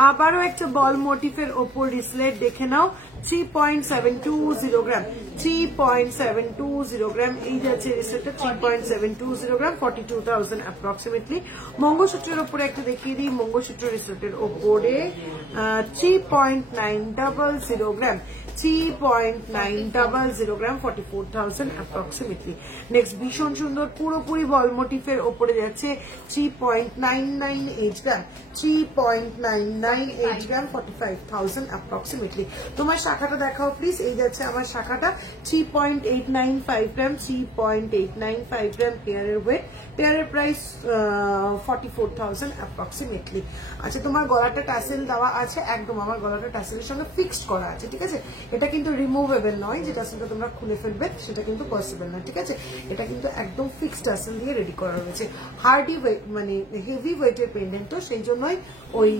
আবারও একটা বল মোটিফের ওপর রিসলেট দেখে নাও, 3.720 গ্রাম, 3.720 গ্রাম, এই যাচ্ছে রিসলেটটা 3.720 গ্রাম, 42,000 অ্যাপ্রক্সিমেটলি। মঙ্গলসূত্রের ওপরে একটা দেখিয়ে দিই, মঙ্গলসূত্র রিসলেটের ওপরে 3.900 গ্রাম, 3.900 গ্রাম, 44,000 অ্যাপ্রক্সিমেটলি। নেক্সট ভীষণ সুন্দর পুরোপুরি বল মোটিফের ওপরে যাচ্ছে 3.998 গ্রাম, 3.998 গ্রাম, 45,000 অ্যাপ্রক্সিমেটলি। তোমার শাখাটা দেখাও প্লিজ, এই যাচ্ছে আমার শাখাটা 3.895 গ্রাম, 3.895 গ্রাম পেয়ারের ওয়েট, পেয়ারের প্রাইস 44,000 অ্যাপ্রক্সিমেটলি। আচ্ছা তোমার গলাটা টাসেল দেওয়া আছে, একদম আমার গলাটা টাসেলের সঙ্গে ফিক্সড করা আছে, ঠিক আছে। এটা কিন্তু রিমুভেবল নয়, যে টাসেলটা তোমরা খুলে ফেলবে সেটা কিন্তু পসিবল না, ঠিক আছে। এটা কিন্তু একদম ফিক্সড টাসেল দিয়ে রেডি করা রয়েছে। হার্ডি ওয়েট মানে হেভি ওয়েটের পেন্ডেন্ট, তো সেই জন্যই ওই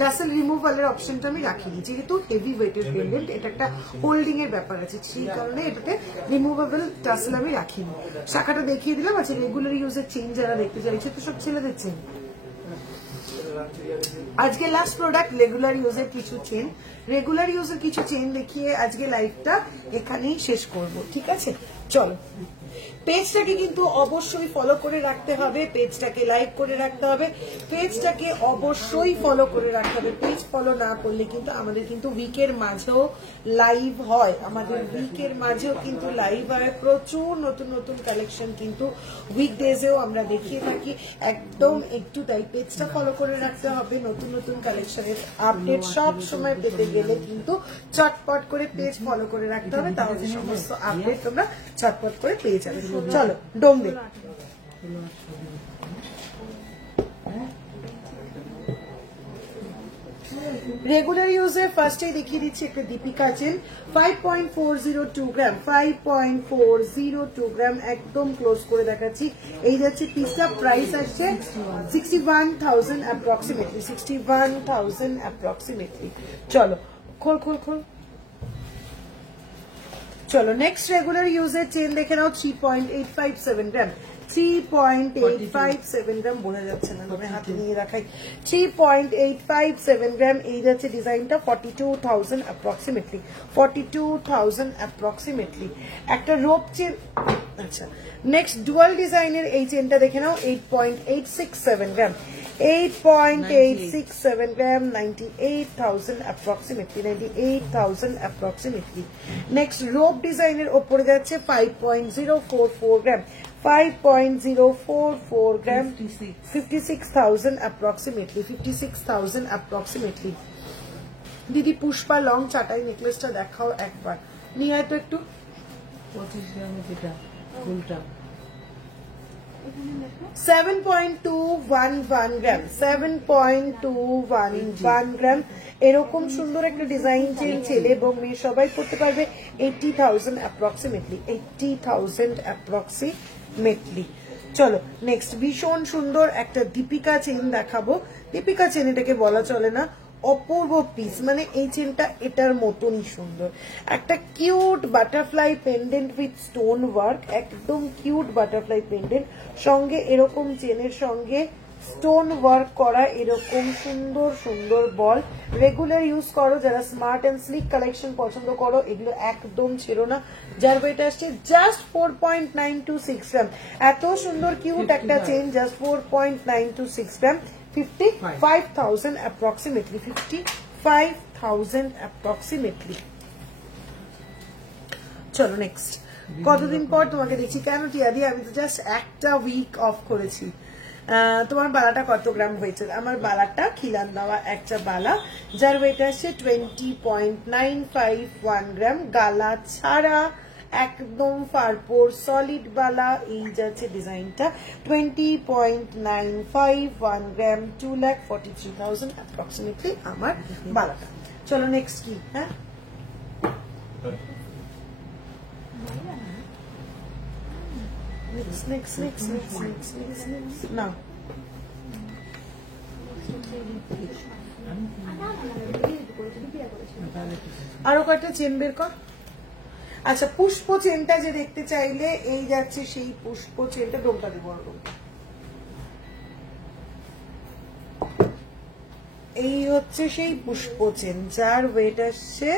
টাসেল রিমুভালের অপশনটা আমি রাখিনি, যেহেতু হেভি ওয়েটের পেন্ডেন্ট, এটা একটা হোল্ডিং এর ব্যাপার আছে, সেই কারণে এটাতে রিমুভেবল টাসেল আমি রাখিনি। শাখাটা দেখিয়ে দিলাম। আছে রেগুলার ইউজের চেন যারা দেখতে চাইছে, তো সব ছেলেদের চেন, আজকে লাস্ট প্রোডাক্ট রেগুলার ইউজের কিছু চেন, রেগুলার ইউজের কিছু চেন দেখিয়ে আজকে লাইভটা এখানেই শেষ করব, ঠিক আছে? চলো, পেজটাকে কিন্তু অবশ্যই ফলো করে রাখতে হবে, পেজটাকে লাইক করে রাখতে হবে, পেজটাকে অবশ্যই ফলো করে রাখতে হবে। পেজ ফলো না করলে কিন্তু আমাদের কিন্তু উইকের মাঝেও লাইভ হয়, আমাদের উইকের মাঝেও কিন্তু লাইভ হয়, প্রচুর নতুন নতুন কালেকশন কিন্তু উইকডেজেও আমরা দেখিয়ে থাকি, একদম একটু তাই পেজটা ফলো করে রাখতে হবে। নতুন নতুন কালেকশনের আপডেট সব সময় পেতে গেলে কিন্তু চটপট করে পেজ ফলো করে রাখতে হবে, তাহলে সমস্ত আপডেট তোমরা চটপট করে পেয়ে যাবে। চলো ডোম দে। রেগুলার ইউজের ফার্স্টে দেখিয়ে দিচ্ছি একটা দীপিকা চেন 5.402 গ্রাম, 5.402 গ্রাম, একদম ক্লোজ করে দেখাচ্ছি। এই যাচ্ছে পিসটা, প্রাইস আসছে 61,000 অ্যাপ্রক্সিমেটলি, 61,000 অ্যাপ্রক্সিমেটলি। চলো খোল খোল খোল। চলো নেক্সট রেগুলার ইউজের চেন দেখে নাও 3.857 গ্রাম, 3.857 গ্রাম, বোঝা যাচ্ছে না, আমি হাতে নিয়ে রাখাই। 3.857 গ্রাম, এই যাচ্ছে ডিজাইনটা 42,000 অ্যাপ্রক্সিমেটলি, 42,000 অ্যাপ্রক্সিমেটলি। একটা রোপ চেন, আচ্ছা নেক্সট ডুয়াল ডিজাইনের এই চেনটা দেখে নাও 8.867 গ্রাম, 8.867 গ্রাম, 98,000 approximately, 98,000 approximately. Next rope ডিজাইনের ওপরে যাচ্ছে 5.044 গ্রাম, 5.044 গ্রাম, 56,000 approximately, 56,000 approximately. দিদি পুষ্পা লং চাটাই নেকলেসটা দেখাও একবার, নিয়ে আয় তো একটু। 25 গ্রামের যেটা ফুলটা 7.211 গ্রাম, 7.211 গ্রাম, এরকম সুন্দর একটা ডিজাইন চেন ছেলে এবং মেয়ে সবাই পড়তে পারবে। 80,000 অ্যাপ্রক্সিমেটলি, 80,000 অ্যাপ্রক্সিমেটলি। চলো নেক্সট ভীষণ সুন্দর একটা দীপিকা চেন দেখাবো। দীপিকা চেন এটাকে বলা চলে না, অপূর্ব পিস, মানে এই চেনটা এটার মতনই সুন্দর। একটা cute butterfly pendant with stone work, একদম কিউট বাটারফ্লাই পেন্ডেন্ট, সঙ্গে এরকম চেনের সঙ্গে স্টোন ওয়ার্ক করা এরকম সুন্দর সুন্দর বল। রেগুলার ইউজ করো, যারা স্মার্ট এন্ড স্লিক কালেকশন পছন্দ করো এগুলো একদম ছেড়ো না। যার ওয়েট আসছে জাস্ট 4.926 গ্রাম, এত সুন্দর কিউট একটা চেন, জাস্ট 4.926 গ্রাম, 55,000 approximately, 55,000 approximately. চলো নেক্সট, কতদিন পর তোমাকে দেখছি, কেন টিয়াদি? আমি তো জাস্ট একটা উইক অফ করেছি। তোমার বালাটা কত গ্রাম হয়েছে? আমার বালাটা খিলান দেওয়া একটা বালা, যার ওয়েট আসছে 20.951 গ্রাম, গালা ছাড়া, একদম ফারপোর সলিড বালা। এই যাচ্ছে ডিজাইনটা 20.951 গ্রাম, 2,43,000 অ্যাপ্রক্সিমেটলি আমার বালাটা। চলো নেক্সট কি? হ্যাঁ নেক্সট না, আরো কয়েকটা চেন বের কর। আচ্ছা পুষ্প চেনটা যে দেখতে চাইলে এই যাচ্ছে সেই পুষ্প চেনটা, ডোমটা দিব, এই হচ্ছে সেই পুষ্প চেন, যার ওয়েট আসছে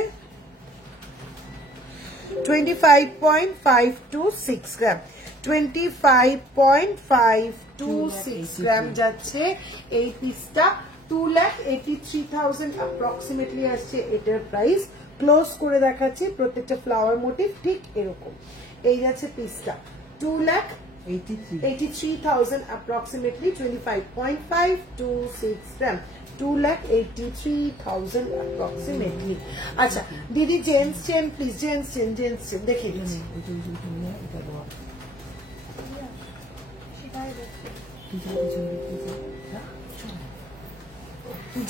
25.526 গ্রাম, 25.526 গ্রাম যাচ্ছে এই পিসটা, 2,83,000 অ্যাপ্রক্সিমেটলি আসছে এটার প্রাইস। ক্লোজ করে দেখাচ্ছি, প্রত্যেকটা ফ্লাওয়ার মোটিভ ঠিক এরকম। এই যাচ্ছে পিসটা 2,83,000 অ্যাপ্রক্সিমেটলি, 25.526 গ্রাম, 2,83,000 অ্যাপ্রক্সিমেটলি। আচ্ছা দিদি gents chain please, gents chain, gents chain দেখে দিচ্ছি।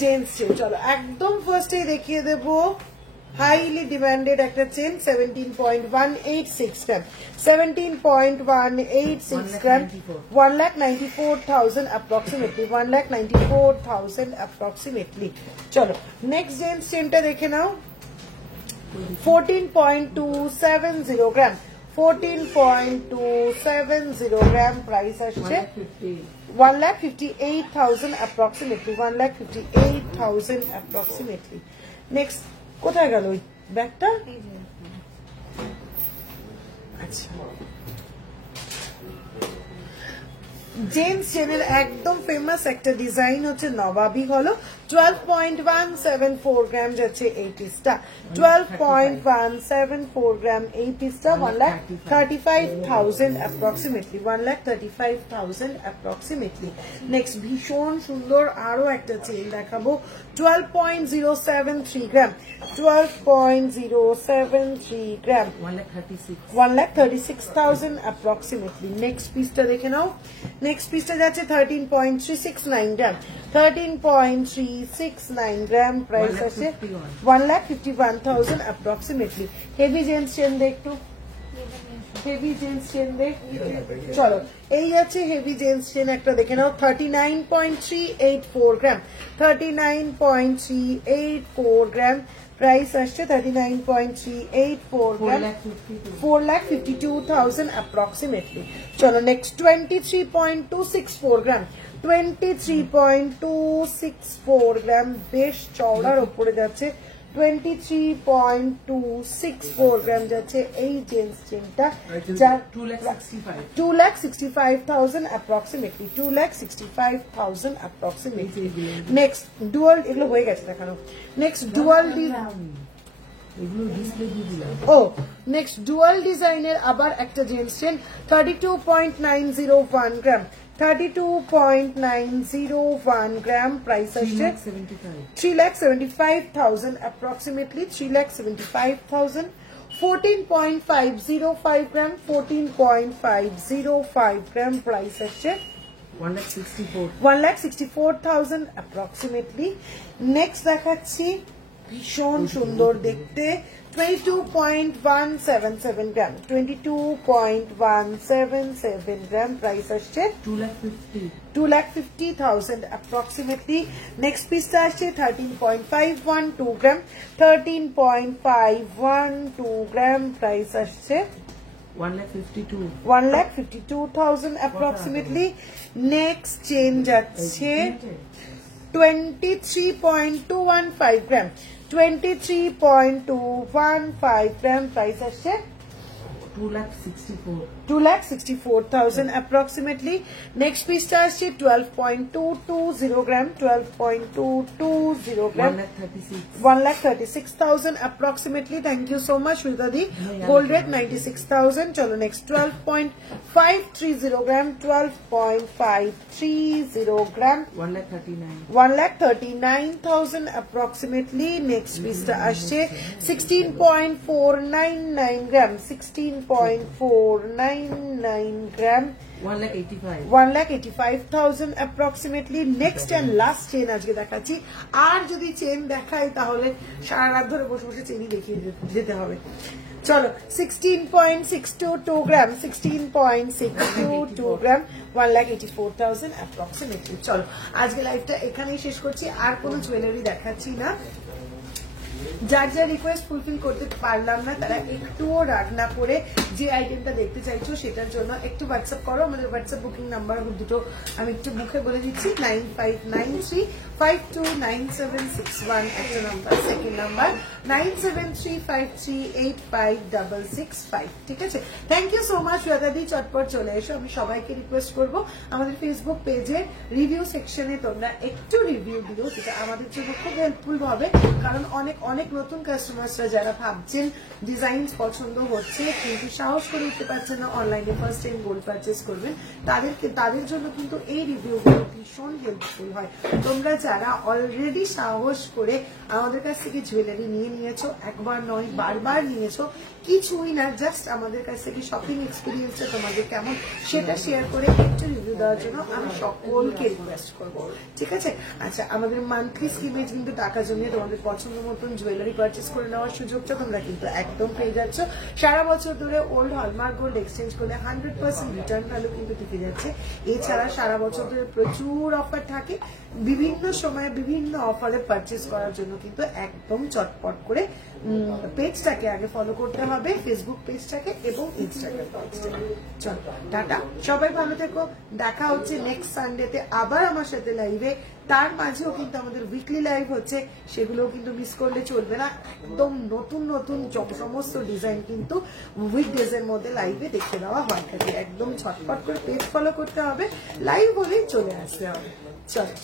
জেন্টস চেন চলো একদম ফার্স্টে দেখিয়ে দেবো, হাইলি ডিমান্ডেড একটা চেন, 17.186 গ্রাম, 17.186 গ্রাম, 1,94,000 approximately, 1,94,000 approximately. চলো নেক্সট জেন্টস চেনটা দেখে নাও 14.270 গ্রাম, 14.270 গ্রাম প্রাইস আসছে 1,58,000 approximately 1,58,000 approximately নেক্সট কোথায় গেল ওই ব্যাগটা আচ্ছা জেন্টস চেনের একদম ফেমাস একটা ডিজাইন হচ্ছে নবাবী হলো 12.174 গ্রাম যাচ্ছে এই পিসটা 12.174 গ্রাম এই পিসটা 1,35,000 approximately 1,35,000 approximately নেক্সট ভীষণ সুন্দর আরো একটা চেন দেখাবো 12.073 গ্রাম 12.073 গ্রাম 1,36,000 approximately নেক্সট পিসটা দেখে নাও নেক্সট পিসটা যাচ্ছে 13.369 গ্রাম 13.369 গ্রাম প্রাইস আছে 1,51,000 approximately হেভি জেন্টস চেন দেখতো হেভি জেন্টস চেন দেখ চলো এই আছে হেভি জেন্টস চেন একটা দেখে নাও 39.384 গ্রাম 39.384 গ্রাম প্রাইস আসছে 39.384 গ্রাম 4,52,000 approximately চলো নেক্সট 23.264 গ্রাম 23.264 গ্রাম বেশ চওড়ার উপরে যাচ্ছে 23.264 গ্রাম যাচ্ছে এই জেন্টস চেনটা যার 2,65,000 approximately 2,65,000 approximately নেক্সট ডুয়াল এগুলো হয়ে গেছে দেখানো নেক্সট ডুয়াল ও নেক্সট ডুয়াল ডিজাইনের আবার একটা জেন্টস চেন 32.901 গ্রাম 32.901 গ্রাম প্রাইস আসছে 3,75,000 approximately 3,75,000 14.505 গ্রাম 14.505 গ্রাম প্রাইস আসছে 1,64,000 approximately নেক্সট দেখাচ্ছি ভীষণ সুন্দর দেখতে 22.177 গ্রাম 22.177 গ্রাম প্রাইস আসছে 2,50,000 approximately নেক্সট পিসটা আসছে 13.512 গ্রাম 13.512 গ্রাম প্রাইস আসছে 1,52,000 approximately নেক্সট চেন যাচ্ছে 23.215 গ্রাম 23.215 গ্রাম প্রাইস আসছে 2,64,000 approximately next piece আসছে 12.220 গ্রাম 12.220 গ্রাম 1,36,000 approximately thank you so much Ridadi gold rate 96,000 চলো next 12.530 গ্রাম 12.530 গ্রাম 1,39,000 approximately next piece আসছে 16.499 গ্রাম 16.499 গ্রাম 1,85,000 approximately next and last chain আজকে দেখাচ্ছি আর যদি চেন দেখাই তাহলে সারা রাত ধরে বসে বসে চেনই দেখিয়ে যেতে হবে চলো 16.622 গ্রাম 16.622 গ্রাম 1,84,000 approximately চলো আজকে লাইভটা এখানেই শেষ করছি আর কোনো জুয়েলারি দেখাচ্ছি না যার যা রিকোয়েস্ট ফুলফিল করতে পারলাম না তারা একটুও রাগ না করে যে আইটেমটা দেখতে চাইছো সেটার জন্য একটু হোয়াটসঅ্যাপ করো আমাদের হোয়াটসঅ্যাপ বুকিং নাম্বার দুটো আমি একটু মুখে বলে দিচ্ছি 9593529761 একটা নাম্বার সেকেন্ড নাম্বার 9735385665 ঠিক আছে থ্যাংক ইউ সো মাচ রাধাদি চটপট চলে এসো আমি সবাইকে রিকোয়েস্ট করব আমাদের ফেসবুক পেজে রিভিউ সেকশনে তোমরা একটু রিভিউ দিও যেটা আমাদের জন্য খুব হেল্পফুল হবে কারণ অনেক অনেক নতুন কাস্টমাররা যারা ভাবছেন ডিজাইন পছন্দ হচ্ছে কিন্তু সাহস করে উঠতে পারছেন না অনলাইনে ফার্স্ট টাইম গোল্ড পারচেজ করবেন তাদের জন্য কিন্তু এই রিভিউগুলো ভীষণ হেল্পফুল হয় তোমরা যারা অলরেডি সাহস করে আমাদের কাছ থেকে জুয়েলারি নিয়ে নিয়েছো একবার নয় বারবার নিয়েছো কিছুই না জাস্ট আমাদের কাছ থেকে শপিং এক্সপিরিয়েন্সটা তোমাদের কেমন সেটা শেয়ার করে একটু রিভিউ দেওয়ার জন্য আমি সকলকে রিকোয়েস্ট করব ঠিক আছে আচ্ছা আমাদের মান্থলি স্কিমে কিন্তু টাকা জমিয়ে তোমাদের পছন্দ মতন জুয়েলারি পারচেস করে নেওয়ার সুযোগটা তোমরা কিন্তু একদম পেয়ে যাচ্ছ সারা বছর ধরে ওল্ড হলমার্ক গোল্ড এক্সচেঞ্জ করলে 100% রিটার্ন ভ্যালু কিন্তু টিকে যাচ্ছে এছাড়া সারা বছর ধরে প্রচুর অফার থাকে বিভিন্ন সময়ে বিভিন্ন অফারে পারচেস করার জন্য কিন্তু একদম চটপট করে পেজটাকে আগে ফলো করতে হবে, ফেসবুক পেজটাকে এবং ইনস্টাগ্রাম পেজটাকে। চলো টাটা, সবাই ভালো থেকো, দেখা হচ্ছে নেক্সট সানডেতে আবার আমার সাথে লাইভে। তার মাঝেও কিন্তু আমাদের উইকলি লাইভ হচ্ছে, সেগুলোও কিন্তু মিস করলে চলবে না। একদম নতুন নতুন সমস্ত ডিজাইন কিন্তু উইকডেজ এর মধ্যে লাইভে দেখে দেওয়া হয় থাকে। একদম ছটফট করে পেজ ফলো করতে হবে, লাইভ হলেই চলে আসতে হবে। চলো।